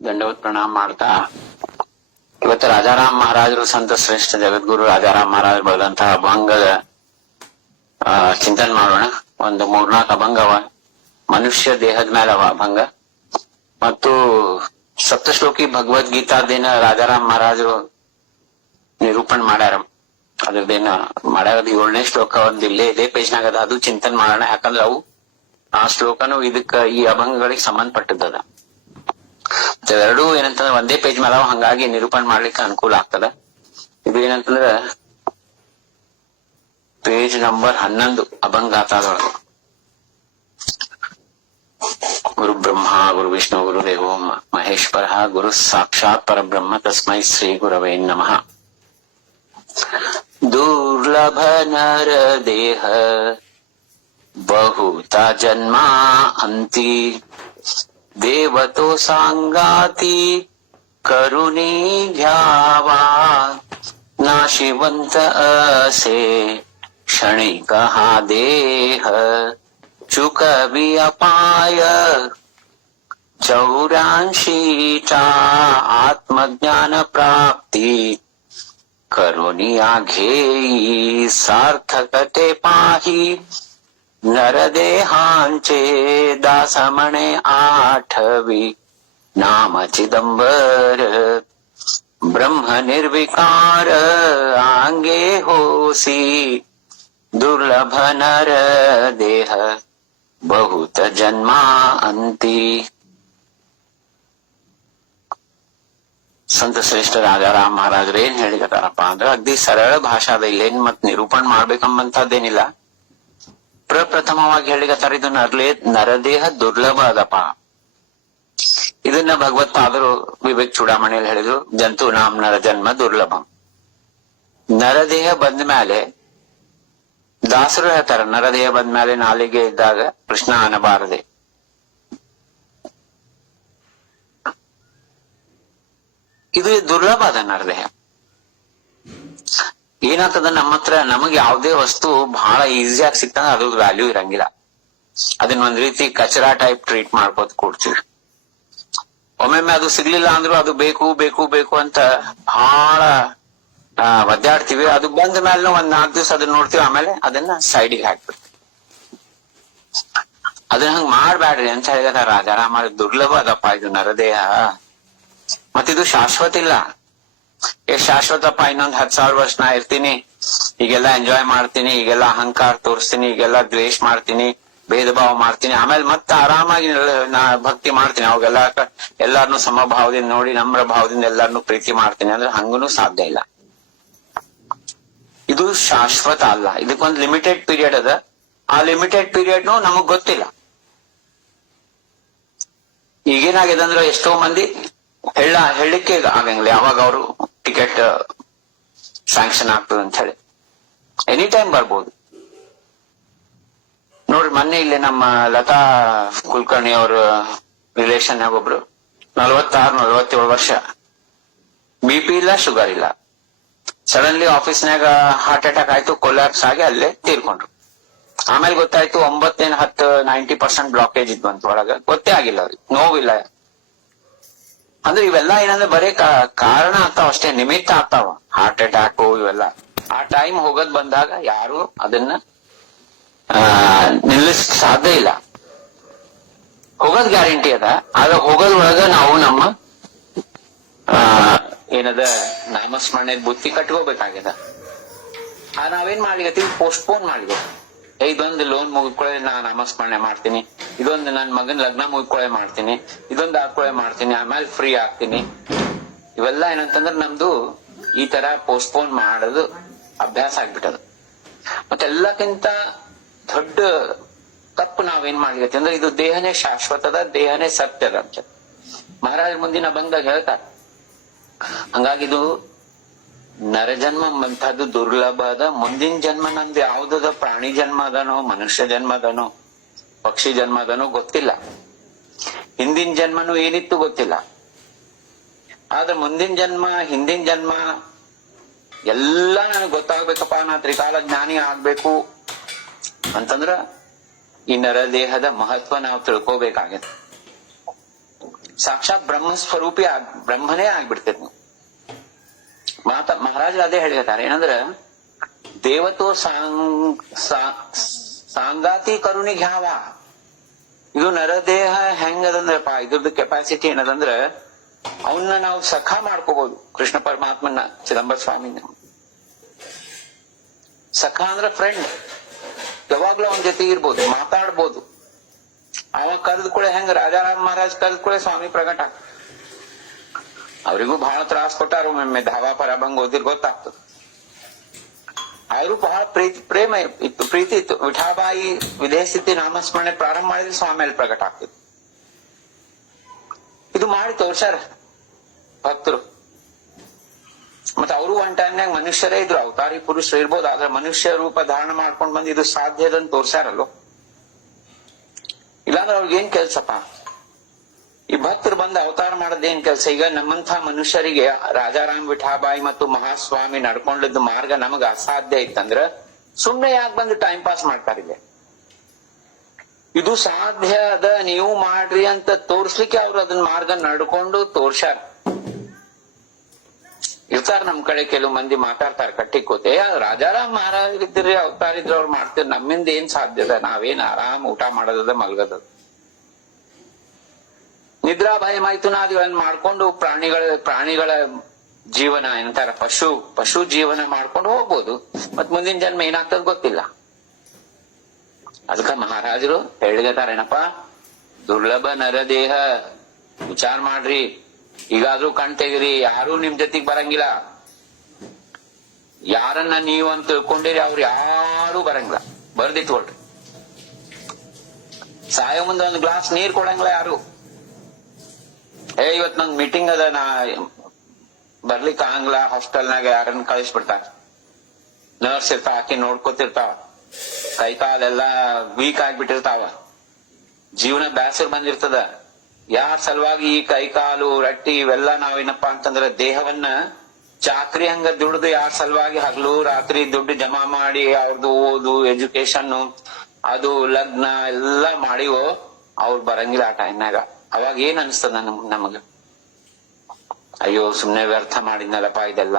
ದಂಡವತ್ ಪ್ರಣಾಮ ಮಾಡ್ತಾ ಇವತ್ತು ರಾಜಾರಾಮ್ ಮಹಾರಾಜರು ಸಂತ ಶ್ರೇಷ್ಠ ಜಗದ್ಗುರು ರಾಜಾರಾಮ್ ಮಹಾರಾಜರು ಬರೆದಂತಹ ಅಭಂಗದ ಚಿಂತನೆ ಮಾಡೋಣ. ಒಂದು 3-4 ಅಭಂಗ ಅವ. ಮನುಷ್ಯ ದೇಹದ ಮೇಲೆ ಅವ ಅಭಂಗ ಮತ್ತು ಸಪ್ತಶ್ಲೋಕಿ ಭಗವದ್ಗೀತಾದೇನ ರಾಜಾರಾಮ್ ಮಹಾರಾಜರು ನಿರೂಪಣೆ ಮಾಡ್ಯಾರ. ಅದ್ರದ್ದೇನ ಮಾಡ್ಯಾರ 7ನೇ ಶ್ಲೋಕ ಒಂದ್ ಇದೇ ಪೇಜ್ನಾಗ ಅದ. ಅದು ಚಿಂತನೆ ಮಾಡೋಣ. ಯಾಕಂದ್ರ ಅವು ಆ ಶ್ಲೋಕನು ಇದಕ್ಕ ಈ ಅಭಂಗಗಳಿಗೆ ಸಂಬಂಧಪಟ್ಟದ. ಎರಡೂ ಏನಂತಂದ್ರೆ ಒಂದೇ ಪೇಜ್ ಮೇಲೆ ಹಂಗಾಗಿ ನಿರೂಪಣೆ ಮಾಡ್ಲಿಕ್ಕೆ ಅನುಕೂಲ ಆಗ್ತದ. ಇದು ಏನಂತಂದ್ರ ಪೇಜ್ ನಂಬರ್ 11 ಅಭಂಗಾತದೊಳಗ. ಗುರು ಬ್ರಹ್ಮ ಗುರು ವಿಷ್ಣು ಗುರು ದೇವೋ ಮಹೇಶ್ವರ ಗುರು ಸಾಕ್ಷಾತ್ ಪರಬ್ರಹ್ಮ ತಸ್ಮೈ ಶ್ರೀ ಗುರವೇ ನಮಃ. ದುರ್ಲಭ ನರ ದೇಹ ಬಹುತ ಜನ್ಮ ಅಂತಿ देवतो सांगाती करुणी घ्यावा नाशिवंत असे क्षणिक हा देह चुकवी अपाय 84चा आत्मज्ञान प्राप्ती करुणिया घेई सार्थकते पाही नरदेहांचे दासमणे आठवी नाम चिदंबर ब्रह्म निर्विकार आंगे होसी दुर्लभ नर देह बहुत जन्मा अंती. ಸಂತ ಶ್ರೇಷ್ಠ ರಾಜಾರಾಮ್ ಮಹಾರಾಜರು ಏನ್ ಹೇಳಿಕತ್ತಾರಪ್ಪ ಅಂದ್ರೆ ಅಗ್ದಿ ಸರಳ ಭಾಷಾದ. ಇಲ್ಲೇನ್ ಮತ್ ನಿರೂಪಣೆ ಮಾಡ್ಬೇಕಂಬಂತದ್ದೇನಿಲ್ಲ. ಪ್ರಪ್ರಥಮವಾಗಿ ಹೇಳಿಕತ್ತಾರ ಇದು ನರದೇಹ ದುರ್ಲಭ ಅದಪ್ಪ. ಇದನ್ನ ಭಗವತ್ಪಾದರು ವಿವೇಕ್ ಚೂಡಾಮಣಿಯಲ್ಲಿ ಹೇಳಿದ್ರು. ಜಂತು ನಾಮ್ ನರ ಜನ್ಮ ದುರ್ಲಭಂ. ನರದೇಹ ಬಂದ ಮೇಲೆ ದಾಸರು ಹೇಳ್ತಾರ ನರದೇಹ ಬಂದ ಮೇಲೆ ನಾಲಿಗೆ ಇದ್ದಾಗ ಕೃಷ್ಣ ಅನ್ನಬಾರದೆ. ಇದು ದುರ್ಲಭ ಅದ ನರದೇಹ. ಏನಾಗ್ತದ ನಮ್ಮ ಹತ್ರ ನಮಗೆ ಯಾವುದೇ ವಸ್ತು ಬಹಳ ಈಸಿಯಾಗಿ ಸಿಕ್ತಂದ್ರೆ ಅದ್ರ ವ್ಯಾಲ್ಯೂ ಇರಂಗಿಲ್ಲ. ಅದನ್ನ ಒಂದ್ ರೀತಿ ಕಚರಾ ಟೈಪ್ ಟ್ರೀಟ್ ಮಾಡ್ಕೋತ ಕೊಡ್ತೀವಿ. ಒಮ್ಮೊಮ್ಮೆ ಅದು ಸಿಗ್ಲಿಲ್ಲ ಅಂದ್ರೂ ಅದು ಬೇಕು ಬೇಕು ಬೇಕು ಅಂತ ಬಹಳ ಒದ್ದಾಡ್ತೀವಿ. ಅದು ಬಂದ ಮೇಲೆ ಒಂದ್ 4 ದಿವಸ ಅದನ್ನ ನೋಡ್ತೀವಿ, ಆಮೇಲೆ ಅದನ್ನ ಸೈಡಿಗೆ ಹಾಕ್ಬಿಡ್ತೀವಿ. ಅದನ್ನ ಹಂಗ್ ಮಾಡ್ಬ್ಯಾಡ್ರಿ ಅಂತ ಹೇಳಿದ ರಾಜಾರಾಮ. ದುರ್ಲಭ ಅದಪ್ಪ ಇದು ನರದೇಹ. ಮತ್ತಿದು ಶಾಶ್ವತ ಇಲ್ಲ. ಶಾಶ್ವತಪ್ಪ ಇನ್ನೊಂದ್ 10,000 ವರ್ಷ ನಾ ಇರ್ತೀನಿ, ಈಗೆಲ್ಲ ಎಂಜಾಯ್ ಮಾಡ್ತೀನಿ, ಈಗೆಲ್ಲ ಅಹಂಕಾರ ತೋರಿಸ್ತೀನಿ, ಈಗೆಲ್ಲ ದ್ವೇಷ ಮಾಡ್ತೀನಿ, ಭೇದ ಭಾವ ಮಾಡ್ತೀನಿ, ಆಮೇಲೆ ಮತ್ತೆ ಆರಾಮಾಗಿ ನಾ ಭಕ್ತಿ ಮಾಡ್ತೀನಿ, ಅವಾಗೆಲ್ಲ ಎಲ್ಲಾರನು ಸಮಭಾವದಿಂದ ನೋಡಿ ನಮ್ರ ಭಾವದಿಂದ ಎಲ್ಲಾರನು ಪ್ರೀತಿ ಮಾಡ್ತೀನಿ ಅಂದ್ರೆ ಹಂಗನು ಸಾಧ್ಯ ಇಲ್ಲ. ಇದು ಶಾಶ್ವತ ಅಲ್ಲ. ಇದಕ್ಕೊಂದು ಲಿಮಿಟೆಡ್ ಪೀರಿಯಡ್ ಅದ. ಆ ಲಿಮಿಟೆಡ್ ಪೀರಿಯಡ್ ನಮಗ್ ಗೊತ್ತಿಲ್ಲ. ಈಗೇನಾಗಿದೆ ಅಂದ್ರೆ ಎಷ್ಟೋ ಮಂದಿ ಹೇಳಲಿಕ್ಕೆ ಆಗಂಗಿಲ್ಲ ಯಾವಾಗ ಅವರು ಟಿಕೆಟ್ ಸ್ಯಾಂಕ್ಷನ್ ಆಗ್ತದೆ ಅಂತ ಹೇಳಿ. ಎನಿ ಟೈಮ್ ಬರ್ಬೋದು. ನೋಡ್ರಿ ಮೊನ್ನೆ ಇಲ್ಲಿ ನಮ್ಮ ಲತಾ ಕುಲಕರ್ಣಿ ಅವ್ರ ರಿಲೇಷನ್ ಒಬ್ರು 46-47 ವರ್ಷ, BP ಇಲ್ಲ, ಶುಗರ್ ಇಲ್ಲ. ಸಡನ್ಲಿ ಆಫೀಸ್ನಾಗ ಹಾರ್ಟ್ ಅಟ್ಯಾಕ್ ಆಯ್ತು, ಕೊಲ್ಯಾಪ್ಸ್ ಆಗಿ ಅಲ್ಲೇ ತೀರ್ಕೊಂಡ್ರು. ಆಮೇಲೆ ಗೊತ್ತಾಯ್ತು 9-10-90% ಬ್ಲಾಕೇಜ್ ಇದ್ವಂತ ಒಳಗ. ಗೊತ್ತೇ ಆಗಿಲ್ಲ ಅವ್ರಿಗೆ, ನೋವಿಲ್ಲ. ಅಂದ್ರೆ ಇವೆಲ್ಲ ಏನಂದ್ರೆ ಬರೀ ಕಾರಣ ಆಗ್ತಾವ ಅಷ್ಟೇ, ನಿಮಿತ್ತ ಆಗ್ತಾವ. ಹಾರ್ಟ್ ಅಟ್ಯಾಕ್ ಇವೆಲ್ಲ ಆ ಟೈಮ್ ಹೋಗೋದ್ ಬಂದಾಗ ಯಾರು ಅದನ್ನ ನಿಲ್ಲಿಸ್ ಸಾಧ್ಯ ಇಲ್ಲ. ಹೋಗೋದ್ ಗ್ಯಾರಂಟಿ ಅದ. ಆದ್ರೆ ಹೋಗೋದ್ರೊಳಗ ನಾವು ನಮ್ಮ ಏನದ ನಾಮಸ್ಮರಣೆ ಬುತ್ತಿ ಕಟ್ಕೋಬೇಕಾಗ್ಯದ. ನಾವೇನ್ ಮಾಡ್ಲಿಕತ್ತೀವಿ, ಪೋಸ್ಟ್ಪೋನ್ ಮಾಡ್ಬೇಕು. ಇದೊಂದು ಲೋನ್ ಮುಗಿದ್ಕೊಳ್ಳೆ ನಾ ನಾಮಸ್ಮರಣೆ ಮಾಡ್ತೀನಿ, ಇದೊಂದು ನನ್ ಮಗನ್ ಲಗ್ನ ಮುಗಿದ್ಕೊಳ್ಳೆ ಮಾಡ್ತೀನಿ, ಇದೊಂದು ಹಾಕೊಳ್ಳೆ ಮಾಡ್ತೀನಿ, ಆಮೇಲೆ ಫ್ರೀ ಆಗ್ತೀನಿ. ಇವೆಲ್ಲ ಏನಂತಂದ್ರೆ ನಮ್ದು ಈ ತರ ಪೋಸ್ಟ್ಪೋನ್ ಮಾಡೋದು ಅಭ್ಯಾಸ ಆಗ್ಬಿಟ್ಟದ. ಮತ್ತೆಲ್ಲಕ್ಕಿಂತ ದೊಡ್ಡ ತಪ್ಪು ನಾವೇನ್ ಮಾಡ್ಲಿಕತ್ತೀವಿ ಅಂದ್ರೆ ಇದು ದೇಹನೇ ಶಾಶ್ವತದ, ದೇಹನೇ ಸತ್ಯದ ಅಂತ ಮಹಾರಾಜ ಮುಂದಿನ ಬಂದಾಗ ಹೇಳ್ತಾರೆ. ಹಂಗಾಗಿ ಇದು ನರಜನ್ಮ ಅಂತದ್ದು ದುರ್ಲಭ ಅದ. ಮುಂದಿನ ಜನ್ಮ ನಮ್ದು ಯಾವ್ದದ, ಪ್ರಾಣಿ ಜನ್ಮ ಅದನೋ, ಮನುಷ್ಯ ಜನ್ಮ ಅದನೋ, ಪಕ್ಷಿ ಜನ್ಮ ಅದನೋ ಗೊತ್ತಿಲ್ಲ. ಹಿಂದಿನ ಜನ್ಮನು ಏನಿತ್ತು ಗೊತ್ತಿಲ್ಲ. ಆದ್ರೆ ಮುಂದಿನ ಜನ್ಮ, ಹಿಂದಿನ ಜನ್ಮ ಎಲ್ಲ ನನಗೆ ಗೊತ್ತಾಗ್ಬೇಕಪ್ಪ, ನಾ ತ್ರಿಕಾಲ ಜ್ಞಾನಿ ಆಗ್ಬೇಕು ಅಂತಂದ್ರ ಈ ನರದೇಹದ ಮಹತ್ವ ನಾವು ತಿಳ್ಕೋಬೇಕಾಗಿದೆ. ಸಾಕ್ಷಾತ್ ಬ್ರಹ್ಮ ಸ್ವರೂಪಿ ಬ್ರಹ್ಮನೇ ಆಗ್ಬಿಡ್ತೇವೆ ನೀವು. ಮಹಾರಾಜರು ಅದೇ ಹೇಳಿರ್ತಾರೆ, ಏನಂದ್ರ ದೇವತೋ ಸಾಂಗಾತಿ ಕರುಣಿ ಘ್ಯಾವ. ಇದು ನರದೇಹ ಹೆಂಗದಂದ್ರಪ್ಪ, ಇದ್ರದ್ದು ಕೆಪಾಸಿಟಿ ಏನದಂದ್ರ ಅವನ್ನ ನಾವು ಸಖ ಮಾಡ್ಕೋಬಹುದು. ಕೃಷ್ಣ ಪರಮಾತ್ಮನ, ಚಿದಂಬರ ಸ್ವಾಮಿನ ಸಖ ಅಂದ್ರ ಫ್ರೆಂಡ್, ಯಾವಾಗ್ಲೂ ಅವನ ಜೊತೆ ಇರ್ಬೋದು, ಮಾತಾಡ್ಬೋದು. ಅವ ಕರೆದ ಕೂಡ ಹೆಂಗ ರಾಜಾರಾಮ್ ಮಹಾರಾಜ್ ಕರೆದ ಕೂಡ ಸ್ವಾಮಿ ಪ್ರಕಟ. ಅವರಿಗೂ ಬಹಳ ತ್ರಾಸ ಕೊಟ್ಟಾರ. ಒಮ್ಮೆ ಧಾವಾ ಪರಭಂಗ ಓದಿರ್ ಗೊತ್ತಾಗ್ತದೆ. ಆದ್ರೂ ಬಹಳ ಪ್ರೇಮ ಇತ್ತು, ಪ್ರೀತಿ ಇತ್ತು. ವಿಠಾಬಾಯಿ ವಿದೇಶಿತಿ ನಾಮಸ್ಮರಣೆ ಪ್ರಾರಂಭ ಮಾಡಿದ್ರೆ ಸ್ವಾಮಿ ಅಲ್ಲಿ ಪ್ರಕಟ ಆಗ್ತಿತ್ತು. ಇದು ಮಾಡಿ ತೋರ್ಸಾರ ಭಕ್ತರು. ಮತ್ತೆ ಅವರು ಒಂದ್ ಟೈಮ್ನಾಗ ಮನುಷ್ಯರೇ ಇದ್ರು, ಅವತಾರಿ ಪುರುಷರು ಇರ್ಬೋದು, ಆದ್ರೆ ಮನುಷ್ಯ ರೂಪ ಧಾರಣ ಮಾಡ್ಕೊಂಡ್ ಬಂದು ಇದು ಸಾಧ್ಯ ಅದಂತ ತೋರ್ಸಾರಲ್ಲೋ. ಇಲ್ಲಾಂದ್ರೆ ಅವ್ರಿಗೆ ಏನ್ ಕೆಲ್ಸಪ್ಪ? ಈ ಭಕ್ತರು ಬಂದು ಅವತಾರ ಮಾಡೋದೇನ್ ಕೆಲ್ಸ? ಈಗ ನಮ್ಮಂಥ ಮನುಷ್ಯರಿಗೆ ರಾಜಾರಾಮ್ ವಿಠಾಬಾಯಿ ಮತ್ತು ಮಹಾಸ್ವಾಮಿ ನಡ್ಕೊಂಡಿದ್ದ ಮಾರ್ಗ ನಮಗ ಅಸಾಧ್ಯ ಇತ್ತಂದ್ರ ಸುಮ್ನೆ ಯಾಕೆ ಬಂದು ಟೈಮ್ ಪಾಸ್ ಮಾಡ್ತಾರಿದೆ? ಇದು ಸಾಧ್ಯ ಅದ, ನೀವು ಮಾಡ್ರಿ ಅಂತ ತೋರ್ಸ್ಲಿಕ್ಕೆ ಅವ್ರು ಅದನ್ನ ಮಾರ್ಗ ನಡ್ಕೊಂಡು ತೋರ್ಸ್ಯಾರ. ಇರ್ತಾರ ನಮ್ ಕಡೆ ಕೆಲವು ಮಂದಿ ಮಾತಾಡ್ತಾರ ಕಟ್ಟಿಕೋತೆ, ರಾಜಾರಾಮ್ ಮಹಾರಾಜ್ ಇದ್ರಿ, ಅವತಾರ ಇದ್ರ ಅವ್ರು ಮಾಡ್ತೀರಿ, ನಮ್ಮಿಂದ ಏನ್ ಸಾಧ್ಯದ? ನಾವೇನ್ ಆರಾಮ್ ಊಟ ಮಾಡೋದದ, ಮಲ್ಗದ, ನಿದ್ರಾ ಭಯ ಮೈಥುನಾದಿಗಳನ್ನ ಮಾಡ್ಕೊಂಡು ಪ್ರಾಣಿಗಳ ಜೀವನ ಏನಂತಾರ ಪಶು ಜೀವನ ಮಾಡ್ಕೊಂಡು ಹೋಗ್ಬೋದು. ಮತ್ ಮುಂದಿನ ಜನ್ಮ ಏನಾಗ್ತದ ಗೊತ್ತಿಲ್ಲ. ಅದಕ್ಕ ಮಹಾರಾಜರು ಹೇಳಿದಾರೇನಪ್ಪ, ದುರ್ಲಭ ನರದೇಹ ವಿಚಾರ ಮಾಡ್ರಿ. ಈಗಾದ್ರೂ ಕಣ್ ತೆಗಿರಿ, ಯಾರು ನಿಮ್ ಜೊತೆಗ್ ಬರಂಗಿಲ್ಲ. ಯಾರನ್ನ ನೀವು ಅಂತ ತಿಳ್ಕೊಂಡಿರಿ, ಅವ್ರು ಯಾರು ಬರಂಗಿಲ್ಲ. ಬರ್ದಿಟ್ಕೊಳ್ರಿ. ಸಾಯೋ ಮುಂದೆ ಒಂದು ಗ್ಲಾಸ್ ನೀರ್ ಕೊಡಂಗಿಲ್ಲ ಯಾರು. ಇವತ್ ನಂಗ್ ಮೀಟಿಂಗ್ ಅದ, ನಾ ಬರ್ಲಿಕ್ ಆಗಂಗಿಲ್ಲ, ಹಾಸ್ಟೆಲ್ನಾಗ ಯಾರನ್ನ ಕಳಿಸ್ಬಿಡ್ತಾರ. ನರ್ಸ್ ಇರ್ತಾವ, ಆಕಿ ನೋಡ್ಕೋತಿರ್ತಾವ, ಕೈ ಕಾಲೆಲ್ಲಾ ವೀಕ್ ಆಗ್ಬಿಟ್ಟಿರ್ತಾವ, ಜೀವನ ಬ್ಯಾಸರ್ ಬಂದಿರ್ತದ. ಯಾರ ಸಲುವಾಗಿ ಈ ಕೈ ಕಾಲು ರಟ್ಟಿ ಇವೆಲ್ಲ ನಾವೇನಪ್ಪಾ ಅಂತಂದ್ರ ದೇಹವನ್ನ ಚಾಕ್ರಿ ಹಂಗ ದುಡ್ದು ಯಾರ ಸಲುವಾಗಿ ಹಗಲು ರಾತ್ರಿ ದುಡ್ಡು ಜಮಾ ಮಾಡಿ ಅವ್ರದ್ದು ಓದು, ಎಜುಕೇಶನ್, ಅದು ಲಗ್ನ ಎಲ್ಲಾ ಮಾಡಿವೋ, ಅವ್ರು ಬರಂಗಿಲ್ಲ ಆ ಟೈಮ್ನಾಗ. ಅವಾಗ ಏನ್ ಅನ್ಸ್ತದ ನಮಗ? ಅಯ್ಯೋ ಸುಮ್ನೆ ವ್ಯರ್ಥ ಮಾಡಿದ್ನಲ್ಲಪ್ಪ ಇದೆಲ್ಲ,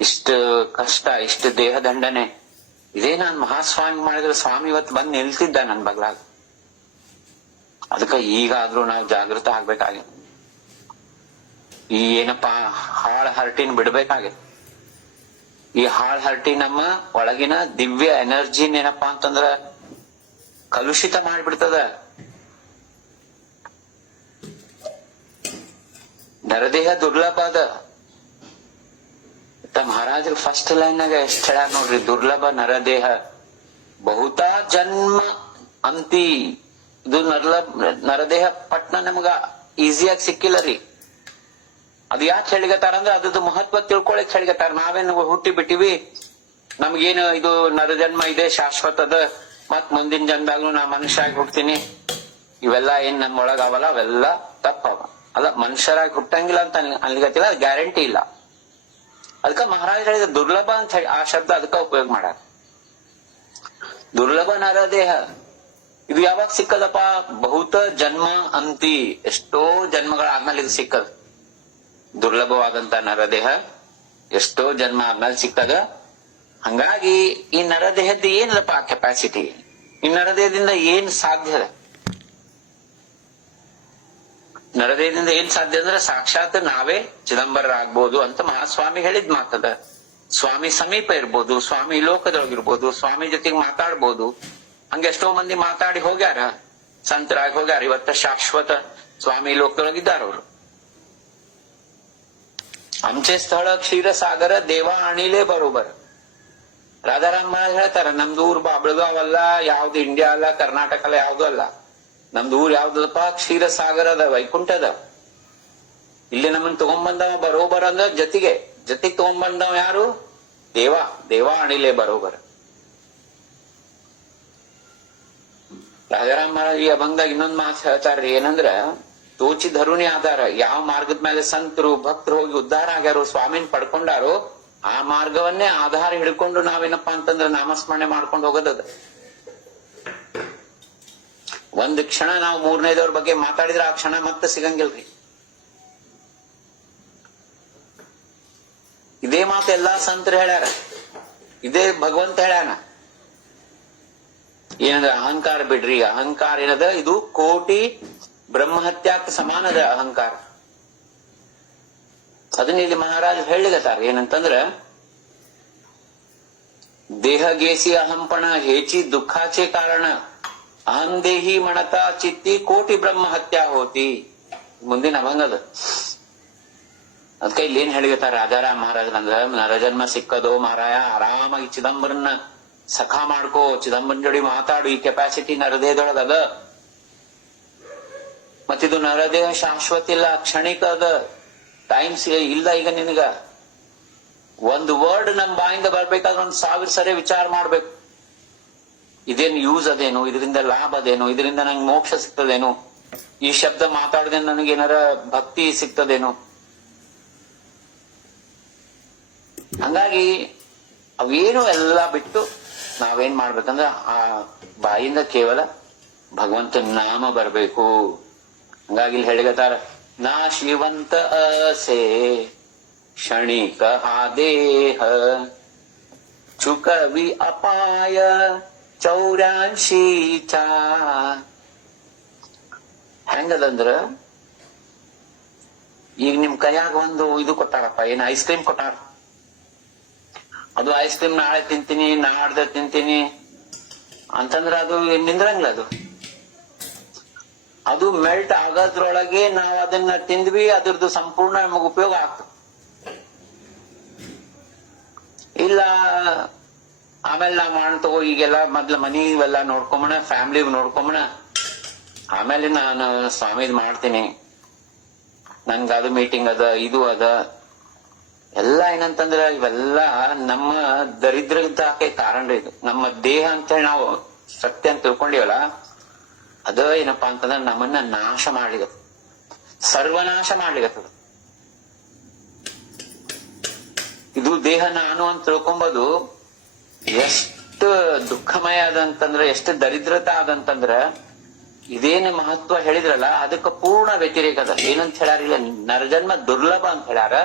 ಇಷ್ಟ ಕಷ್ಟ, ಇಷ್ಟ ದೇಹ ದಂಡನೆ. ಇದೇ ನಾನ್ ಮಹಾಸ್ವಾಮಿ ಮಾಡಿದ್ರೆ ಸ್ವಾಮಿ ಇವತ್ತು ಬಂದ್ ನಿಲ್ತಿದ್ದ ನನ್ ಬಗ್ಲಾಗ. ಅದಕ್ಕ ಈಗಾದ್ರೂ ನಾವು ಜಾಗೃತ ಆಗ್ಬೇಕಾಗಿ, ಈ ಏನಪ್ಪಾ ಹಾಳ್ ಹರಟಿನ ಬಿಡ್ಬೇಕಾಗಿ. ಈ ಹಾಳ್ ಹರಟಿ ನಮ್ಮ ಒಳಗಿನ ದಿವ್ಯ ಎನರ್ಜಿನ ಏನಪ್ಪಾ ಅಂತಂದ್ರ ಕಲುಷಿತ ಮಾಡ್ಬಿಡ್ತದ. ನರದೇಹ ದುರ್ಲಭ ಅದ. ಮಹಾರಾಜರು ಫಸ್ಟ್ ಲೈನ್ನಾಗ ಎಷ್ಟ್ ಹೇಳ್ಯಾರ ನೋಡ್ರಿ, ದುರ್ಲಭ ನರದೇಹ ಬಹುತಾ ಜನ್ಮ ಅಂತಿ. ಇದು ನರದೇಹ ಪಟ್ನ ನಮಗ ಈಸಿಯಾಗಿ ಸಿಕ್ಕಿಲ್ಲ ರೀ. ಅದು ಯಾಕೆ ಹೇಳಿಗತ್ತಾರ ಅಂದ್ರೆ ಅದ್ರದ್ದು ಮಹತ್ವ ತಿಳ್ಕೊಳಕ್ ಹೇಳಿಗತ್ತಾರ. ನಾವೇನು ಹುಟ್ಟಿ ಬಿಟ್ಟಿವಿ, ನಮ್ಗೇನು ಇದು ನರಜನ್ಮ ಇದೆ, ಶಾಶ್ವತದ, ಮತ್ ಮುಂದಿನ ಜನ್ಮದಾಗ್ಲೂ ನಾ ಮನುಷ್ಯ ಆಗಿ ಹುಡ್ತೀನಿ, ಇವೆಲ್ಲ ಏನ್ ನಮ್ಮೊಳಗ ಅವಲ್ಲ, ಅವೆಲ್ಲ ತಪ್ಪವ. ಅಲ್ಲ, ಮನುಷ್ಯರಾಗಿ ಹುಟ್ಟಂಗಿಲ್ಲ ಅಂತ ಅನ್ಲಿಗತ್ತಿಲ್ಲ, ಅದು ಗ್ಯಾರಂಟಿ ಇಲ್ಲ. ಅದಕ್ಕ ಮಹಾರಾಜ ಹೇಳಿದ ದುರ್ಲಭ ಅಂತ ಹೇಳಿ ಆ ಶಬ್ದ ಅದಕ್ಕ ಉಪಯೋಗ ಮಾಡ್ಯಾರ. ದುರ್ಲಭ ನರದೇಹ ಇದು ಯಾವಾಗ ಸಿಕ್ಕದಪ್ಪ? ಬಹುತ ಜನ್ಮ ಅಂತಿ, ಎಷ್ಟೋ ಜನ್ಮಗಳಾದ್ಮೇಲೆ ಇದು ಸಿಕ್ಕದ. ದುರ್ಲಭವಾದಂತ ನರದೇಹ ಎಷ್ಟೋ ಜನ್ಮ ಆದ್ಮೇಲೆ ಸಿಕ್ಕದ. ಹಂಗಾಗಿ ಈ ನರದೇಹದ ಏನಲ್ಲಪ್ಪ ಕೆಪಾಸಿಟಿ? ಈ ನರದೇಹದಿಂದ ಏನ್ ಸಾಧ್ಯ? ನರದೇಹದಿಂದ ಏನ್ ಸಾಧ್ಯ ಅಂದ್ರೆ ಸಾಕ್ಷಾತ್ ನಾವೇ ಚಿದಂಬರರಾಗ್ಬೋದು ಅಂತ ಮಹಾಸ್ವಾಮಿ ಹೇಳಿದ್ ಮಾತದ. ಸ್ವಾಮಿ ಸಮೀಪ ಇರ್ಬೋದು, ಸ್ವಾಮಿ ಲೋಕದೊಳಗಿರ್ಬೋದು, ಸ್ವಾಮಿ ಜೊತೆಗೆ ಮಾತಾಡ್ಬೋದು. ಹಂಗೆ ಎಷ್ಟೋ ಮಂದಿ ಮಾತಾಡಿ ಹೋಗ್ಯಾರ, ಸಂತರಾಗಿ ಹೋಗ್ಯಾರ. ಇವತ್ತ ಶಾಶ್ವತ ಸ್ವಾಮಿ ಲೋಕದೊಳಗಿದ್ದಾರ ಅವರು. आमचे स्थळ क्षीरसागर देवा आणिले बरोबर. ರಾಧಾರಾಮ್ ಮಹಾರಾಜ್ ಹೇಳ್ತಾರ, ನಮ್ದು ಊರ್ ಬಾಬಳಗಾವ್ ಅಲ್ಲ, ಯಾವ್ದು ಇಂಡಿಯಾ ಅಲ್ಲ, ಕರ್ನಾಟಕ ಅಲ್ಲ, ಯಾವ್ದು ಅಲ್ಲ. ನಮ್ದು ಊರ್ ಯಾವ್ದಪ್ಪ? ಕ್ಷೀರಸಾಗರ ಅದ, ವೈಕುಂಠ ಅದ. ಇಲ್ಲಿ ನಮ್ಮನ್ನ ತಗೊಂಡ್ಬಂದವ ಬರೋಬರ್ ಅಂದ್ರ ಜೊತೆಗೆ ತಗೊಂಡ್ಬಂದವ ಯಾರು? ದೇವ ಅಣಿಲೆ ಬರೋಬರ್. ರಾಜಾರಾಮ್ ಮಹಾರಾಜ್ ಈ ಅಭಂಗದಾಗ ಇನ್ನೊಂದ್ ಮಾತು ಹೇಳ್ತಾರ್ರಿ, ಏನಂದ್ರ ತೋಚಿ ಧರುಣಿ ಆಧಾರ. ಯಾವ ಮಾರ್ಗದ ಮೇಲೆ ಸಂತರು ಭಕ್ತರು ಹೋಗಿ ಉದ್ಧಾರ ಆಗ್ಯಾರೋ, ಸ್ವಾಮಿನ ಪಡ್ಕೊಂಡಾರೋ, ಆ ಮಾರ್ಗವನ್ನೇ ಆಧಾರ ಹಿಡ್ಕೊಂಡು ನಾವೇನಪ್ಪಾ ಅಂತಂದ್ರೆ ನಾಮಸ್ಮರಣೆ ಮಾಡ್ಕೊಂಡು ಹೋಗೋದದ. ಒಂದ್ ಕ್ಷಣ ನಾವು ಮೂರನೇದವ್ರ ಬಗ್ಗೆ ಮಾತಾಡಿದ್ರೆ ಆ ಕ್ಷಣ ಮತ್ತೆ ಸಿಗಂಗಿಲ್ರಿ. ಇದೇ ಮಾತು ಎಲ್ಲಾ ಸಂತರು ಹೇಳ್ಯಾರ, ಇದೇ ಭಗವಂತ ಹೇಳ್ಯಾನ. ಏನದ ಅಹಂಕಾರ ಬಿಡ್ರಿ, ಅಹಂಕಾರ ಏನದ, ಇದು ಕೋಟಿ ಬ್ರಹ್ಮಹತ್ಯಾಕ್ ಸಮಾನದ ಅಹಂಕಾರ. ಅದನ್ನ ಇಲ್ಲಿ ಮಹಾರಾಜ್ ಹೇಳಿಗತಾರ ಏನಂತಂದ್ರ, ದೇಹಗೇಸಿ ಅಹಂಪಣ ಹೇಚಿ ದುಃಖಾಚೆ ಕಾರಣ, ಅಹಂ ದೇಹಿ ಮಣತ ಚಿತ್ತಿ ಕೋಟಿ ಬ್ರಹ್ಮ ಹತ್ಯಾ ಹೋತಿ. ಮುಂದಿನ ಅಭಂಗದ. ಅದಕ್ಕೆ ಇಲ್ಲಿ ಏನ್ ಹೇಳಿಗತಾರ ರಾಜಾರಾಮ್ ಮಹಾರಾಜ್ ಅಂದ್ರ, ನರಜನ್ಮ ಸಿಕ್ಕದೋ ಮಾರಾಯ, ಆರಾಮಾಗಿ ಚಿದಂಬರನ್ನ ಸಖಾ ಮಾಡ್ಕೋ, ಚಿದಂಬರನ್ ಜೋಡಿ ಮಾತಾಡು, ಈ ಕೆಪಾಸಿಟಿ ನರದೇಹದೊಳಗ ಅದ. ಮತ್ತಿದು ನರದೇಹ ಶಾಶ್ವತ ಇಲ್ಲ, ಕ್ಷಣಿಕ ಅದ, ಟೈಮ್ಸ್ ಇಲ್ಲ. ಈಗ ನಿನಗ ಒಂದು ವರ್ಡ್ ನಮ್ ಬಾಯಿಂದ ಬರ್ಬೇಕಾದ್ರೆ 1000 ಸರಿ ವಿಚಾರ ಮಾಡ್ಬೇಕು. ಇದೇನು ಯೂಸ್ ಅದೇನು, ಇದರಿಂದ ಲಾಭ ಅದೇನು, ಇದರಿಂದ ನಂಗೆ ಮೋಕ್ಷ ಸಿಗ್ತದೇನು, ಈ ಶಬ್ದ ಮಾತಾಡದೆ ನನಗೆ ಏನಾರ ಭಕ್ತಿ ಸಿಗ್ತದೇನು. ಹಂಗಾಗಿ ಅವೇನು ಎಲ್ಲ ಬಿಟ್ಟು ನಾವೇನ್ ಮಾಡ್ಬೇಕಂದ್ರ ಆ ಬಾಯಿಂದ ಕೇವಲ ಭಗವಂತನ ನಾಮ ಬರ್ಬೇಕು. ಹಂಗಾಗಿ ಇಲ್ಲಿ ಹೇಳಿಗತಾರ, ನಾ ಶಿವಂತ ಅಸೆ ಕ್ಷಣಿಕ ದೇಹ ಚುಕವಿ ಅಪಾಯ 84 ಹೆಂಗದಂದ್ರ, ಈಗ ನಿಮ್ ಕೈಯಾಗ ಒಂದು ಇದು ಕೊಟ್ಟಾರಪ್ಪ, ಏನ್ ಐಸ್ ಕ್ರೀಮ್ ಕೊಟ್ಟಾರ. ಅದು ಐಸ್ ಕ್ರೀಮ್ ನಾಳೆ ತಿಂತೀನಿ, ನಾಡ್ದ ತಿಂತೀನಿ ಅಂತಂದ್ರ ಅದು ನಿಂದ್ರಂಗಿಲ್ಲ. ಅದು ಮೆಲ್ಟ್ ಆಗೋದ್ರೊಳಗೆ ನಾವ್ ಅದನ್ನ ತಿಂದ್ವಿ, ಅದ್ರದ್ದು ಸಂಪೂರ್ಣ ನಮಗ್ ಉಪಯೋಗ ಆಗ್ತದೆ. ಇಲ್ಲ ಆಮೇಲೆ ನಾವ್ ತಗೋ, ಈಗೆಲ್ಲ ಮೊದ್ಲ ಮನಿ ಇವೆಲ್ಲ ನೋಡ್ಕೊಂಬಣ, ಫ್ಯಾಮಿಲಿ ನೋಡ್ಕೊಂಬಣ, ಆಮೇಲೆ ನಾನು ಸ್ವಾಮಿದ್ ಮಾಡ್ತೀನಿ, ನನ್ಗ ಅದು ಮೀಟಿಂಗ್ ಅದ, ಇದು ಅದ ಎಲ್ಲ. ಏನಂತಂದ್ರ ಇವೆಲ್ಲ ನಮ್ಮ ದರಿದ್ರಕ್ಕೆ ಕಾರಣ. ಇದು ನಮ್ಮ ದೇಹ ಅಂತ ಹೇಳಿ ನಾವು ಸತ್ಯ ಅಂತ ತಿಳ್ಕೊಂಡಿವಲ್ಲ, ಅದ ಏನಪ್ಪಾ ಅಂತಂದ್ರ ನಮ್ಮನ್ನ ನಾಶ ಮಾಡ್ಲಿಗತ್ತ, ಸರ್ವನಾಶ ಮಾಡ್ಲಿಗತ್ತದ. ಇದು ದೇಹ ನಾನು ಅಂತ ತಿಳ್ಕೊಂಬೋದು ಎಷ್ಟು ದುಃಖಮಯ ಆದಂತಂದ್ರ, ಎಷ್ಟು ದರಿದ್ರತೆ ಆದಂತಂದ್ರ, ಇದೇನು ಮಹತ್ವ ಹೇಳಿದ್ರಲ್ಲ ಅದಕ್ಕೆ ಪೂರ್ಣ ವ್ಯತಿರೇಕ ಅದ. ಏನಂತ ಹೇಳ್ಯಾರ, ಇಲ್ಲ ನರಜನ್ಮ ದುರ್ಲಭ ಅಂತ ಹೇಳ್ಯಾರ,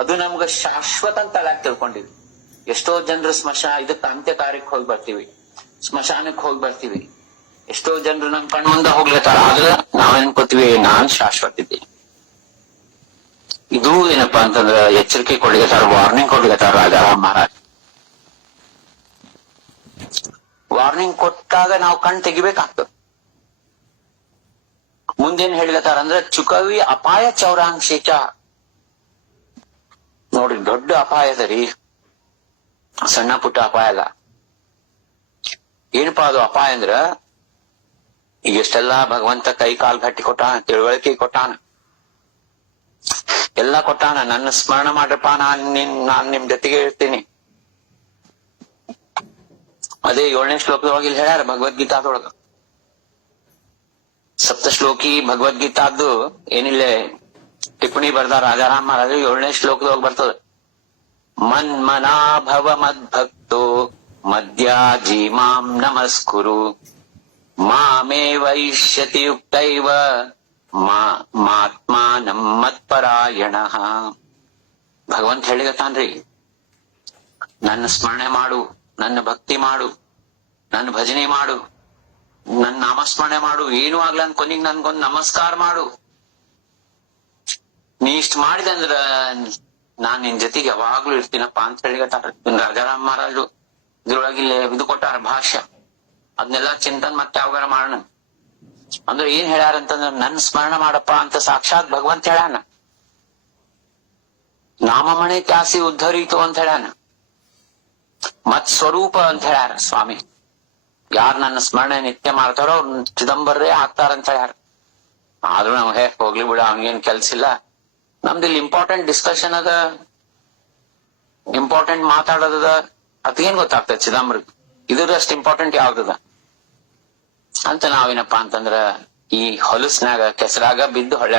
ಅದು ನಮ್ಗ ಶಾಶ್ವತ ಅಂತ ಅಲ್ಲ ತಿಳ್ಕೊಂಡಿವಿ. ಎಷ್ಟೋ ಜನರು ಇದಕ್ಕೆ ಅಂತ್ಯ ಕಾರ್ಯಕ್ಕೆ ಹೋಗಿ ಬರ್ತೀವಿ, ಸ್ಮಶಾನಕ್ಕೆ ಹೋಗಿ ಬರ್ತೀವಿ. ಎಷ್ಟೋ ಜನರು ನಮ್ ಕಣ್ಮುಂದ ಹೋಗ್ಲತ್ತಾರ, ಆದ್ರೆ ನಾವೇನ್ಕೋತೀವಿ ನಾನ್ ಶಾಶ್ವತ ಇದ್ದೀನಿ. ಇದು ಏನಪ್ಪಾ ಅಂತಂದ್ರ ಎಚ್ಚರಿಕೆ ಕೊಡ್ಲಿಕತ್ತಾರ, ವಾರ್ನಿಂಗ್ ಕೊಡ್ಲಿಕತ್ತಾರ ರಾಜಾರಾಮ್ ಮಹಾರಾಜ್. ವಾರ್ನಿಂಗ್ ಕೊಟ್ಟಾಗ ನಾವು ಕಣ್ ತೆಗಿಬೇಕಾಗ್ತದ. ಮುಂದೇನ್ ಹೇಳಿಕತ್ತಾರ ಅಂದ್ರ, ಚುಕವಿ ಅಪಾಯ 84 ನೋಡ್ರಿ, ದೊಡ್ಡ ಅಪಾಯ ಅದರಿ, ಸಣ್ಣ ಪುಟ್ಟ ಅಪಾಯ ಅಲ್ಲ. ಏನಪ್ಪಾ ಅದು ಅಪಾಯ ಅಂದ್ರ, ಈಗ ಎಷ್ಟೆಲ್ಲಾ ಭಗವಂತ ಕೈ ಕಾಲ್ ಗಟ್ಟಿ ಕೊಟ್ಟಾನ, ತಿಳುವಳಿಕೆ ಕೊಟ್ಟಾನ, ಎಲ್ಲಾ ಕೊಟ್ಟಾನ. ನನ್ನ ಸ್ಮರಣ ಮಾಡ್ರಪ್ಪ, ನಾನ್ ನಿಮ್ ಜೊತೆಗೆ ಇರ್ತೀನಿ. ಅದೇ 7ನೇ ಶ್ಲೋಕದೊಳಗೆ ಇಲ್ಲಿ ಹೇಳ್ಯಾರ ಭಗವದ್ಗೀತಾದೊಳಗ. ಸಪ್ತಶ್ಲೋಕಿ ಭಗವದ್ಗೀತಾದ್ದು ಏನಿಲ್ಲ ಟಿಪ್ಪಣಿ ಬರ್ದಾರ ರಾಜಾರಾಮ್ ಮಹಾರಾಜ. 7ನೇ ಶ್ಲೋಕದೊಳಗೆ ಬರ್ತದ, ಮನ್ಮನಾಭವ ಮದ್ಭಕ್ತೋ ಮದ್ಯಾಜಿ ಮಾಂ ನಮಸ್ಕುರು ಮಾಮೇ ವೈಷ್ಯತಿ ಯುಕ್ತೈವ ಮಾತ್ಮಾನಂ ಮತ್ಪರಾಯಣ. ಭಗವಂತ ಹೇಳಿಗತಾನ್ರಿ, ನನ್ನ ಸ್ಮರಣೆ ಮಾಡು, ನನ್ನ ಭಕ್ತಿ ಮಾಡು, ನನ್ನ ಭಜನೆ ಮಾಡು, ನನ್ನ ನಾಮಸ್ಮರಣೆ ಮಾಡು, ಏನು ಆಗ್ಲ ಕೊನೆಗೆ ನನ್ಗೊಂದು ನಮಸ್ಕಾರ ಮಾಡು. ನೀ ಇಷ್ಟ ಮಾಡಿದೆ ಅಂದ್ರ ನಾನ್ ನಿನ್ ಜೊತೆಗೆ ಯಾವಾಗ್ಲೂ ಇರ್ತೀನಪ್ಪ ಅಂತ ಹೇಳಿಗತ್ತಾರ ರಾಜಾರಾಮ್ ಮಹಾರಾಜು. ಇದ್ರೊಳಗಿಲ್ಲ ಇದು ಕೊಟ್ಟಾರ ಭಾಷ್ಯ, ಅದನ್ನೆಲ್ಲಾ ಚಿಂತನ್ ಮತ್ತೆ ಯಾವಾಗಾರ ಮಾಡೋಣ. ಅಂದ್ರೆ ಏನ್ ಹೇಳ್ಯಾರಂತಂದ್ರ, ನನ್ ಸ್ಮರಣ ಮಾಡಪ್ಪ ಅಂತ ಸಾಕ್ಷಾತ್ ಭಗವಂತ ಹೇಳ್ಯಾನ. ನಾಮಮಣೆ ತ್ಯಾಸಿ ಉದ್ಧರಿತು ಅಂತ ಹೇಳ್ಯಾನ. ಮತ್ ಸ್ವರೂಪ ಅಂತ ಹೇಳ್ಯಾರ ಸ್ವಾಮಿ. ಯಾರು ನನ್ನ ಸ್ಮರಣೆ ನಿತ್ಯ ಮಾಡ್ತಾರೋ ಅವ್ರು ಚಿದಂಬರೇ ಆಗ್ತಾರಂತ ಹೇಳ್ಯಾರ. ಆದ್ರೂ ನಾವು ಹೋಗ್ಲಿ ಬಿಡ, ಅವ್ನಿಗೇನ್ ಕೆಲ್ಸ ಇಲ್ಲ, ನಮ್ದು ಇಲ್ಲಿ ಇಂಪಾರ್ಟೆಂಟ್ ಡಿಸ್ಕಷನ್ ಅದ, ಇಂಪಾರ್ಟೆಂಟ್ ಮಾತಾಡೋದದ, ಅದೇನ್ ಗೊತ್ತಾಗ್ತದೆ ಚಿದಂಬರ, ಇದ್ರಷ್ಟು ಇಂಪಾರ್ಟೆಂಟ್ ಯಾವ್ದದ ಅಂತ ನಾವೇನಪ್ಪಾ ಅಂತಂದ್ರ ಈ ಹೊಲಸ್ನಾಗ ಕೆಸರಾಗ ಬಿದ್ದು ಹೊಳ್ಳೆ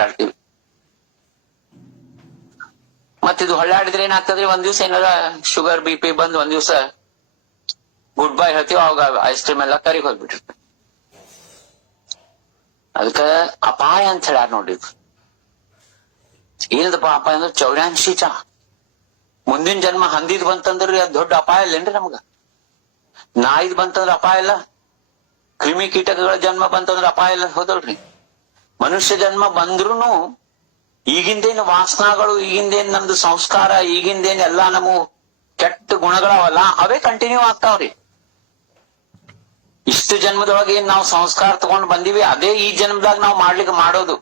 ಮತ್ತಿದು ಹೊಳ್ಳಾಡಿದ್ರೆ ಏನಾಗ್ತದ್ರಿ, ಒಂದ್ ದಿವ್ಸ ಏನಾರ ಶುಗರ್ BP ಬಂದ್ ಒಂದ್ ದಿವ್ಸ ಗುಡ್ ಬೈ ಹೇಳ್ತೀವಿ, ಅವಾಗ ಐಸ್ ಕ್ರೀಮ್ ಎಲ್ಲ ಕರಿಗ್ ಹೋಗ್ಬಿಟ್ಟಿರ್ತೀವಿ. ಅದಕ್ಕ ಅಪಾಯ ಅಂತ ಹೇಳ್ಯಾರ ನೋಡ್ರಿ. ಏನದಪ್ಪ ಅಪಾಯ ಅಂದ್ರೆ 84 ಮುಂದಿನ ಜನ್ಮ ಹಂದಿದ್ ಬಂತಂದ್ರಿ ಅದ್ ದೊಡ್ಡ ಅಪಾಯ ಇಲ್ಲೇನ್ರಿ ನಮ್ಗ? ನಾಯಿದ್ ಬಂತಂದ್ರ ಅಪಾಯ ಇಲ್ಲ, ಕ್ರಿಮಿ ಕೀಟಕಗಳ ಜನ್ಮ ಬಂತಂದ್ರ ಅಪಾಯ ಇಲ್ಲ, ಹೋದಲ್ರಿ? ಮನುಷ್ಯ ಜನ್ಮ ಬಂದ್ರುನು ಈಗಿಂದೇನು ವಾಸನಾಗಳು, ಈಗಿಂದೇನ್ ನಮ್ದು ಸಂಸ್ಕಾರ, ಈಗಿಂದೇನ್ ಎಲ್ಲಾ ನಮಗೂ ಕೆಟ್ಟ ಗುಣಗಳವಲ್ಲ ಅವೇ ಕಂಟಿನ್ಯೂ ಆಗ್ತಾವ್ರಿ. ಇಷ್ಟು ಜನ್ಮದೊಳಗೆ ಏನ್ ನಾವು ಸಂಸ್ಕಾರ ತಗೊಂಡ್ ಬಂದಿವಿ ಅದೇ ಈ ಜನ್ಮದಾಗ ನಾವು ಮಾಡ್ಲಿಕ್ಕೆ ಮಾಡೋದು.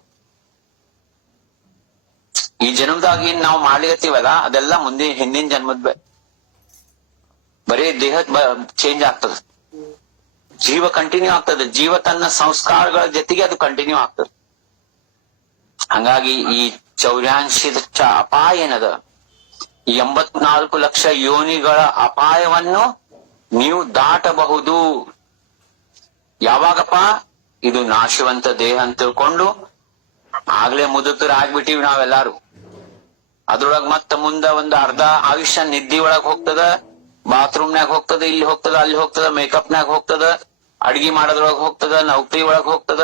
ಈ ಜನ್ಮದಾಗ ಏನ್ ನಾವು ಮಾಡ್ಲಿಕತ್ತೀವಲ್ಲ ಅದೆಲ್ಲ ಹಿಂದಿನ ಜನ್ಮದ ಬರೀ ದೇಹ ಚೇಂಜ್ ಆಗ್ತದ, ಜೀವ ಕಂಟಿನ್ಯೂ ಆಗ್ತದೆ, ಜೀವ ತನ್ನ ಸಂಸ್ಕಾರಗಳ ಜೊತೆಗೆ ಅದು ಕಂಟಿನ್ಯೂ ಆಗ್ತದೆ. ಹಂಗಾಗಿ ಈ 84 ಅಪಾಯ ಏನದ, 84 ಲಕ್ಷ ಯೋನಿಗಳ ಅಪಾಯವನ್ನು ನೀವು ದಾಟಬಹುದು. ಯಾವಾಗಪ್ಪ? ಇದು ನಾಶವಂತ ದೇಹ ಅಂತ ತಿಳ್ಕೊಂಡು ಆಗ್ಲೇ ಮುದುಕರಾಗ್ಬಿಟ್ಟಿವಿ ನಾವೆಲ್ಲಾರು. ಅದ್ರೊಳಗ್ ಮತ್ತ ಮುಂದ ಒಂದು ಅರ್ಧ ಆಯುಷ್ಯ ನಿದ್ದಿ ಒಳಗ್ ಹೋಗ್ತದ, ಬಾತ್ರೂಮ್ನಾಗ ಹೋಗ್ತದ, ಇಲ್ಲಿ ಹೋಗ್ತದ, ಅಲ್ಲಿ ಹೋಗ್ತದ, ಮೇಕಪ್ನಾಗ ಹೋಗ್ತದ, ಅಡ್ಗಿ ಮಾಡೋದ್ರೊಳಗ್ ಹೋಗ್ತದ, ನೌಕರಿ ಒಳಗ್ ಹೋಗ್ತದ,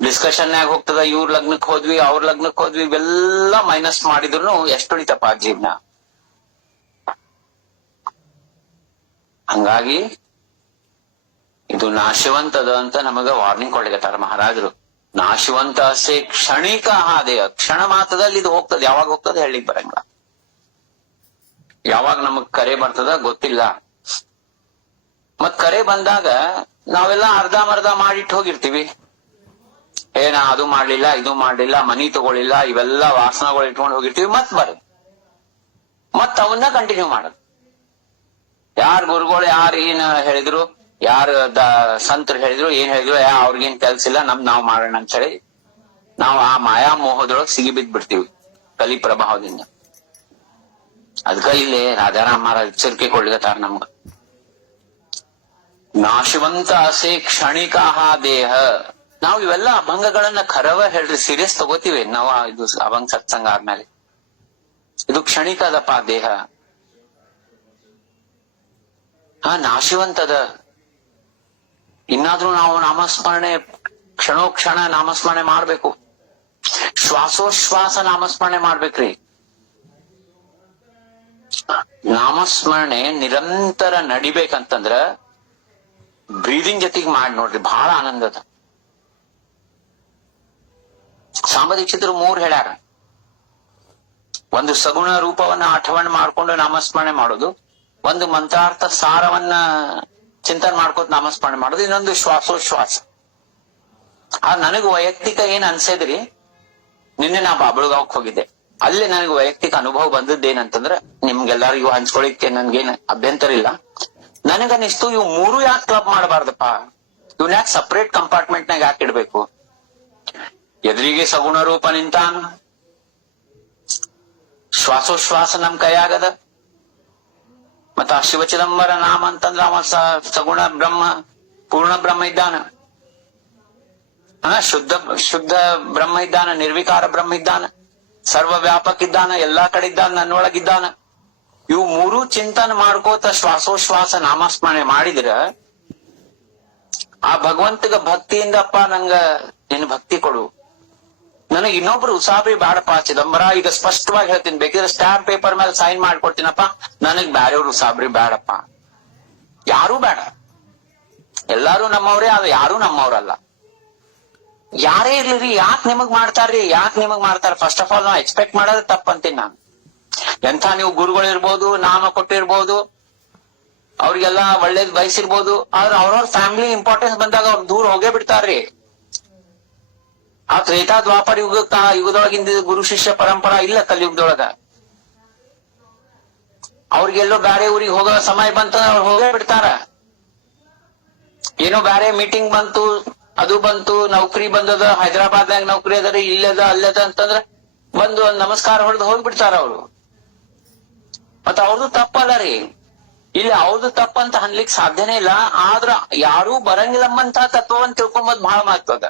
ಡಿಸ್ಕಷನ್ನಾಗ ಹೋಗ್ತದ. ಇವ್ರ ಲಗ್ನಕ್ ಹೋದ್ವಿ, ಅವ್ರ ಲಗ್ನಕ್ ಹೋದ್ವಿ, ಇವೆಲ್ಲ ಮೈನಸ್ ಮಾಡಿದ್ರು ಎಷ್ಟು ಉಳಿತಪ್ಪ ಜೀವನ. ಹಂಗಾಗಿ ಇದು ನಾಶವಂತದ ಅಂತ ನಮಗ ವಾರ್ನಿಂಗ್ ಕೊಡ್ಲಿಕತ್ತಾರ ಮಹಾರಾಜರು. ನಾಶವಂತ ಅಸೆ ಕ್ಷಣಿಕ ಆದೇಯ, ಕ್ಷಣ ಮಾತ್ರದಲ್ಲಿ ಇದು ಹೋಗ್ತದೆ. ಯಾವಾಗ ಹೋಗ್ತದೆ ಹೇಳಿಕ್ ಬರಂಗಿಲ್ಲ, ಯಾವಾಗ ನಮಗ್ ಕರೆ ಬರ್ತದ ಗೊತ್ತಿಲ್ಲ. ಮತ್ ಕರೆ ಬಂದಾಗ ನಾವೆಲ್ಲ ಅರ್ಧ ಮಾಡಿಟ್ಟು ಹೋಗಿರ್ತೀವಿ. ನಾ ಅದು ಮಾಡ್ಲಿಲ್ಲ, ಇದು ಮಾಡ್ಲಿಲ್ಲ, ಮನಿ ತಗೊಳ್ಳಿಲ್ಲ, ಇವೆಲ್ಲ ವಾಸನಗಳು ಇಟ್ಕೊಂಡು ಹೋಗಿರ್ತೀವಿ. ಮತ್ ಅವನ್ನ ಕಂಟಿನ್ಯೂ ಮಾಡೋದು. ಯಾರ್ ಗುರುಗಳು ಯಾರು ಏನ್ ಹೇಳಿದ್ರು, ಯಾರು ಸಂತರು ಹೇಳಿದ್ರು, ಏನ್ ಹೇಳಿದ್ರು, ಅವ್ರಿಗೇನ್ ಕೆಲ್ಸ ಇಲ್ಲ, ನಾವ್ ಮಾಡೋಣ ಅಂತ ಹೇಳಿ ನಾವು ಆ ಮಾಯಾ ಮೋಹದೊಳಗೆ ಸಿಗಿ ಬಿದ್ದು ಬಿಡ್ತೀವಿ ಕಲಿ ಪ್ರಭಾವದಿಂದ. ಅದಕ್ಕ ಇಲ್ಲಿ ರಾಜಾರಾಮರ ಎಚ್ಚರಿಕೆ ಕೊಡ್ಲಿಕತ್ತಾರ ನಮ್ಗ. ನಾಶವಂತ ಅಸೆ ಕ್ಷಣಿಕ ದೇಹ. ನಾವು ಇವೆಲ್ಲ ಅಭಂಗಗಳನ್ನ ಖರವ ಹೇಳ್ರಿ, ಸೀರಿಯಸ್ ತಗೋತೀವಿ ನಾವು. ಇದು ಅಭಂಗ ಸತ್ಸಂಗ ಆದ್ಮೇಲೆ ಇದು ಕ್ಷಣಿಕ ಅದಪ್ಪ ದೇಹ. ನಾಶವಂತದ. ಇನ್ನಾದ್ರೂ ನಾವು ನಾಮಸ್ಮರಣೆ ಕ್ಷಣೋಕ್ಷಣ ನಾಮಸ್ಮರಣೆ ಮಾಡ್ಬೇಕು, ಶ್ವಾಸೋಶ್ವಾಸ ನಾಮಸ್ಮರಣೆ ಮಾಡ್ಬೇಕ್ರಿ. ನಾಮಸ್ಮರಣೆ ನಿರಂತರ ನಡಿಬೇಕಂತಂದ್ರ ಬ್ರೀದಿಂಗ್ ಜೊತೆಗೆ ಮಾಡಿ ನೋಡ್ರಿ, ಬಹಳ ಆನಂದದ. ಸಾಂಬದೀಕ್ಷಿತರು 3 ಹೇಳ್ಯಾರ. ಒಂದು ಸಗುಣ ರೂಪವನ್ನ ಆಠವಣೆ ಮಾಡ್ಕೊಂಡು ನಾಮಸ್ಮರಣೆ ಮಾಡೋದು, ಒಂದು ಮಂತ್ರಾರ್ಥ ಸಾರವನ್ನ ಚಿಂತನೆ ಮಾಡ್ಕೋತ ನಾಮಸ್ಮರಣೆ ಮಾಡೋದು, ಇನ್ನೊಂದು ಶ್ವಾಸೋಶ್ವಾಸ. ನನಗ್ ವೈಯಕ್ತಿಕ ಏನ್ ಅನ್ಸೇದ್ರಿ, ನಿನ್ನೆ ನಾ ಬಾಬಳಗಾವ್ಕ್ ಹೋಗಿದ್ದೆ. ಅಲ್ಲಿ ನನಗೆ ವೈಯಕ್ತಿಕ ಅನುಭವ ಬಂದದ್ದೇನಂತಂದ್ರ ನಿಮ್ಗೆಲ್ಲರಿಗೂ ಹಂಚ್ಕೊಳಿಕ್ಕೆ ನನ್ಗೇನ್ ಅಭ್ಯಂತರ ಇಲ್ಲ. ನನಗನ್ನಿಸ್ತು ಇವು 3 ಯಾಕೆ ಕ್ಲಬ್ ಮಾಡಬಾರ್ದಪ್ಪ, ಇವನ್ ಯಾಕೆ ಸಪರೇಟ್ ಕಂಪಾರ್ಟ್ಮೆಂಟ್ ನಾಗ ಯಾಕೆ ಇಡ್ಬೇಕು? ಎದುರಿಗೆ ಸಗುಣ ರೂಪ ನಿಂತಾನ, ಶ್ವಾಸೋಶ್ವಾಸ ನಮ್ ಕೈಯಾಗದ, ಮತ್ತ ಶಿವಚಿದಂಬರ ನಾಮ ಅಂತಂದ್ರ ಅವ ಸಗುಣ ಬ್ರಹ್ಮ, ಪೂರ್ಣ ಬ್ರಹ್ಮ ಇದ್ದಾನ, ಶುದ್ಧ ಬ್ರಹ್ಮ ಇದ್ದಾನ, ನಿರ್ವಿಕಾರ ಬ್ರಹ್ಮ ಇದ್ದಾನ, ಸರ್ವ ವ್ಯಾಪಕ ಇದ್ದಾನ, ಎಲ್ಲಾ ಕಡೆ ಇದ್ದಾನ, ನನ್ನೊಳಗಿದ್ದಾನ. ಇವು 3 ಚಿಂತನೆ ಮಾಡ್ಕೋತ ಶ್ವಾಸೋಶ್ವಾಸ ನಾಮಸ್ಮರಣೆ ಮಾಡಿದ್ರ ಆ ಭಗವಂತಗ ಭಕ್ತಿಯಿಂದಪ್ಪ ನಂಗ ನಿನ್ ಭಕ್ತಿ ಕೊಡು, ನನಗ್ ಇನ್ನೊಬ್ರು ಉಸಾಬರಿ ಬ್ಯಾಡಪ್ಪ ಚಿದಂಬರ, ಈಗ ಸ್ಪಷ್ಟವಾಗಿ ಹೇಳ್ತೀನಿ, ಬೇಕಿದ್ರೆ ಸ್ಟಾಂಪ್ ಪೇಪರ್ ಮೇಲೆ ಸೈನ್ ಮಾಡ್ಕೊಡ್ತೀನಪ್ಪ, ನನಗ್ ಬ್ಯಾರೆಯವ್ರು ಉಸಾಬರಿ ಬ್ಯಾಡಪ್ಪ, ಯಾರೂ ಬೇಡ. ಎಲ್ಲಾರು ನಮ್ಮವ್ರೇ, ಅದು ಯಾರು ನಮ್ಮವ್ರಲ್ಲ. ಯಾರೇ ಇರ್ಲಿ, ಯಾಕೆ ನಿಮಗ್ ಮಾಡ್ತಾರ್ರಿ, ಯಾಕೆ ನಿಮಗ್ ಮಾಡ್ತಾರ? ಫಸ್ಟ್ ಆಫ್ ಆಲ್ ನಾವು ಎಕ್ಸ್ಪೆಕ್ಟ್ ಮಾಡೋದು ತಪ್ಪಂತೀನಿ ನಾನು. ಎಂಥ ನೀವು ಗುರುಗಳಿರ್ಬೋದು, ನಾಮ ಕೊಟ್ಟಿರ್ಬೋದು, ಅವ್ರಿಗೆಲ್ಲ ಒಳ್ಳೇದ್ ಬಯಸಿರ್ಬೋದು, ಆದ್ರೆ ಅವ್ರವ್ರ ಫ್ಯಾಮಿಲಿ ಇಂಪಾರ್ಟೆನ್ಸ್ ಬಂದಾಗ ಅವ್ರ ದೂರ ಹೋಗೇ ಬಿಡ್ತಾರ್ರಿ. ಆ ತ್ರೇತಾ ದ್ವಾಪರ ಯುಗದೊಳಗಿಂದ ಗುರು ಶಿಷ್ಯ ಪರಂಪರಾ ಇಲ್ಲ ಕಲಿಯುಗದೊಳಗ. ಅವ್ರಿಗೆಲ್ಲೋ ಬ್ಯಾರೆ ಊರಿಗೆ ಹೋಗೋ ಸಮಯ ಬಂತ ಅವ್ರು ಹೋಗೇ ಬಿಡ್ತಾರ. ಏನೋ ಬ್ಯಾರೆ ಮೀಟಿಂಗ್ ಬಂತು, ಅದು ಬಂತು, ನೌಕರಿ ಬಂದದ, ಹೈದರಾಬಾದ್ನಾಗ ನೌಕರಿ ಅದರಿ, ಇಲ್ಲದ ಅಲ್ಲದ ಅಂತಂದ್ರ ಬಂದು ಒಂದ್ ನಮಸ್ಕಾರ ಹೊಡೆದು ಹೋಗ್ಬಿಡ್ತಾರ ಅವ್ರು. ಮತ್ತ ಅವ್ರದ್ದು ತಪ್ಪಲ್ಲ ರೀ, ಇಲ್ಲಿ ಅವ್ರದ್ದು ತಪ್ಪಂತ ಅನ್ಲಿಕ್ ಸಾಧ್ಯನೇ ಇಲ್ಲ. ಆದ್ರ ಯಾರೂ ಬರಂಗಿಲ್ಲಮ್ಮಂತ ತತ್ವವನ್ನು ತಿಳ್ಕೊಂಬದ್ ಬಹಳ ಮಹತ್ವದ.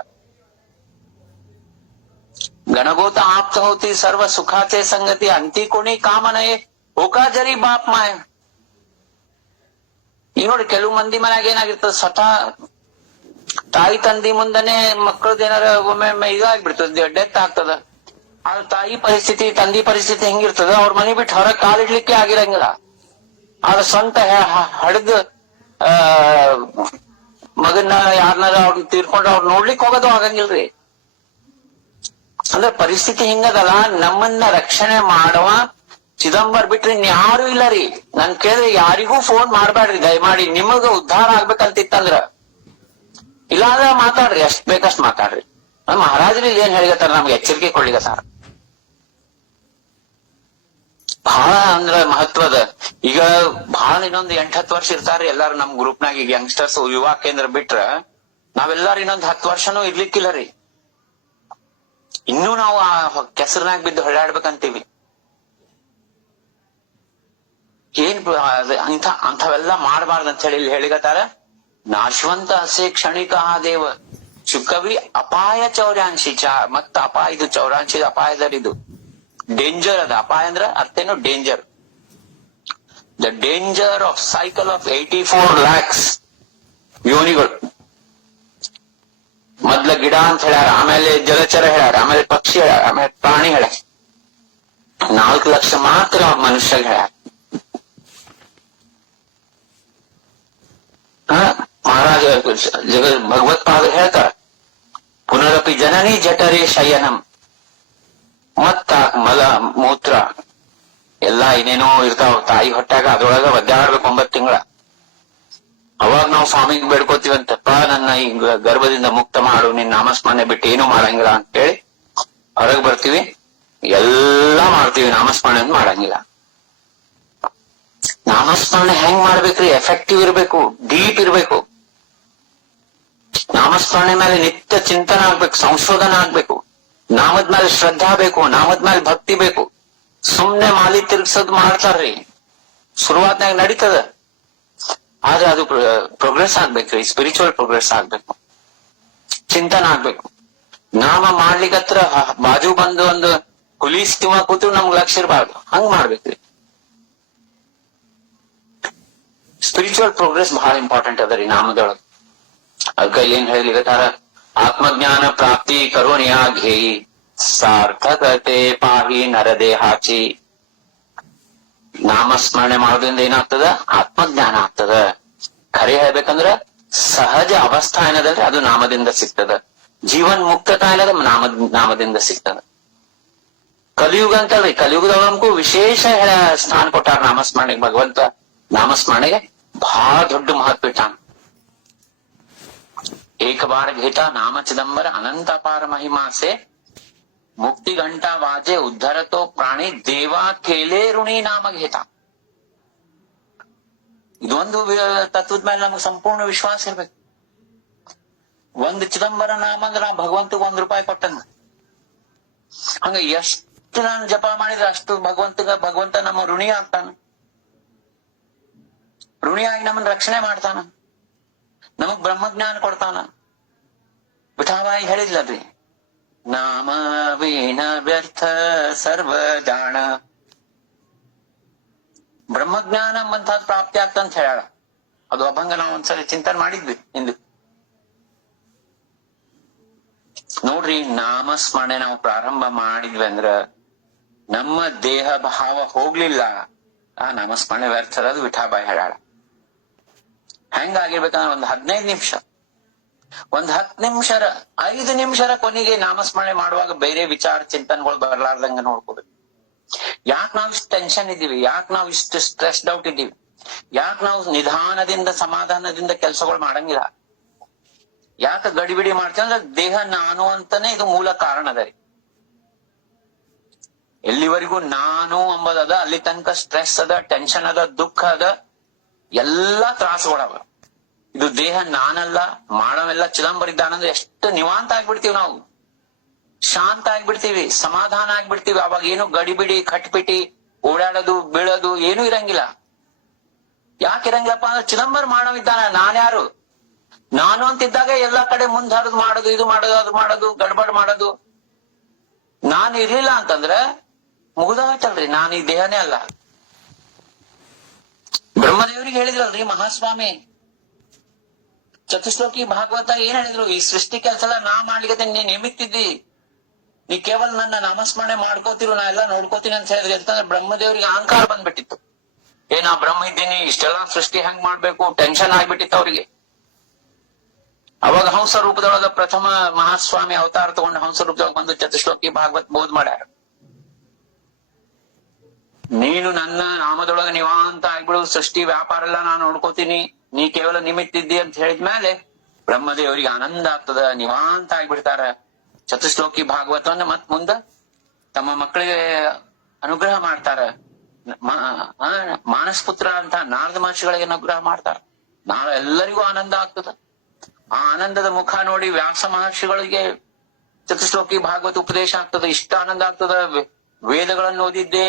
ಗಣಗೋತ ಆಪ್ತ ಹೋತಿ ಸರ್ವ ಸುಖಾಚೆ ಸಂಗತಿ ಅಂತಿ ಕೋಣಿ ಕಾಮನಯೇ ಹೋಕಾ ಜರಿ ಬಾಪ್ ಮಾಯ. ಈಗ ನೋಡಿ, ಕೆಲವು ಮಂದಿ ಮನ್ಯಾಗ ಏನಾಗಿರ್ತದ, ಸ್ವತಃ ತಾಯಿ ತಂದಿ ಮುಂದನೆ ಮಕ್ಕಳದ್ ಏನಾರ ಒಮ್ಮೆ ಇದಾಗ್ಬಿಡ್ತದ, ಡೆತ್ ಆಗ್ತದ. ಆ ತಾಯಿ ಪರಿಸ್ಥಿತಿ ತಂದಿ ಪರಿಸ್ಥಿತಿ ಹೆಂಗಿರ್ತದ, ಅವ್ರ ಮನೆ ಬಿಟ್ಟು ಹೊರಗ್ ಕಾಲಿಡ್ಲಿಕ್ಕೆ ಆಗಿರಂಗಿಲ್ಲ. ಆದ ಸ್ವಂತ ಹಡದ್ ಮಗನ್ನ ಯಾರನ್ನಾರ ಅವ್ರನ್ನ ತೀರ್ಕೊಂಡ್ರ ಅವ್ರ ನೋಡ್ಲಿಕ್ ಹೋಗೋದು ಆಗಂಗಿಲ್ರಿ. ಅಂದ್ರೆ ಪರಿಸ್ಥಿತಿ ಹಿಂಗದಲ್ಲ. ನಮ್ಮನ್ನ ರಕ್ಷಣೆ ಮಾಡುವ ಚಿದಂಬರ್ ಬಿಟ್ರಿ ಇನ್ಯಾರು ಇಲ್ಲ ರೀ. ನನ್ ಕೇಳಿದ್ರೆ ಯಾರಿಗೂ ಫೋನ್ ಮಾಡ್ಬೇಡ್ರಿ ದಯಮಾಡಿ. ನಿಮಗ ಉದ್ಧಾರ ಆಗ್ಬೇಕಂತಿತ್ತಂದ್ರ ಇಲ್ಲಾಂದ್ರ ಮಾತಾಡ್ರಿ, ಎಷ್ಟ್ ಬೇಕಷ್ಟ್ ಮಾತಾಡ್ರಿ. ಮಹಾರಾಜರು ಏನ್ ಹೇಳಿಗತ್ತಾರ, ನಮ್ಗೆ ಎಚ್ಚರಿಕೆ ಕೊಡ್ಲಿಗತ್ತಾರ. ಬಹಳ ಅಂದ್ರ ಮಹತ್ವದ. ಈಗ ಬಹಳ ಇನ್ನೊಂದ್ 8-10 ವರ್ಷ ಇರ್ತಾರ್ರಿ ಎಲ್ಲಾರು ನಮ್ ಗ್ರೂಪ್ನಾಗ. ಈಗ ಯಂಗ್ಸ್ಟರ್ಸ್ ಯುವ ಕೇಂದ್ರ ಬಿಟ್ರ ನಾವೆಲ್ಲಾರು ಇನ್ನೊಂದ್ 10 ವರ್ಷನೂ ಇರ್ಲಿಕ್ಕಿಲ್ಲ ರೀ. ಇನ್ನೂ ನಾವು ಆ ಕೆಸರಿನಾಗ ಬಿದ್ದು ಹೊಳ್ಳಾಡ್ಬೇಕಂತೀವಿ. ಏನ್ ಅಂಥವೆಲ್ಲ ಮಾಡಬಾರ್ದು ಅಂತ ಹೇಳಿ ಇಲ್ಲಿ ಹೇಳಿಗತ್ತಾರ. ನಾಶವಂತ ಹಸೆ ಕ್ಷಣಿಕ ದೇವ ಚುಕ್ಕವಿ ಅಪಾಯ ಚೌರ್ಯಾಂಶಿ ಮತ್ತ ಅಪಾಯ, ಇದು ಚೌರಾಂಶಿ ಅಪಾಯದಲ್ಲಿದು ಡೇಂಜರ್ ಅದ. ಅಪಾಯ ಅಂದ್ರ ಅರ್ಥೇನು danger. The danger of cycle of 84 lakhs ಯೋನಿಗಳು. ಮೊದ್ಲ ಗಿಡ ಅಂತ ಹೇಳ್ಯಾರ, ಆಮೇಲೆ ಜಲಚರ ಹೇಳ್ಯಾರ, ಆಮೇಲೆ ಪಕ್ಷಿ ಹೇಳ್ಯಾರ, ಆಮೇಲೆ ಪ್ರಾಣಿ ಹೇಳ್ಯಾರ. 4 ಲಕ್ಷ ಮಾತ್ರ ಮನುಷ್ಯ ಹೇಳ್ಯಾರ. ಮಹಾರಾಜ ಭಗವತ್ಪಾದ ಹೇಳ್ತಾರ, ಪುನರಪಿ ಜನನಿ ಜಠರೇ ಶಯನಂ. ಮತ್ತ ಮಲ ಮೂತ್ರ ಎಲ್ಲಾ ಏನೇನೋ ಇರ್ತಾವ ತಾಯಿ ಹೊಟ್ಟಾಗ, ಅದ್ರೊಳಗ ಒದ್ದಾಡ್ಬೇಕು 9 ತಿಂಗಳ. ಅವಾಗ ನಾವು ಸ್ವಾಮಿಗೆ ಬೇಡ್ಕೋತೀವಂತಪ್ಪ, ನನ್ನ ಈ ಗರ್ಭದಿಂದ ಮುಕ್ತ ಮಾಡು, ನಿನ್ ನಾಮಸ್ಮರಣೆ ಬಿಟ್ಟು ಏನು ಮಾಡಂಗಿಲ್ಲ ಅಂತೇಳಿ ಹೊರಗ್ ಬರ್ತೀವಿ. ಎಲ್ಲಾ ಮಾಡ್ತೀವಿ, ನಾಮಸ್ಮರಣೆ ಮಾಡಂಗಿಲ್ಲ. ನಾಮಸ್ಮರಣೆ ಹೆಂಗ್ ಮಾಡ್ಬೇಕ್ರಿ? ಎಫೆಕ್ಟಿವ್ ಇರ್ಬೇಕು, ಡೀಪ್ ಇರ್ಬೇಕು. ನಾಮಸ್ಮರಣೆ ಮೇಲೆ ನಿತ್ಯ ಚಿಂತನೆ ಆಗ್ಬೇಕು, ಸಂಶೋಧನೆ ಆಗ್ಬೇಕು. ನಾಮದ ಮೇಲೆ ಶ್ರದ್ಧಾ ಬೇಕು, ನಾಮದ ಮೇಲೆ ಭಕ್ತಿ ಬೇಕು. ಸುಮ್ನೆ ಮಾಲಿ ತಿರ್ಗ್ಸೋದ್ ಮಾಡ್ತಾರ್ರಿ, ಶುರುವಾತ್ನಾಗ ನಡೀತದ. ಆದ್ರೆ ಅದು ಪ್ರೋಗ್ರೆಸ್ ಆಗ್ಬೇಕ್ರಿ, ಸ್ಪಿರಿಚುವಲ್ ಪ್ರೋಗ್ರೆಸ್ ಆಗ್ಬೇಕು, ಚಿಂತನ ಆಗ್ಬೇಕು. ನಾಮ ಮಾಡ್ಲಿಕ್ಕತ್ರ ಬಾಜು ಬಂದು ಒಂದು ಹುಲಿ ಸಿಂಹ ಕೂತು ನಮ್ಗ್ ಲಕ್ಷ್ಯ ಇರಬಾರ್ದು, ಹಂಗ್ ಮಾಡ್ಬೇಕ್ರಿ. ಸ್ಪಿರಿಚುವಲ್ ಪ್ರೋಗ್ರೆಸ್ ಬಹಳ ಇಂಪಾರ್ಟೆಂಟ್ ಅದ ರೀ ನಾಮದೊಳಗ. ಅದಕ್ಕ ಏನ್ ಹೇಳಿಗತ್ತಾರ, ಆತ್ಮಜ್ಞಾನ ಪ್ರಾಪ್ತಿ ಕರುಣಿಯ ಘೇಯಿ ಸಾರ್ಥಕತೆ ಪಾಹಿ ನರದೇಹಾಚಿ. ನಾಮಸ್ಮರಣೆ ಮಾಡೋದ್ರಿಂದ ಏನಾಗ್ತದ? ಆತ್ಮಜ್ಞಾನ ಆಗ್ತದ. ಖರೆ ಹೇಳ್ಬೇಕಂದ್ರ ಸಹಜ ಅವಸ್ಥಾ ಏನದಲ್ರಿ ಅದು ನಾಮದಿಂದ ಸಿಗ್ತದ. ಜೀವನ್ ಮುಕ್ತತಾ ಏನದ ನಾಮದಿಂದ ಸಿಗ್ತದ. ಕಲಿಯುಗ ಅಂತಲ್ರಿ, ಕಲಿಯುಗದವರೆಗೂ ವಿಶೇಷ ಸ್ಥಾನ ಕೊಟ್ಟಾರ ನಾಮಸ್ಮರಣೆಗೆ. ಭಗವಂತ ನಾಮಸ್ಮರಣೆಗೆ ಬಹಳ ದೊಡ್ಡ ಮಹತ್ವ ಇಟ್ಟಾನ. एक बार घेता नाम चिदंबर अनंत अपार महिमा से मुक्ति घंटा वाजे उद्धरतो प्राणी देवा केले ಋಣಿ ನಾಮ घेता. ಇದೊಂದು ತತ್ವದ ಮೇಲೆ ನಮ್ಗೆ ಸಂಪೂರ್ಣ ವಿಶ್ವಾಸ ಇರ್ಬೇಕು. ಒಂದು ಚಿದಂಬರ ನಾಮ ಅಂದ್ರ ನಾ ಭಗವಂತಗ್ ₹1 ಕೊಟ್ಟಂಗ. ಹಂಗ ಎಷ್ಟು ನಾನು ಜಪ ಮಾಡಿದ್ರೆ ಅಷ್ಟು ಭಗವಂತ ನಮ್ಮ ಋಣಿ ಆಗ್ತಾನ. ಋಣಿಯಾಗಿ ನಮ್ಮನ್ನ ರಕ್ಷಣೆ ಮಾಡ್ತಾನ, ನಮಗ್ ಬ್ರಹ್ಮಜ್ಞಾನ ಕೊಡ್ತಾನ. ವಿಠಾಬಾಯಿ ಹೇಳಿದ್ಲಲ್ರಿ, ನಾಮ ವೀಣ ವ್ಯರ್ಥ ಸರ್ವ ಜಾಣ. ಬ್ರಹ್ಮಜ್ಞಾನ ಅಂತದ್ ಪ್ರಾಪ್ತಿ ಆಗ್ತಂತ ಹೇಳ. ಅದು ಅಭಂಗ ನಾವು ಒಂದ್ಸರಿ ಚಿಂತನೆ ಮಾಡಿದ್ವಿ ಇಂದು. ನೋಡ್ರಿ, ನಾಮಸ್ಮರಣೆ ನಾವು ಪ್ರಾರಂಭ ಮಾಡಿದ್ವಿ ಅಂದ್ರ ನಮ್ಮ ದೇಹ ಭಾವ ಹೋಗ್ಲಿಲ್ಲ, ಆ ನಾಮಸ್ಮರಣೆ ವ್ಯರ್ಥ. ಅದು ವಿಠಾಬಾಯಿ ಹೇಳ. ಹೆಂಗಾಗಿರ್ಬೇಕಂದ್ರೆ ಒಂದ್ 15 ನಿಮಿಷ, ಒಂದ್ 5 ನಿಮಿಷರ ಕೊನೆಗೆ ನಾಮಸ್ಮರಣೆ ಮಾಡುವಾಗ ಬೇರೆ ವಿಚಾರ ಚಿಂತನೆಗಳು ಬರ್ಲಾರ್ದಂಗ ನೋಡ್ಕೋಬೇಕು. ಯಾಕೆ ನಾವು ಇಷ್ಟು ಟೆನ್ಷನ್ ಇದ್ದೀವಿ, ಯಾಕೆ ನಾವು ಇಷ್ಟು ಸ್ಟ್ರೆಸ್ಡ್ ಔಟ್ ಇದ್ದೀವಿ, ಯಾಕೆ ನಾವು ನಿಧಾನದಿಂದ ಸಮಾಧಾನದಿಂದ ಕೆಲಸಗಳು ಮಾಡಂಗಿಲ್ಲ, ಯಾಕೆ ಗಡಿಬಿಡಿ ಮಾಡ್ತೀವಿ ಅಂದ್ರೆ ದೇಹ ನಾನು ಅಂತಾನೆ ಇದು ಮೂಲ ಕಾರಣ ಅದ ರೀ. ಎಲ್ಲಿವರೆಗೂ ನಾನು ಅಂಬದದ ಅಲ್ಲಿ ತನಕ ಸ್ಟ್ರೆಸ್ ಅದ, ಟೆನ್ಷನ್ ಅದ, ದುಃಖ ಅದ, ಎಲ್ಲಾ ತ್ರಾಸುಗಳವ. ಇದು ದೇಹ ನಾನಲ್ಲ, ಮಾಡವೆಲ್ಲ ಚಿದಂಬರ ಇದ್ದಾನಂದ್ರೆ ಎಷ್ಟು ನಿವಾಂತ ಆಗ್ಬಿಡ್ತೀವಿ ನಾವು, ಶಾಂತ ಆಗ್ಬಿಡ್ತೀವಿ, ಸಮಾಧಾನ ಆಗ್ಬಿಡ್ತೀವಿ. ಅವಾಗ ಏನು ಗಡಿಬಿಡಿ ಕಟ್ಪಿಟಿ ಓಡಾಡೋದು ಬೀಳೋದು ಏನು ಇರಂಗಿಲ್ಲ. ಯಾಕೆ ಇರಂಗಿಲ್ಲಪ್ಪ ಅಂದ್ರೆ ಚಿದಂಬರ ಮಾಡವಿದ್ದಾನ, ನಾನ್ಯಾರು? ನಾನು ಅಂತಿದ್ದಾಗ ಎಲ್ಲಾ ಕಡೆ ಮುಂದ್ ಹರಿದು ಮಾಡೋದು, ಇದು ಮಾಡೋದು, ಅದು ಮಾಡೋದು, ಗಡ್ಬಡ್ ಮಾಡೋದು. ನಾನು ಇರ್ಲಿಲ್ಲ ಅಂತಂದ್ರೆ ಮುಗಿದಾಯ್ತಲ್ರಿ, ನಾನು ಈ ದೇಹನೇ ಅಲ್ಲ. ಬ್ರಹ್ಮದೇವರಿಗೆ ಹೇಳಿದ್ರಲ್ರಿ ಮಹಾಸ್ವಾಮಿ, ಚತುಶ್ಲೋಕಿ ಭಾಗವತ ಏನ್ ಹೇಳಿದ್ರು, ಈ ಸೃಷ್ಟಿ ಕೆಲಸ ಎಲ್ಲ ನಾ ಮಾಡ್ಲಿಕ್ಕೆ ನೀ ನಿಮಿತ್ತಿದ್ದಿ, ನೀ ಕೇವಲ ನನ್ನ ನಾಮಸ್ಮರಣೆ ಮಾಡ್ಕೋತಿರು, ನಾ ಎಲ್ಲ ನೋಡ್ಕೋತೀನಿ ಅಂತ ಹೇಳಿದ್ರಿ. ಅಂತಂದ್ರೆ ಬ್ರಹ್ಮದೇವರಿಗೆ ಅಹಂಕಾರ ಬಂದ್ಬಿಟ್ಟಿತ್ತು. ನಾ ಬ್ರಹ್ಮ ಇದ್ದೀನಿ, ಇಷ್ಟೆಲ್ಲಾ ಸೃಷ್ಟಿ ಹೆಂಗ್ ಮಾಡ್ಬೇಕು, ಟೆನ್ಷನ್ ಆಗ್ಬಿಟ್ಟಿತ್ತು ಅವ್ರಿಗೆ. ಅವಾಗ ಹಂಸ ರೂಪದೊಳಗ ಪ್ರಥಮ ಮಹಾಸ್ವಾಮಿ ಅವತಾರ ತಗೊಂಡು ಹಂಸ ರೂಪದೊಳಗ ಬಂದು ಚತುಶ್ಲೋಕಿ ಭಾಗವತ್ ಬೋಧ್ ಮಾಡ್ಯಾರ. ನೀನು ನನ್ನ ನಾಮದೊಳಗ ನಿವಾಂತ ಆಗ್ಬಿಡು, ಸೃಷ್ಟಿ ವ್ಯಾಪಾರ ಎಲ್ಲ ನಾನು ನೋಡ್ಕೋತೀನಿ, ನೀ ಕೇವಲ ನಿಮಿತ್ತಿದ್ದಿ ಅಂತ ಹೇಳಿದ್ಮೇಲೆ ಬ್ರಹ್ಮದೇವರಿಗೆ ಆನಂದ ಆಗ್ತದ, ನಿವಾಂತ ಆಗ್ಬಿಡ್ತಾರ. ಚತುಶ್ಲೋಕಿ ಭಾಗವತವನ್ನ ಮತ್ ಮುಂದ ತಮ್ಮ ಮಕ್ಕಳಿಗೆ ಅನುಗ್ರಹ ಮಾಡ್ತಾರ. ಮಾನಸ್ ಪುತ್ರ ಅಂತ ನಾರದ ಮಹರ್ಷಿಗಳಿಗೆ ಅನುಗ್ರಹ ಮಾಡ್ತಾರ. ನಾಳೆ ಎಲ್ಲರಿಗೂ ಆನಂದ ಆಗ್ತದ. ಆ ಆನಂದದ ಮುಖ ನೋಡಿ ವ್ಯಾಸ ಮಹರ್ಷಿಗಳಿಗೆ ಚತುಶ್ಲೋಕಿ ಭಾಗವತ ಉಪದೇಶ ಆಗ್ತದ, ಇಷ್ಟ ಆನಂದ ಆಗ್ತದ. ವೇದಗಳನ್ನು ಓದಿದ್ದೆ,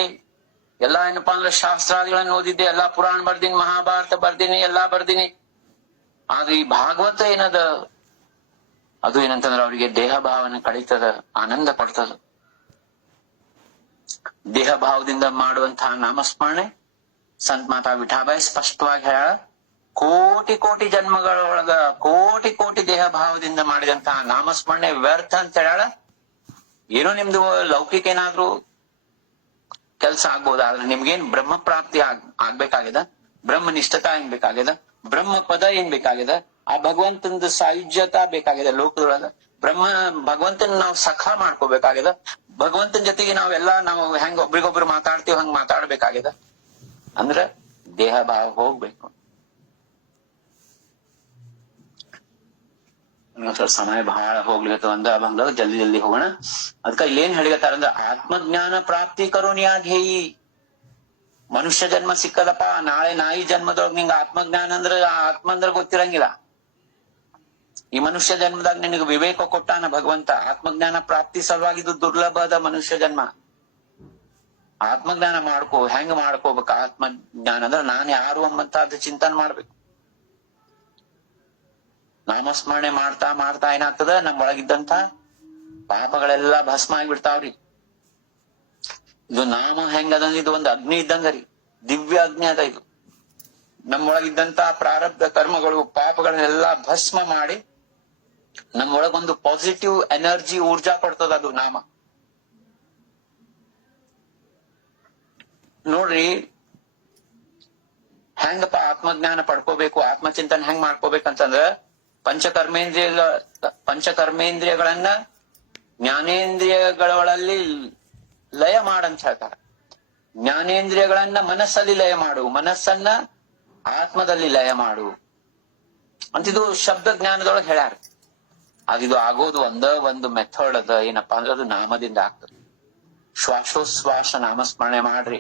ಎಲ್ಲಾ ಏನಪ್ಪಾ ಅಂದ್ರೆ ಶಾಸ್ತ್ರಾದಿಗಳನ್ನ ಓದಿದ್ದೆ, ಎಲ್ಲಾ ಪುರಾಣ ಬರ್ದೀನಿ, ಮಹಾಭಾರತ ಬರ್ದೀನಿ, ಎಲ್ಲಾ ಬರ್ದೀನಿ. ಆದ್ರೆ ಈ ಭಾಗವತ ಏನದ, ಅದು ಏನಂತಂದ್ರೆ ಅವರಿಗೆ ದೇಹ ಭಾವನೆ ಕಳೀತದ, ಆನಂದ ಪಡ್ತದ. ದೇಹ ಭಾವದಿಂದ ಮಾಡುವಂತಹ ನಾಮಸ್ಮರಣೆ ಸಂತ ಮಾತಾ ವಿಠಾಬಾಯಿ ಸ್ಪಷ್ಟವಾಗಿ ಹೇಳ, ಕೋಟಿ ಕೋಟಿ ಜನ್ಮಗಳೊಳಗ ಕೋಟಿ ಕೋಟಿ ದೇಹ ಭಾವದಿಂದ ಮಾಡಿದಂತಹ ನಾಮಸ್ಮರಣೆ ವ್ಯರ್ಥ ಅಂತ ಹೇಳ. ಏನೋ ನಿಮ್ದು ಲೌಕಿಕ ಏನಾದ್ರು ಕೆಲ್ಸ ಆಗ್ಬೋದು, ಆದ್ರೆ ನಿಮ್ಗೇನ್ ಬ್ರಹ್ಮ ಪ್ರಾಪ್ತಿ ಆಗ್ಬೇಕಾಗ್ಯದ, ಬ್ರಹ್ಮ ನಿಷ್ಠತಾ ಏನ್ ಬೇಕಾಗ್ಯದ, ಬ್ರಹ್ಮ ಪದ ಏನ್ ಬೇಕಾಗ್ಯದ, ಆ ಭಗವಂತನ ಸಾಯುಜ್ಯತಾ ಬೇಕಾಗಿದೆ ಲೋಕದೊಳಗ. ಭಗವಂತನ ನಾವು ಸಖ ಮಾಡ್ಕೋಬೇಕಾಗ್ಯದ. ಭಗವಂತನ ಜೊತೆಗೆ ನಾವು ಹೆಂಗ್ ಒಬ್ರಿಗೊಬ್ರು ಮಾತಾಡ್ತೀವಿ ಹಂಗ್ ಮಾತಾಡ್ಬೇಕಾಗ್ಯದ. ಅಂದ್ರ ದೇಹ ಭಾವ ಹೋಗ್ಬೇಕು. ಸಮಯ ಬಹಳ ಹೋಗ್ಲಿತ್ತು ಅಂದ ಬಂದಾಗ ಜಲ್ದಿ ಹೋಗೋಣ. ಅದಕ್ಕ ಇಲ್ಲೇನ್ ಹೇಳಿಗತ್ತಾರ ಅಂದ್ರ, ಆತ್ಮಜ್ಞಾನ ಪ್ರಾಪ್ತಿ ಕರೋನಿ ಧ್ಯೇಯಿ. ಮನುಷ್ಯ ಜನ್ಮ ಸಿಕ್ಕದಪ್ಪ, ನಾಳೆ ನಾಯಿ ಜನ್ಮದೊಳಗ್ ನಿಂಗ ಆತ್ಮಜ್ಞಾನ ಅಂದ್ರ ಆತ್ಮ ಅಂದ್ರ ಗೊತ್ತಿರಂಗಿಲ್ಲ. ಈ ಮನುಷ್ಯ ಜನ್ಮದಾಗ ನಿನಗೆ ವಿವೇಕ ಕೊಟ್ಟಾನ ಭಗವಂತ. ಆತ್ಮಜ್ಞಾನ ಪ್ರಾಪ್ತಿ ಸಲುವಾಗಿದ್ದು ದುರ್ಲಭದ ಮನುಷ್ಯ ಜನ್ಮ. ಆತ್ಮಜ್ಞಾನ ಮಾಡ್ಕೋ. ಹೆಂಗ್ ಮಾಡ್ಕೋಬೇಕು ಆತ್ಮಜ್ಞಾನ ಅಂದ್ರೆ, ನಾನ್ ಯಾರು ಎಂಬಂತದ್ದು ಚಿಂತನೆ ಮಾಡ್ಬೇಕು. ನಾಮಸ್ಮರಣೆ ಮಾಡ್ತಾ ಮಾಡ್ತಾ ಏನಾಗ್ತದ, ನಮ್ಮೊಳಗಿದ್ದಂತ ಪಾಪಗಳೆಲ್ಲಾ ಭಸ್ಮ ಆಗಿಬಿಡ್ತಾವ್ರಿ. ಇದು ನಾಮ ಹೆಂಗದಂದ್ರೆ ಇದು ಒಂದು ಅಗ್ನಿ ಇದ್ದಂಗರಿ, ದಿವ್ಯ ಅಗ್ನಿ ಅದ ಇದು. ನಮ್ಮೊಳಗಿದ್ದಂತ ಪ್ರಾರಬ್ಧ ಕರ್ಮಗಳು ಪಾಪಗಳನ್ನೆಲ್ಲಾ ಭಸ್ಮ ಮಾಡಿ ನಮ್ಮೊಳಗೊಂದು ಪಾಸಿಟಿವ್ ಎನರ್ಜಿ ಊರ್ಜಾ ಕೊಡ್ತದ ಅದು ನಾಮ. ನೋಡ್ರಿ ಹೆಂಗಪ್ಪ ಆತ್ಮಜ್ಞಾನ ಪಡ್ಕೋಬೇಕು, ಆತ್ಮಚಿಂತನೆ ಹೆಂಗ್ ಮಾಡ್ಕೋಬೇಕಂತಂದ್ರ, ಪಂಚಕರ್ಮೇಂದ್ರಿಯಗಳನ್ನ ಜ್ಞಾನೇಂದ್ರಿಯಗಳಲ್ಲಿ ಲಯ ಮಾಡಂತ ಹೇಳ್ತಾರ. ಜ್ಞಾನೇಂದ್ರಿಯಗಳನ್ನ ಮನಸ್ಸಲ್ಲಿ ಲಯ ಮಾಡು, ಮನಸ್ಸನ್ನ ಆತ್ಮದಲ್ಲಿ ಲಯ ಮಾಡು ಅಂತಿದು ಶಬ್ದ ಜ್ಞಾನದೊಳಗೆ ಹೇಳ್ಯಾರ. ಅದಿದು ಆಗೋದು ಒಂದು ಮೆಥಡ್ ಅದ. ಏನಪ್ಪಾ ಅಂದ್ರೆ ಅದು ನಾಮದಿಂದ ಆಗ್ತದೆ. ಶ್ವಾಸೋಶ್ವಾಸ ನಾಮಸ್ಮರಣೆ ಮಾಡ್ರಿ,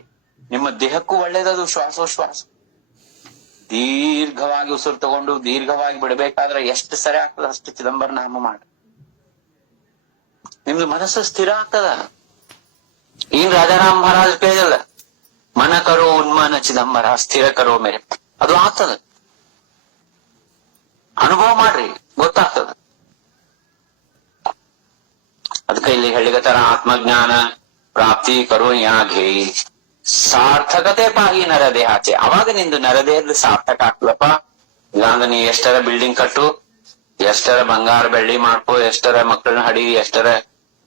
ನಿಮ್ಮ ದೇಹಕ್ಕೂ ಒಳ್ಳೇದದು. ಶ್ವಾಸೋಶ್ವಾಸ ದೀರ್ಘವಾಗಿ ಉಸಿರು ತಗೊಂಡು ದೀರ್ಘವಾಗಿ ಬಿಡ್ಬೇಕಾದ್ರೆ ಎಷ್ಟು ಸರಿ ಆಗ್ತದ ಅಷ್ಟು ಚಿದಂಬರ ನಾಮ ಮಾಡ್ರಿ. ನಿಮ್ದು ಮನಸ್ಸು ಸ್ಥಿರ ಆಗ್ತದ. ಏನ್ ರಾಜಾರಾಮ್ ಮಹಾರಾಜ್ ಕೇಳಿಲ್ಲ, ಮನ ಕರೋ ಉನ್ಮಾನ ಚಿದಂಬರ ಸ್ಥಿರ ಕರೋ ಮೇರೆ, ಅದು ಆಗ್ತದ. ಅನುಭವ ಮಾಡ್ರಿ, ಗೊತ್ತಾಗ್ತದ. ಅದಕ್ಕೆ ಇಲ್ಲಿ ಹೇಳಿಗತರ ಆತ್ಮಜ್ಞಾನ ಪ್ರಾಪ್ತಿ ಕರೋ ಯಾಘೇಯಿ ಸಾರ್ಥಕತೆ ಪಾಹಿ ನರದೇಹಾಚೆ. ಅವಾಗ ನಿಂದು ನರದೇಹದ ಸಾರ್ಥಕ ಆಗ್ತದಪ್ಪ. ಇಲ್ಲಾಂದ್ರೆ ನೀ ಎಷ್ಟರ ಬಿಲ್ಡಿಂಗ್ ಕಟ್ಟು, ಎಷ್ಟರ ಬಂಗಾರ ಬೆಳ್ಳಿ ಮಾಡ್ಕೋ, ಎಷ್ಟರ ಮಕ್ಕಳನ್ನ ಹಡಿ, ಎಷ್ಟರ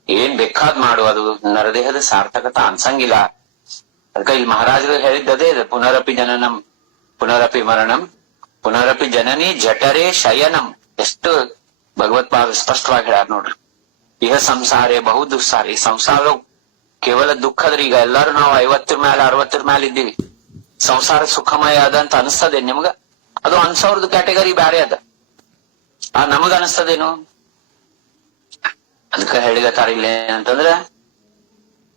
ಏನ್ ಬೇಕಾದ್ ಮಾಡು, ಅದು ನರದೇಹದ ಸಾರ್ಥಕತ ಅನ್ಸಂಗಿಲ್ಲ. ಅದಕ್ಕೆ ಇಲ್ಲಿ ಮಹಾರಾಜರು ಹೇಳಿದ್ದದೇ ಇದೆ, ಪುನರಪಿ ಜನನಂ ಪುನರಪಿ ಮರಣಂ ಪುನರಪಿ ಜನನಿ ಜಠರೇ ಶಯನಂ. ಎಷ್ಟು ಭಗವತ್ಪಾದ ಸ್ಪಷ್ಟವಾಗಿ ಹೇಳ್ಯಾರ ನೋಡ್ರಿ. ಇಹ ಸಂಸಾರೇ ಬಹು ದುಸ್ಸಾರಿ. ಸಂಸಾರ ಕೇವಲ ದುಃಖದ್ರಿ. ಈಗ ಎಲ್ಲಾರು ನಾವು 50 ಮೇಲೆ 60 ಮೇಲೆ ಇದ್ದೀವಿ. ಸಂಸಾರ ಸುಖಮಯ ಅದ ಅಂತ ಅನಿಸ್ತದೆ ನಿಮ್ಗ? ಅದು ಅನ್ಸೋರ್ದು ಕ್ಯಾಟಗರಿ ಬ್ಯಾರೆ ಅದ. ನಮಗ ಅನಿಸ್ತದೇನು? ಅದಕ್ಕೆ ಹೇಳಿಗತ್ತಾರ ಇಲ್ಲ ಏನಂತಂದ್ರ,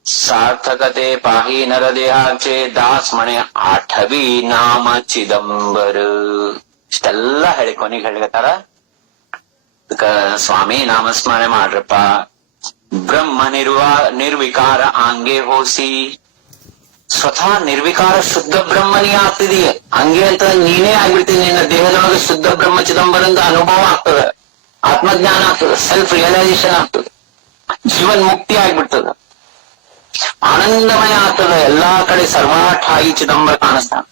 ಸಾರ್ಥಕತೆ ಪಾಹಿ ನರದೇಹಾಚೆ ದಾಸ್ ಮಣೆ ಆಠವಿ ನಾಮ ಚಿದಂಬರ. ಇಷ್ಟೆಲ್ಲ ಹೇಳಿ ಕೊನೆಗೆ ಹೇಳಿಗತ್ತಾರ, ಅದಕ್ಕ ಸ್ವಾಮಿ ನಾಮಸ್ಮರಣೆ ಮಾಡ್ರಪ್ಪ. ಬ್ರಹ್ಮ ನಿರ್ವಿಕಾರ ಆಂಗೆ ಹೋಸಿ. ಸ್ವತಃ ನಿರ್ವಿಕಾರ ಶುದ್ಧ ಬ್ರಹ್ಮನೇ ಆಗ್ತಿದೀಯ. ಹಂಗೆ ಅಂತ ನೀನೇ ಆಗ್ಬಿಡ್ತೀನಿ. ನಿನ್ನ ದೇಹದೊಳಗೆ ಶುದ್ಧ ಬ್ರಹ್ಮ ಚಿದಂಬರಂದ ಅನುಭವ ಆಗ್ತದ, ಆತ್ಮಜ್ಞಾನ ಆಗ್ತದ, ಸೆಲ್ಫ್ ರಿಯಲೈಸೇಷನ್ ಆಗ್ತದ, ಜೀವನ್ ಮುಕ್ತಿ ಆಗ್ಬಿಡ್ತದ, ಆನಂದಮಯ ಆಗ್ತದ. ಎಲ್ಲಾ ಕಡೆ ಸರ್ವಾಠಾಯಿ ಚಿದಂಬರ ಕಾಣಿಸ್ತಾನ.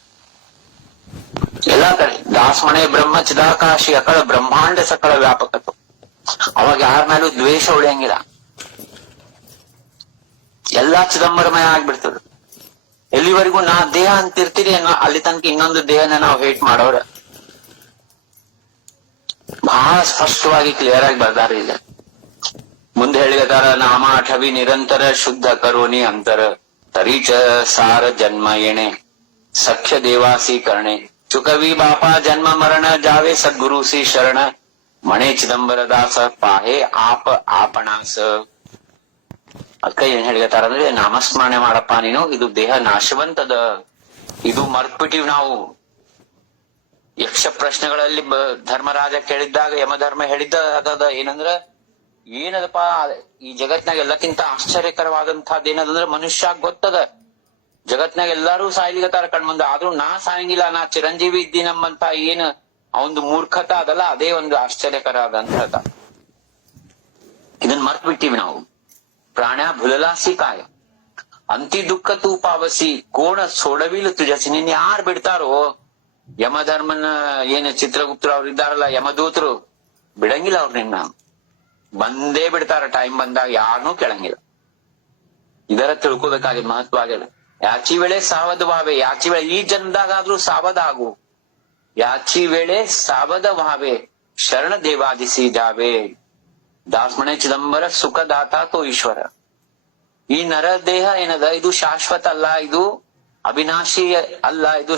ಎಲ್ಲಾ ಕಡೆ ದಾಸಮಣೆ ಬ್ರಹ್ಮ ಚಿದಾಕಾಶಿ ಅಕಳ ಬ್ರಹ್ಮಾಂಡ ಸಕಳ ವ್ಯಾಪಕತ್ವ. ಅವಾಗ ಯಾರ ಮೇಲೂ ದ್ವೇಷ ಉಳಿಯಂಗಿಲ್ಲ, ಎಲ್ಲಾ ಚಿದಂಬರಮಯ ಆಗ್ಬಿಡ್ತದ. ಎಲ್ಲಿವರೆಗೂ ನಾ ದೇಹ ಅಂತಿರ್ತೀರಿ ಅಲ್ಲಿ ತನಕ ಇನ್ನೊಂದು ದೇಹನ ನಾವು ಹೇಟ್ ಮಾಡೋರ. ಬಹಳ ಸ್ಪಷ್ಟವಾಗಿ ಕ್ಲಿಯರ್ ಆಗಿ ಬರ್ದಾರ ಇದೆ. ಮುಂದೆ ಹೇಳಿದಾರ, ನಾಮ ಅಠವಿ ನಿರಂತರ ಶುದ್ಧ ಕರೋನಿ ಅಂತರ ತರೀಚ ಸಾರ ಜನ್ಮ ಎಣೆ ಸಖ್ಯ ದೇವಾಸಿ ಕರ್ಣೆ ಚುಕವಿ ಬಾಪಾ ಜನ್ಮ ಮರಣ ಜಾವೆ ಸದ್ಗುರು ಸಿ ಶರಣ ಮಣೆ ಚಿದಂಬರ ದಾಸ ಪಾಹೆ ಆಪ ಆಪಣಾಸ. ಅದಕ್ಕ ಏನ್ ಹೇಳಿದಾರ ಅಂದ್ರೆ, ನಾಮಸ್ಮರಣೆ ಮಾಡಪ್ಪ ನೀನು, ಇದು ದೇಹ ನಾಶವಂತದ, ಇದು ಮರ್ತ್ಬಿಟ್ಟಿವ್ ನಾವು. ಯಕ್ಷ ಪ್ರಶ್ನೆಗಳಲ್ಲಿ ಧರ್ಮರಾಜ ಕೇಳಿದ್ದಾಗ ಯಮಧರ್ಮ ಹೇಳಿದ್ದ ಅದ ಏನಂದ್ರ, ಏನದಪ್ಪ ಈ ಜಗತ್ನಾಗ ಎಲ್ಲಕ್ಕಿಂತ ಆಶ್ಚರ್ಯಕರವಾದಂತಹದ್ದು ಏನದಂದ್ರೆ, ಮನುಷ್ಯ ಗೊತ್ತದ ಜಗತ್ನಾಗ ಎಲ್ಲಾರು ಸಾಯ್ಲಿಗತ್ತಾರ ಕಣ್ಮಂದ, ಆದ್ರೂ ನಾ ಸಾಯಂಗಿಲ್ಲ, ನಾ ಚಿರಂಜೀವಿ ಇದ್ದೀನಮ್ಮಂತ ಏನ್ ಅವಂದು ಮೂರ್ಖತ ಅದಲ್ಲ, ಅದೇ ಒಂದು ಆಶ್ಚರ್ಯಕರ ಆದಂತಹದ. ಇದನ್ ಮರ್ತ್ ಬಿಟ್ಟಿವಿ ನಾವು. ಪ್ರಾಣ್ಯ ಭುಲಲಾಸಿ ಕಾಯ ಅಂತಿ ದುಃಖ ತೂ ಪಾವಸಿ ಕೋಣ ಸೋಡವಿಲು ತುಜಸಿ. ನಿನ್ ಯಾರು ಬಿಡ್ತಾರೋ, ಯಮಧರ್ಮನ ಏನ್ ಚಿತ್ರಗುಪ್ತರು ಅವ್ರು ಇದ್ದಾರಲ್ಲ, ಯಮದೂತರು ಬಿಡಂಗಿಲ್ಲ ಅವ್ರು, ನಿನ್ನ ಬಂದೇ ಬಿಡ್ತಾರ. ಟೈಮ್ ಬಂದಾಗ ಯಾರನ್ನೂ ಕೇಳಂಗಿಲ್ಲ. ಇದರ ತಿಳ್ಕೋಬೇಕಾಗಿದ್ ಮಹತ್ವ ಆಗ್ಯದ. ಯಾಚಿ ವೇಳೆ ಸಾವಧ ಭಾವೆ, ಯಾಚಿ ವೇಳೆ ಈ ಜನ್ಮದಾಗಾದ್ರೂ ಸಾವಧ ಆಗು. ಯಾಚಿ ವೇಳೆ ಸಾವಧ ಭಾವೆ ಶರಣ ದೇವಾದಿಸಿ ಜಾವೆ ದಾಸಮಣೆ ಚಿದಂಬರ ಸುಖದಾತ ತೋ ಈಶ್ವರ. ಈ ನರ ದೇಹ ಏನದ, ಇದು ಶಾಶ್ವತ ಅಲ್ಲ, ಇದು ಅವಿನಾಶಿ ಅಲ್ಲ, ಇದು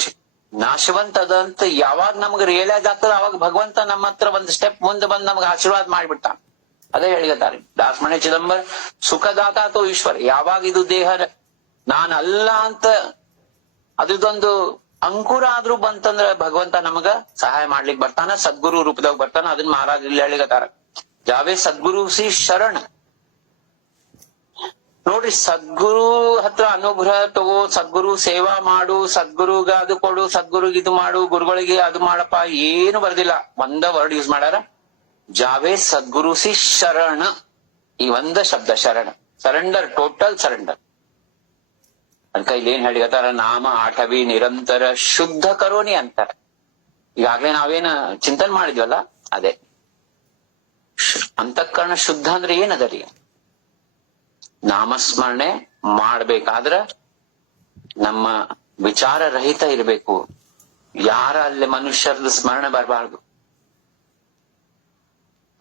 ನಾಶವಂತದ ಅಂತ ಯಾವಾಗ ನಮ್ಗೆ ರಿಯಲೈಸ್ ಆಗ್ತದ, ಅವಾಗ ಭಗವಂತ ನಮ್ಮ ಹತ್ರ ಒಂದ್ ಸ್ಟೆಪ್ ಮುಂದೆ ಬಂದ್ ನಮ್ಗೆ ಆಶೀರ್ವಾದ ಮಾಡ್ಬಿಟ್ಟ. ಅದೇ ಹೇಳಿದ್ದಾರೆ ದಾಸಮಣೆ ಚಿದಂಬರ ಸುಖದಾತ ತೋ ಈಶ್ವರ. ಯಾವಾಗ ಇದು ದೇಹ ನಾನಲ್ಲ ಅಂತ ಅದ್ರದೊಂದು ಅಂಕುರ ಆದ್ರೂ ಬಂತಂದ್ರ ಭಗವಂತ ನಮಗ ಸಹಾಯ ಮಾಡ್ಲಿಕ್ ಬರ್ತಾನ, ಸದ್ಗುರು ರೂಪದಾಗ ಬರ್ತಾನ. ಅದನ್ನ ಮಹಾರಾಜ್ ಇಲ್ಲಿ ಹೇಳಿಗತ್ತಾರ, ಜಾವೆ ಸದ್ಗುರು ಸಿ ಶರಣ. ನೋಡ್ರಿ, ಸದ್ಗುರು ಹತ್ರ ಅನುಗ್ರಹ ತಗೋ, ಸದ್ಗುರು ಸೇವಾ ಮಾಡು, ಸದ್ಗುರುಗ ಅದು ಕೊಡು, ಸದ್ಗುರುಗ್ ಇದು ಮಾಡು, ಗುರುಗಳಿಗೆ ಅದು ಮಾಡಪ್ಪ, ಏನು ಬರ್ದಿಲ್ಲ. ಒಂದ ವರ್ಡ್ ಯೂಸ್ ಮಾಡ್ಯಾರ, ಜಾವೆ ಸದ್ಗುರು ಸಿ ಶರಣ. ಈ ಒಂದ ಶಬ್ದ ಶರಣ, ಸರೆಂಡರ್, ಟೋಟಲ್ ಸರೆಂಡರ್. ಅದಕ್ಕ ಇಲ್ಲಿ ಏನ್ ಹೇಳಿಗತ್ತಾರ, ನಾಮ ಆಠವಿ ನಿರಂತರ ಶುದ್ಧ ಕರೋನಿ ಅಂತಾರ. ಈಗಾಗ್ಲೇ ನಾವೇನ ಚಿಂತನೆ ಮಾಡಿದ್ವಲ್ಲ, ಅದೇ ಅಂತಃಕರಣ ಶುದ್ಧ ಅಂದ್ರೆ ಏನದ ರೀ? ನಾಮಸ್ಮರಣೆ ಮಾಡ್ಬೇಕಾದ್ರ ನಮ್ಮ ವಿಚಾರ ರಹಿತ ಇರ್ಬೇಕು. ಯಾರ ಅಲ್ಲಿ ಮನುಷ್ಯರದ ಸ್ಮರಣೆ ಬರಬಾರ್ದು.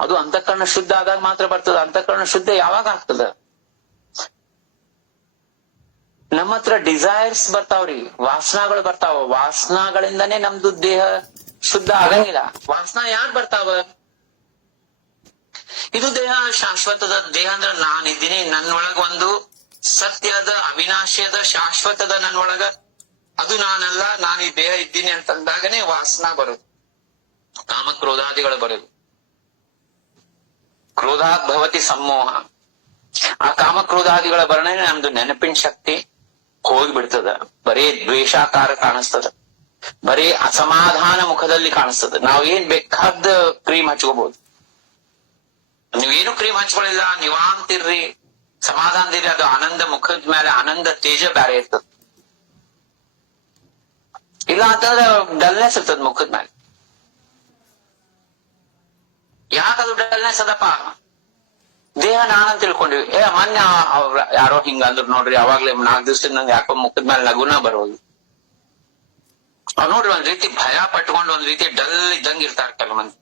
ಅದು ಅಂತಃಕರಣ ಶುದ್ಧ ಆದಾಗ ಮಾತ್ರ ಬರ್ತದ. ಅಂತಃಕರಣ ಶುದ್ಧ ಯಾವಾಗ ಆಗ್ತದ? ನಮ್ಮ ಹತ್ರ ಡಿಸೈರ್ಸ್ ಬರ್ತಾವ್ರಿ, ವಾಸನಾಗಳು ಬರ್ತಾವ. ವಾಸನಾಗಳಿಂದಾನೇ ನಮ್ದು ದೇಹ ಶುದ್ಧ ಆಗಂಗಿಲ್ಲ. ವಾಸನಾ ಯಾರು ಬರ್ತಾವ? ಇದು ದೇಹ ಶಾಶ್ವತದ. ದೇಹ ಅಂದ್ರ ನಾನಿದ್ದೀನಿ, ನನ್ನೊಳಗ ಒಂದು ಸತ್ಯದ, ಅವಿನಾಶಿಯದ, ಶಾಶ್ವತದ ನನ್ನೊಳಗ, ಅದು ನಾನಲ್ಲ, ನಾನು ಈ ದೇಹ ಇದ್ದೀನಿ ಅಂತಂದಾಗನೇ ವಾಸನಾ ಬರೋದು, ಕಾಮ ಕ್ರೋಧಾದಿಗಳು ಬರೋದು. ಕ್ರೋಧಾತ್ ಭವತಿ ಸಮ್ಮೋಹ. ಆ ಕಾಮ ಕ್ರೋಧಾದಿಗಳ ವರ್ಣನೆ ನಮ್ದು ನೆನಪಿನ ಶಕ್ತಿ ಹೋಗ್ಬಿಡ್ತದ. ಬರೀ ದ್ವೇಷಾಕಾರ ಕಾಣಿಸ್ತದ, ಬರೀ ಅಸಮಾಧಾನ ಮುಖದಲ್ಲಿ ಕಾಣಿಸ್ತದ. ನಾವ್ ಏನ್ ಬೇಕಾದ ಕ್ರೀಮ್ ಹಚ್ಕೋಬಹುದು, ನೀವೇನು ಕ್ರೀಮ್ ಹಚ್ಕೊಳ್ಳಿಲ್ಲ, ನೀವಾಂತಿರ್ರಿ, ಸಮಾಧಾನದಿರಿ, ಅದು ಆನಂದ ಮುಖದ ಮೇಲೆ ಆನಂದ ತೇಜ ಬ್ಯಾರೆ ಇರ್ತದ. ಇಲ್ಲ ಅಂತಂದ್ರೆ ಡಲ್ನೆಸ್ ಇರ್ತದ ಮುಖದ ಮೇಲೆ. ಯಾಕದು ಡಲ್ನೆಸ್ ಅದಪ್ಪ? ದೇಹ ನಾನಂತ ತಿಳ್ಕೊಂಡಿವಿ. ಮೊನ್ನೆ ಅವ್ರ ಯಾರೋ ಹಿಂಗ ಅಂದ್ರು ನೋಡ್ರಿ, ಅವಾಗ್ಲೇ 4 ದಿವಸದಿಂದ ನಂಗೆ ಯಾಕೋ ಮುಖದ ಮೇಲೆ ನಗುನ ಬರೋದು. ಅವ್ರು ನೋಡ್ರಿ, ಒಂದ್ ರೀತಿ ಭಯ ಪಟ್ಕೊಂಡು ಒಂದ್ ರೀತಿ ಡಲ್ ಇದ್ದಂಗ ಇರ್ತಾರ ಕೆಲವು ಮಂದಿ.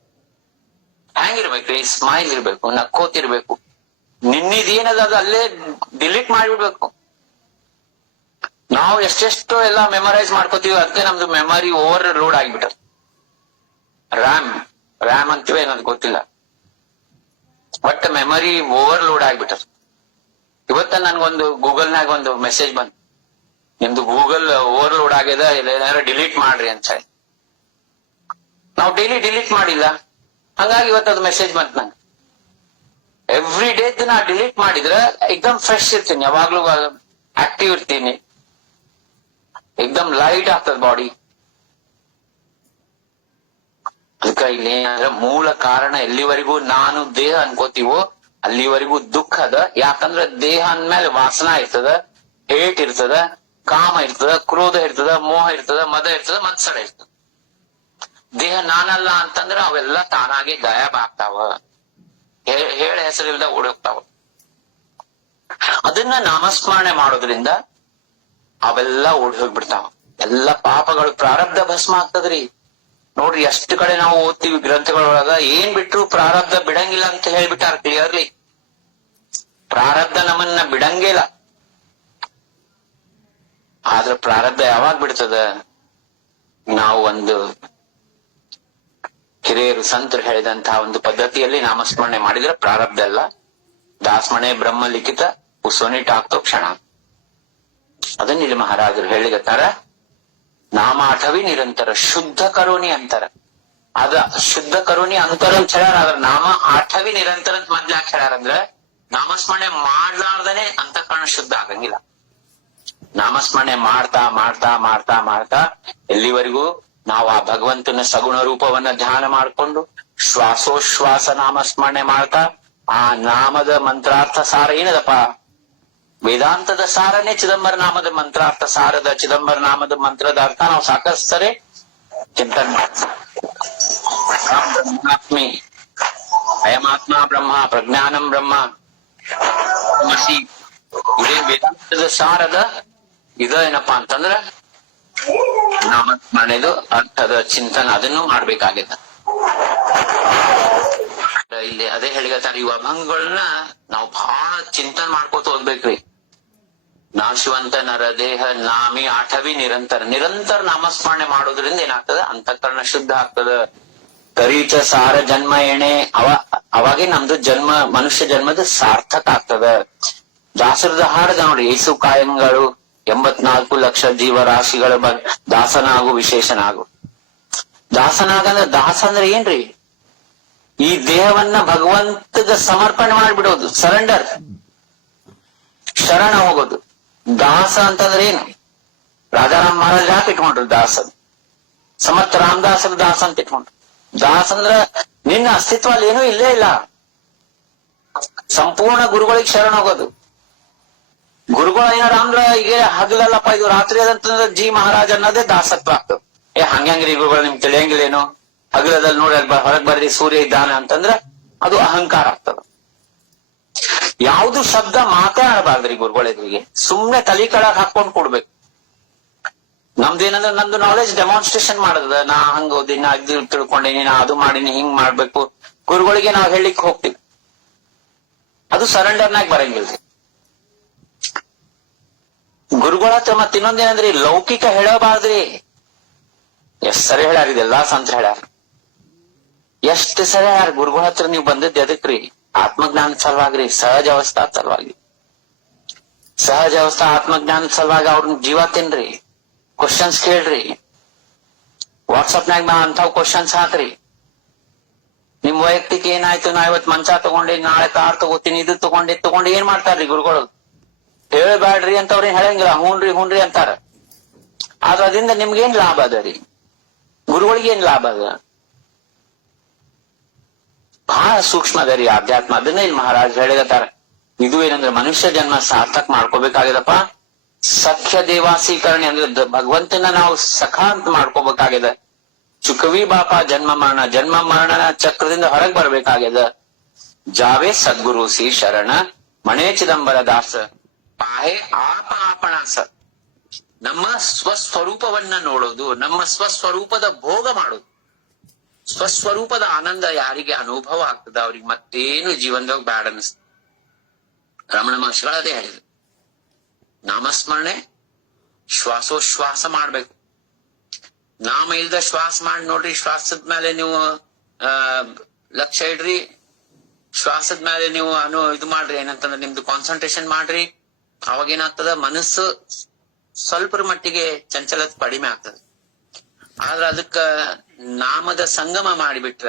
ಹೆಂಗಿರ್ಬೇಕ್ರಿ? ಸ್ಮೈಲ್ ಇರ್ಬೇಕು, ನಕ್ಕೋತಿರ್ಬೇಕು. ನಿನ್ನಿದೇನದ ಅದು ಅಲ್ಲೇ ಡಿಲೀಟ್ ಮಾಡ್ಬಿಡ್ಬೇಕು. ನಾವು ಎಷ್ಟೆಷ್ಟೋ ಎಲ್ಲ ಮೆಮರೈಸ್ ಮಾಡ್ಕೋತೀವಿ, ಅದಕ್ಕೆ ನಮ್ದು ಮೆಮರಿ ಓವರ್ ಲೋಡ್ ಆಗಿಬಿಟ್ಟದ. ರ್ಯಾಮ್ ಅಂತೀವಿ, ಏನದು ಗೊತ್ತಿಲ್ಲ, ಬಟ್ ಮೆಮರಿ ಓವರ್ ಲೋಡ್ ಆಗ್ಬಿಟ್ಟದ. ಇವತ್ತ ನನ್ಗೊಂದು ಗೂಗಲ್ನಾಗ ಒಂದು ಮೆಸೇಜ್ ಬಂತು, ನಿಮ್ದು ಗೂಗಲ್ ಓವರ್ ಲೋಡ್ ಆಗ್ಯದ, ಏನಾರ ಡಿಲೀಟ್ ಮಾಡ್ರಿ ಅಂತ ಹೇಳಿ. ನಾವು ಡೈಲಿ ಡಿಲೀಟ್ ಮಾಡಿಲ್ಲ, ಹಂಗಾಗಿ ಇವತ್ತದು ಮೆಸೇಜ್ ಬಂತು ನಂಗೆ. ಎವ್ರಿ ಡೇ ನಾ ಡಿಲೀಟ್ ಮಾಡಿದ್ರೆ ಎಕ್ದಮ್ ಫ್ರೆಶ್ ಇರ್ತೀನಿ, ಯಾವಾಗ್ಲೂ ಆಕ್ಟಿವ್ ಇರ್ತೀನಿ, ಎಕ್ದಮ್ ಲೈಟ್ ಆಗ್ತದ ಬಾಡಿ. ಅದಕ್ಕ ಇಲ್ಲಿ ಏನಂದ್ರೆ ಮೂಲ ಕಾರಣ, ಎಲ್ಲಿವರೆಗೂ ನಾನು ದೇಹ ಅನ್ಕೋತೀವೋ ಅಲ್ಲಿವರೆಗೂ ದುಃಖ ಅದ. ಯಾಕಂದ್ರೆ ದೇಹ ಅಂದ್ಮೇಲೆ ವಾಸನಾ ಇರ್ತದ, ಹೇಟ್ ಇರ್ತದ, ಕಾಮ ಇರ್ತದ, ಕ್ರೋಧ ಇರ್ತದ, ಮೋಹ ಇರ್ತದ, ಮದ ಇರ್ತದ, ಮತ್ಸರ ಇರ್ತದ. ದೇಹ ನಾನಲ್ಲ ಅಂತಂದ್ರ ಅವೆಲ್ಲ ತಾನಾಗೆ ಗಾಯಬ ಆಗ್ತಾವ, ಹೇಳ ಹೆಸರಿಲ್ದ ಓಡೋಗ್ತಾವ. ಅದನ್ನ ನಾಮಸ್ಮರಣೆ ಮಾಡೋದ್ರಿಂದ ಅವೆಲ್ಲ ಓಡಿ ಹೋಗ್ಬಿಡ್ತಾವ. ಎಲ್ಲ ಪಾಪಗಳು ಪ್ರಾರಬ್ಧ ಭಸ್ಮ ಆಗ್ತದ್ರಿ. ನೋಡ್ರಿ ಎಷ್ಟು ಕಡೆ ನಾವು ಓದ್ತೀವಿ ಗ್ರಂಥಗಳೊಳಗ, ಏನ್ ಬಿಟ್ರು ಪ್ರಾರಬ್ಧ ಬಿಡಂಗಿಲ್ಲ ಅಂತ ಹೇಳ್ಬಿಟ್ಟಾರ ಕ್ಲಿಯರ್ಲಿ. ಪ್ರಾರಬ್ಧ ನಮ್ಮನ್ನ ಬಿಡಂಗಿಲ್ಲ. ಆದ್ರ ಪ್ರಾರಬ್ಧ ಯಾವಾಗ ಬಿಡ್ತದ? ನಾವು ಒಂದು ಹಿರಿಯರು ಸಂತರು ಹೇಳಿದಂತಹ ಒಂದು ಪದ್ಧತಿಯಲ್ಲಿ ನಾಮಸ್ಮರಣೆ ಮಾಡಿದ್ರೆ ಪ್ರಾರಬ್ಧ ಅಲ್ಲ. ದಾಸ್ಮಣೆ ಬ್ರಹ್ಮ ಲಿಖಿತ ಉಸೋನಿಟ್ ಆಗ್ತೋ ಕ್ಷಣ. ಅದನ್ನ ಇಲ್ಲಿ ಮಹಾರಾಜರು ಹೇಳಿಗತ್ತಾರ. ನಾಮ ಆಠವಿ ನಿರಂತರ ಶುದ್ಧ ಕರೋನಿ ಅಂತಾರ. ಅದ ಶುದ್ಧ ಕರೋನಿ ಅಂತರ ಅಂತ ಹೇಳ್ಯಾರ. ಅದ್ರ ನಾಮ ಆಠವಿ ನಿರಂತರ ಅಂತ ಮೊದ್ಲು ಯಾಕೆ ಹೇಳ್ಯಾರ ಅಂದ್ರೆ, ನಾಮಸ್ಮರಣೆ ಮಾಡ್ಲಾರ್ದನೆ ಅಂತಃಕರಣ ಶುದ್ಧ ಆಗಂಗಿಲ್ಲ. ನಾಮಸ್ಮರಣೆ ಮಾಡ್ತಾ ಮಾಡ್ತಾ ಮಾಡ್ತಾ ಮಾಡ್ತಾ ಎಲ್ಲಿವರೆಗೂ ನಾವು ಆ ಭಗವಂತನ ಸಗುಣ ರೂಪವನ್ನ ಧ್ಯಾನ ಮಾಡಿಕೊಂಡು ಶ್ವಾಸೋಶ್ವಾಸ ನಾಮಸ್ಮರಣೆ ಮಾಡ್ತಾ ಆ ನಾಮದ ಮಂತ್ರಾರ್ಥ ಸಾರ ಏನದಪ್ಪ? ವೇದಾಂತದ ಸಾರನೇ ಚಿದಂಬರ ನಾಮದ ಮಂತ್ರಾರ್ಥ ಸಾರದ ಚಿದಂಬರ ನಾಮದ ಮಂತ್ರದ ಅರ್ಥ ನಾವು ಸಾಕಷ್ಟು ಸರಿ ಚಿಂತನೆ ಬ್ರಹ್ಮಾತ್ಮಿ ಅಯಮಾತ್ಮ ಬ್ರಹ್ಮ ಪ್ರಜ್ಞಾನಂ ಬ್ರಹ್ಮ ಮಸಿ. ಇದೇ ವೇದಾಂತದ ಸಾರದ ಇದ ಏನಪ್ಪಾ ಅಂತಂದ್ರ ನಾಮಸ್ಮರಣೆದು ಅರ್ಥದ ಚಿಂತನ, ಅದನ್ನು ಮಾಡ್ಬೇಕಾಗಿದೆ. ಇಲ್ಲಿ ಅದೇ ಹೇಳಿಗತ್ತಾರ, ಇವು ಅಭಂಗಗಳನ್ನ ನಾವು ಬಹಳ ಚಿಂತನೆ ಮಾಡ್ಕೋತ ಓದ್ಬೇಕ್ರಿ. ನಾಶವಂತ ನರದೇಹ ನಾಮಿ ಆಠವಿ ನಿರಂತರ. ನಿರಂತರ ನಾಮಸ್ಮರಣೆ ಮಾಡೋದ್ರಿಂದ ಏನಾಗ್ತದ? ಅಂತಃಕರಣ ಶುದ್ಧ ಆಗ್ತದ. ಕರೀಚ ಸಾರ ಜನ್ಮ ಎಣೆ ಅವಾಗೆ ನಮ್ದು ಜನ್ಮ, ಮನುಷ್ಯ ಜನ್ಮದ ಸಾರ್ಥಕ ಆಗ್ತದ. ದಾಸರದ ಹಾಡದ ನೋಡಿ, ಏಸು ಕಾಯಂಗಳು 84 ಲಕ್ಷ ಜೀವರಾಶಿಗಳ ದಾಸನಾಗು ವಿಶೇಷನಾಗು. ದಾಸನಾಗಂದ್ರ, ದಾಸ ಅಂದ್ರೆ ಏನ್ರಿ? ಈ ದೇಹವನ್ನ ಭಗವಂತಗ ಸಮರ್ಪಣೆ ಮಾಡ್ಬಿಡೋದು, ಸರೆಂಡರ್, ಶರಣ ಹೋಗೋದು. ದಾಸ ಅಂತಂದ್ರೆ ಏನು? ರಾಜಾರಾಮ್ ಮಹಾರಾಜ್ ಯಾಕೆ ಇಟ್ಕೊಂಡ್ರು ದಾಸ? ಸಮರ್ಥ ರಾಮದಾಸರು ದಾಸ ಅಂತ ಇಟ್ಕೊಂಡ್ರು. ದಾಸ ಅಂದ್ರ ನಿನ್ನ ಅಸ್ತಿತ್ವ ಅಲ್ಲಿ ಏನೂ ಇಲ್ಲೇ ಇಲ್ಲ. ಸಂಪೂರ್ಣ ಗುರುಗಳಿಗೆ ಶರಣ ಹೋಗೋದು. ಗುರುಗಳು ಏನಾರ ಅಂದ್ರ ಈಗ ಹಗಲಲ್ಲಪ್ಪ ಇದು ರಾತ್ರಿ ಅದಂತಂದ್ರ ಜಿ ಮಹಾರಾಜ್ ಅನ್ನೋದೇ ದಾಸತ್ವ ಆಗ್ತದೆ. ಹಂಗ್ರಿ ಗುರುಗಳು ನಿಮ್ಗೆ ತಿಳಿಯಂಗಿಲ್ಲೇನು? ಹಗಲದಲ್ಲಿ ನೋಡಿ ಹೊರಗ್ ಬರ್ರಿ ಸೂರ್ಯ ಇದ್ದಾನೆ ಅಂತಂದ್ರ ಅದು ಅಹಂಕಾರ ಆಗ್ತದ. ಯಾವ್ದು ಶಬ್ದ ಮಾತಾಡಬಾರ್ದ್ರಿ ಗುರುಗಳೆದುರಿಗೆ. ಸುಮ್ನೆ ತಲಿ ಕೆಳಗ್ ಹಾಕೊಂಡ್ ಕೊಡ್ಬೇಕು. ನಮ್ದೇನಂದ್ರೆ ನಮ್ದು ನಾಲೆಜ್ ಡೆಮಾನ್ಸ್ಟ್ರೇಷನ್ ಮಾಡದ, ನಾ ಹಂಗ ಓದಿ, ನಾ ಇದು ತಿಳ್ಕೊಂಡೇನಿ, ನಾ ಅದು ಮಾಡೀನಿ, ಹಿಂಗ್ ಮಾಡ್ಬೇಕು. ಗುರುಗಳಿಗೆ ನಾವ್ ಹೇಳಿಕ್ ಹೋಗ್ತೀವಿ, ಅದು ಸರೆಂಡರ್ನಾಗ ಬರಂಗಿಲ್ರಿ. ಗುರುಗಳ ಹತ್ರ ಮತ್ ಇನ್ನೊಂದೇನಂದ್ರಿ, ಲೌಕಿಕ ಹೇಳಬಾರ್ದ್ರಿ. ಎಷ್ಟ್ ಸರಿ ಹೇಳ್ಯಾರ, ಇದೆಲ್ಲಾ ಸಂತ ಹೇಳ್ಯಾರ. ಎಷ್ಟ್ ಸರಿ ಹೇಳ್ಯಾರ. ಗುರುಗಳ ಹತ್ರ ನೀವ್ ಬಂದದ್ದು ಎದಕ್ರಿ? ಆತ್ಮಜ್ಞಾನ ಸಲುವಾಗ್ರಿ, ಸಹಜ ಅವಸ್ಥಾ ಸಲುವಾಗಿ. ಸಹಜ ಅವಸ್ಥಾ ಆತ್ಮಜ್ಞಾನ ಸಲುವಾಗಿ ಅವ್ರನ್ನ ಜೀವ ತಿನ್ರಿ, ಕ್ವಶನ್ಸ್ ಕೇಳ್ರಿ. ವಾಟ್ಸಪ್ನಾಗ ನಾ ಅಂಥವ್ ಕ್ವಶನ್ಸ್ ಹಾಕ್ರಿ. ನಿಮ್ ವೈಯಕ್ತಿಕ ಏನಾಯ್ತು, ನಾ ಇವತ್ ಮಂಚ ತಗೊಂಡಿ, ನಾಳೆ ಕಾರ್ ತಗೋತೀನಿ, ಇದು ತಗೊಂಡು ಏನ್ ಮಾಡ್ತಾರ್ರಿ ಗುರುಗಳು? ಹೇಳ್ಬ್ಯಾಡ್ರಿ ಅಂತ ಅವ್ರೇನ್ ಹೇಳಂಗಿಲ್ಲ, ಹೂನ್ರಿ ಅಂತಾರ. ಆದ್ರ ಅದರಿಂದ ನಿಮ್ಗೇನ್ ಲಾಭ ಅದ ರೀ? ಗುರುಗಳಿಗೇನ್ ಲಾಭ ಅದ? ಬಹಳ ಸೂಕ್ಷ್ಮ ಅದ ರೀ ಆಧ್ಯಾತ್ಮ. ಅದನ್ನೇ ಇಲ್ಲಿ ಮಹಾರಾಜ್ ಹೇಳಿದತಾರ. ಇದು ಏನಂದ್ರೆ ಮನುಷ್ಯ ಜನ್ಮ ಸಾರ್ಥಕ್ ಮಾಡ್ಕೋಬೇಕಾಗಿದಪ್ಪ. ಸಖ್ಯ ದೇವಾಸೀಕರಣೆ ಅಂದ್ರೆ ಭಗವಂತನ ನಾವು ಸಖ ಅಂತ ಮಾಡ್ಕೋಬೇಕಾಗ್ಯದ. ಚುಕವಿ ಬಾಪ ಜನ್ಮ ಮರಣ ಚಕ್ರದಿಂದ ಹೊರಗ್ ಬರ್ಬೇಕಾಗ್ಯದ. ಜಾವೇ ಸದ್ಗುರು ಸಿ ಶರಣ ಮಣೆ ಚಿದಂಬರ ದಾಸ ಪಾಹೆ ಆಪಣಾಸ. ನಮ್ಮ ಸ್ವಸ್ವರೂಪವನ್ನ ನೋಡೋದು, ನಮ್ಮ ಸ್ವಸ್ವರೂಪದ ಭೋಗ ಮಾಡೋದು. ಸ್ವಸ್ವರೂಪದ ಆನಂದ ಯಾರಿಗೆ ಅನುಭವ ಆಗ್ತದ ಅವ್ರಿಗೆ ಮತ್ತೇನು ಜೀವನದಾಗ ಬ್ಯಾಡ ಅನಿಸ್ತ. ರಮಣ ಮಹರ್ಷಿಗಳು ಅದೇ ಹೇಳಿದ್ರು, ನಾಮಸ್ಮರಣೆ ಶ್ವಾಸೋಶ್ವಾಸ ಮಾಡ್ಬೇಕು. ನಾಮ ಇಲ್ದ ಶ್ವಾಸ ಮಾಡಿ ನೋಡ್ರಿ. ಶ್ವಾಸದ ಮೇಲೆ ನೀವು ಲಕ್ಷ್ಯ ಇಡ್ರಿ. ಶ್ವಾಸದ ಮೇಲೆ ನೀವು ಇದು ಮಾಡ್ರಿ, ಏನಂತಂದ್ರೆ ನಿಮ್ದು ಕಾನ್ಸಂಟ್ರೇಷನ್ ಮಾಡ್ರಿ. ಅವಾಗ ಏನಾಗ್ತದ, ಮನಸ್ಸು ಸ್ವಲ್ಪರ ಮಟ್ಟಿಗೆ ಚಂಚಲತೆ ಕಡಿಮೆ ಆಗ್ತದೆ. ಆದ್ರ ಅದಕ್ಕ ನಾಮದ ಸಂಗಮ ಮಾಡಿಬಿಟ್ರ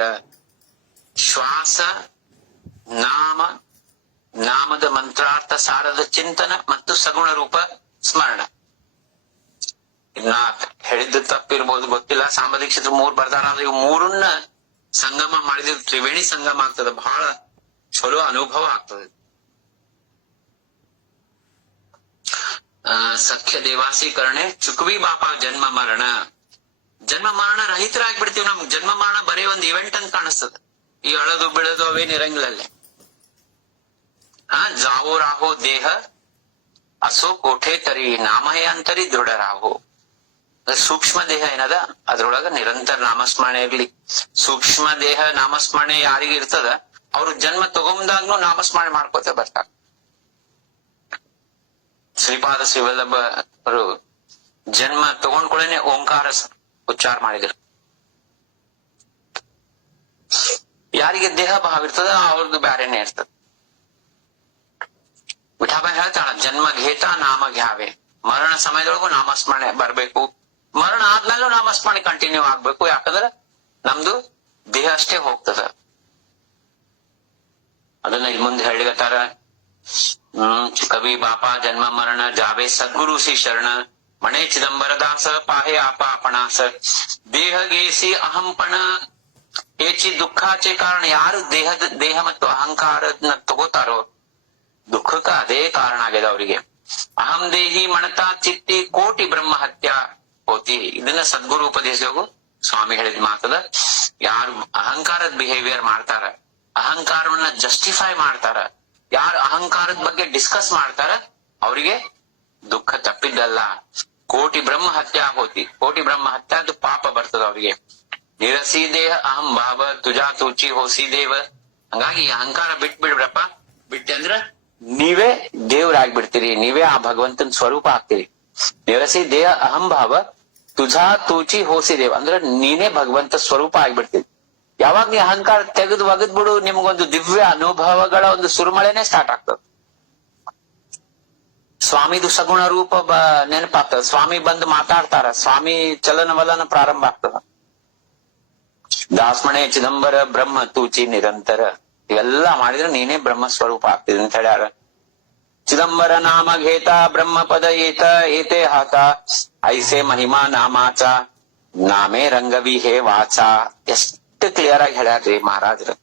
ಶ್ವಾಸ, ನಾಮದ ಮಂತ್ರಾರ್ಥ ಸಾರದ ಚಿಂತನ ಮತ್ತು ಸಗುಣ ರೂಪ ಸ್ಮರಣ. ನಾ ಹೇಳಿದ್ದು ತಪ್ಪಿರ್ಬೋದು, ಗೊತ್ತಿಲ್ಲ. ಸಾಂಬದೀಕ್ಷಿತರು 3 ಬರ್ದಾರ. ಅಂದ್ರೆ ಇವು 3ನ್ನ ಸಂಗಮ ಮಾಡಿದ್ರೆ ತ್ರಿವೇಣಿ ಸಂಗಮ ಆಗ್ತದೆ. ಬಹಳ ಚಲೋ ಅನುಭವ ಆಗ್ತದೆ. ಸಖ್ಯ ದೇವಾಸೀಕರಣೆ ಚುಕವಿ ಬಾಪ ಜನ್ಮ ಮರಣ. ಜನ್ಮ ಮರಣ ರಹಿತರಾಗ್ಬಿಡ್ತೀವಿ. ನಮ್ಗೆ ಜನ್ಮ ಮರಣ ಬರೀ ಒಂದು ಇವೆಂಟ್ ಅಂತ ಕಾಣಿಸ್ತದ. ಈ ಅಳದು ಬಿಡೋದು ಅವೇನ್ ಇರಂಗಿಲ್ಲ ಅಲ್ಲಿ. ಜಾವೋ ರಾಹೋ ದೇಹ ಅಸೋ ಕೋಠೆ ತರಿ ನಾಮಹೇ ಅಂತರಿ ದೃಢ ರಾಹೋ. ಸೂಕ್ಷ್ಮ ದೇಹ ಏನದ ಅದ್ರೊಳಗ ನಿರಂತರ ನಾಮಸ್ಮರಣೆ ಇರ್ಲಿ. ಸೂಕ್ಷ್ಮ ದೇಹ ನಾಮಸ್ಮರಣೆ ಯಾರಿಗೆ ಇರ್ತದ ಅವ್ರು ಜನ್ಮ ತಗೊಂಡಾಗ್ನು ನಾಮಸ್ಮರಣೆ ಮಾಡ್ಕೋತ ಬರ್ತಾರ. ಶ್ರೀಪಾದ ಶ್ರೀವಲ್ಲಭ ಅವರು ಜನ್ಮ ತಗೊಂಡ್ಕೊಳ್ಳೇನೆ ಓಂಕಾರ ಉಚ್ಚಾರ ಮಾಡಿದ್ರು. ಯಾರಿಗೆ ದೇಹ ಭಾವ ಇರ್ತದ ಅವ್ರದ್ದು ಬ್ಯಾರೇನೆ ಇರ್ತದ. ವಿಠಾಬಾಯಿ ಹೇಳ್ತಾಳ, ಜನ್ಮ ಘೇತ ನಾಮ ಘ್ಯಾವೆ. ಮರಣ ಸಮಯದೊಳಗೂ ನಾಮಸ್ಮರಣೆ ಬರ್ಬೇಕು, ಮರಣ ಆದ್ಮೇಲೂ ನಾಮಸ್ಮರಣೆ ಕಂಟಿನ್ಯೂ ಆಗ್ಬೇಕು. ಯಾಕಂದ್ರೆ ನಮ್ದು ದೇಹ ಅಷ್ಟೇ ಹೋಗ್ತದ. ಅದನ್ನ ಇಲ್ಲಿ ಮುಂದೆ ಹೇಳಿಗತ್ತಾರ. ಕವಿ ಬಾಪಾ ಜನ್ಮ ಮರಣ ಜಾವೆ ಸದ್ಗುರು ಸಿ ಶರಣ ಮಣೆ ಚಿದಂಬರ ದಾಸ ಪಾಹೆ ಆಪ ಅಪಣಾಸ ದೇಹ ಗೇಸಿ ಅಹಂಪಣ ಹೆಚ್ಚಿ ದುಃಖಾಚೆ ಕಾರಣ. ಯಾರು ದೇಹ ಮತ್ತು ಅಹಂಕಾರನ ತಗೋತಾರೋ ದುಃಖಕ್ಕ ಅದೇ ಕಾರಣ ಆಗ್ಯದ ಅವರಿಗೆ. ಅಹಂ ದೇಹಿ ಮಣತಾ ಚಿತ್ತಿ ಕೋಟಿ ಬ್ರಹ್ಮ ಹತ್ಯಾ ಹೋತಿ. ಇದನ್ನ ಸದ್ಗುರು ಉಪದೇಶವು ಸ್ವಾಮಿ ಹೇಳಿದ ಮಾತದ. ಯಾರು ಅಹಂಕಾರದ ಬಿಹೇವಿಯರ್ ಮಾಡ್ತಾರ, ಅಹಂಕಾರವನ್ನ ಜಸ್ಟಿಫೈ ಮಾಡ್ತಾರ, ಯಾರು ಅಹಂಕಾರದ ಬಗ್ಗೆ ಡಿಸ್ಕಸ್ ಮಾಡ್ತಾರ ಅವರಿಗೆ ದುಃಖ ತಪ್ಪಿದ್ದಲ್ಲ. ಕೋಟಿ ಬ್ರಹ್ಮ ಹತ್ಯಾ ಹೋತಿ. ಕೋಟಿ ಬ್ರಹ್ಮ ಹತ್ಯಾದ ಪಾಪ ಬರ್ತದ ಅವರಿಗೆ. ನಿರಸಿ ದೇಹ ಅಹಂ ಭಾವ ತುಜಾ ತೂಚಿ ಹೋಸಿ ದೇವ. ಹಂಗಾಗಿ ಅಹಂಕಾರ ಬಿಟ್ಬಿಡ್ರಪ್ಪ. ಬಿಟ್ಟಂದ್ರ ನೀವೇ ದೇವ್ರಾಗ್ಬಿಡ್ತೀರಿ, ನೀವೇ ಆ ಭಗವಂತನ ಸ್ವರೂಪ ಆಗ್ತೀರಿ. ನಿರಸಿ ದೇಹ ಅಹಂ ಭಾವ ತುಜಾ ತೂಚಿ ಹೋಸಿ ದೇವ ಅಂದ್ರೆ ನೀನೇ ಭಗವಂತ ಸ್ವರೂಪ ಆಗ್ಬಿಡ್ತೀರಿ. ಯಾವಾಗ ನೀ ಅಹಂಕಾರ ತೆಗೆದು ಒಗದ್ ಬಿಡು, ನಿಮ್ಗೊಂದು ದಿವ್ಯ ಅನುಭವಗಳ ಒಂದು ಸುರುಮಳೆನೆ ಸ್ಟಾರ್ಟ್ ಆಗ್ತದೆ. ಸ್ವಾಮಿದು ಸಗುಣ ರೂಪ ನೆನಪಾಗ್ತದ. ಸ್ವಾಮಿ ಬಂದು ಮಾತಾಡ್ತಾರ, ಸ್ವಾಮಿ ಚಲನವಲನ ಪ್ರಾರಂಭ ಆಗ್ತದ. ದಾಸ್ಮಣೆ ಚಿದಂಬರ ಬ್ರಹ್ಮ ತೂಚಿ ನಿರಂತರ. ಇವೆಲ್ಲ ಮಾಡಿದ್ರೆ ನೀನೇ ಬ್ರಹ್ಮ ಸ್ವರೂಪ ಆಗ್ತಿದೆ ಅಂತ ಹೇಳ್ಯಾರ. ಚಿದಂಬರ ನಾಮ ಘೇತ ಬ್ರಹ್ಮ ಪದ ಏತ ಏತೆ ಹಾತ ಐಸೆ ಮಹಿಮಾ ನಾಮಾಚ ನಾಮೇ ರಂಗವಿ ಹೇ ವಾಚ. ಎಷ್ಟು ಕ್ಲಿಯರ್ ಆಗಿ ಹೇಳ್ಯಾರ್ರಿ ಮಹಾರಾಜರು.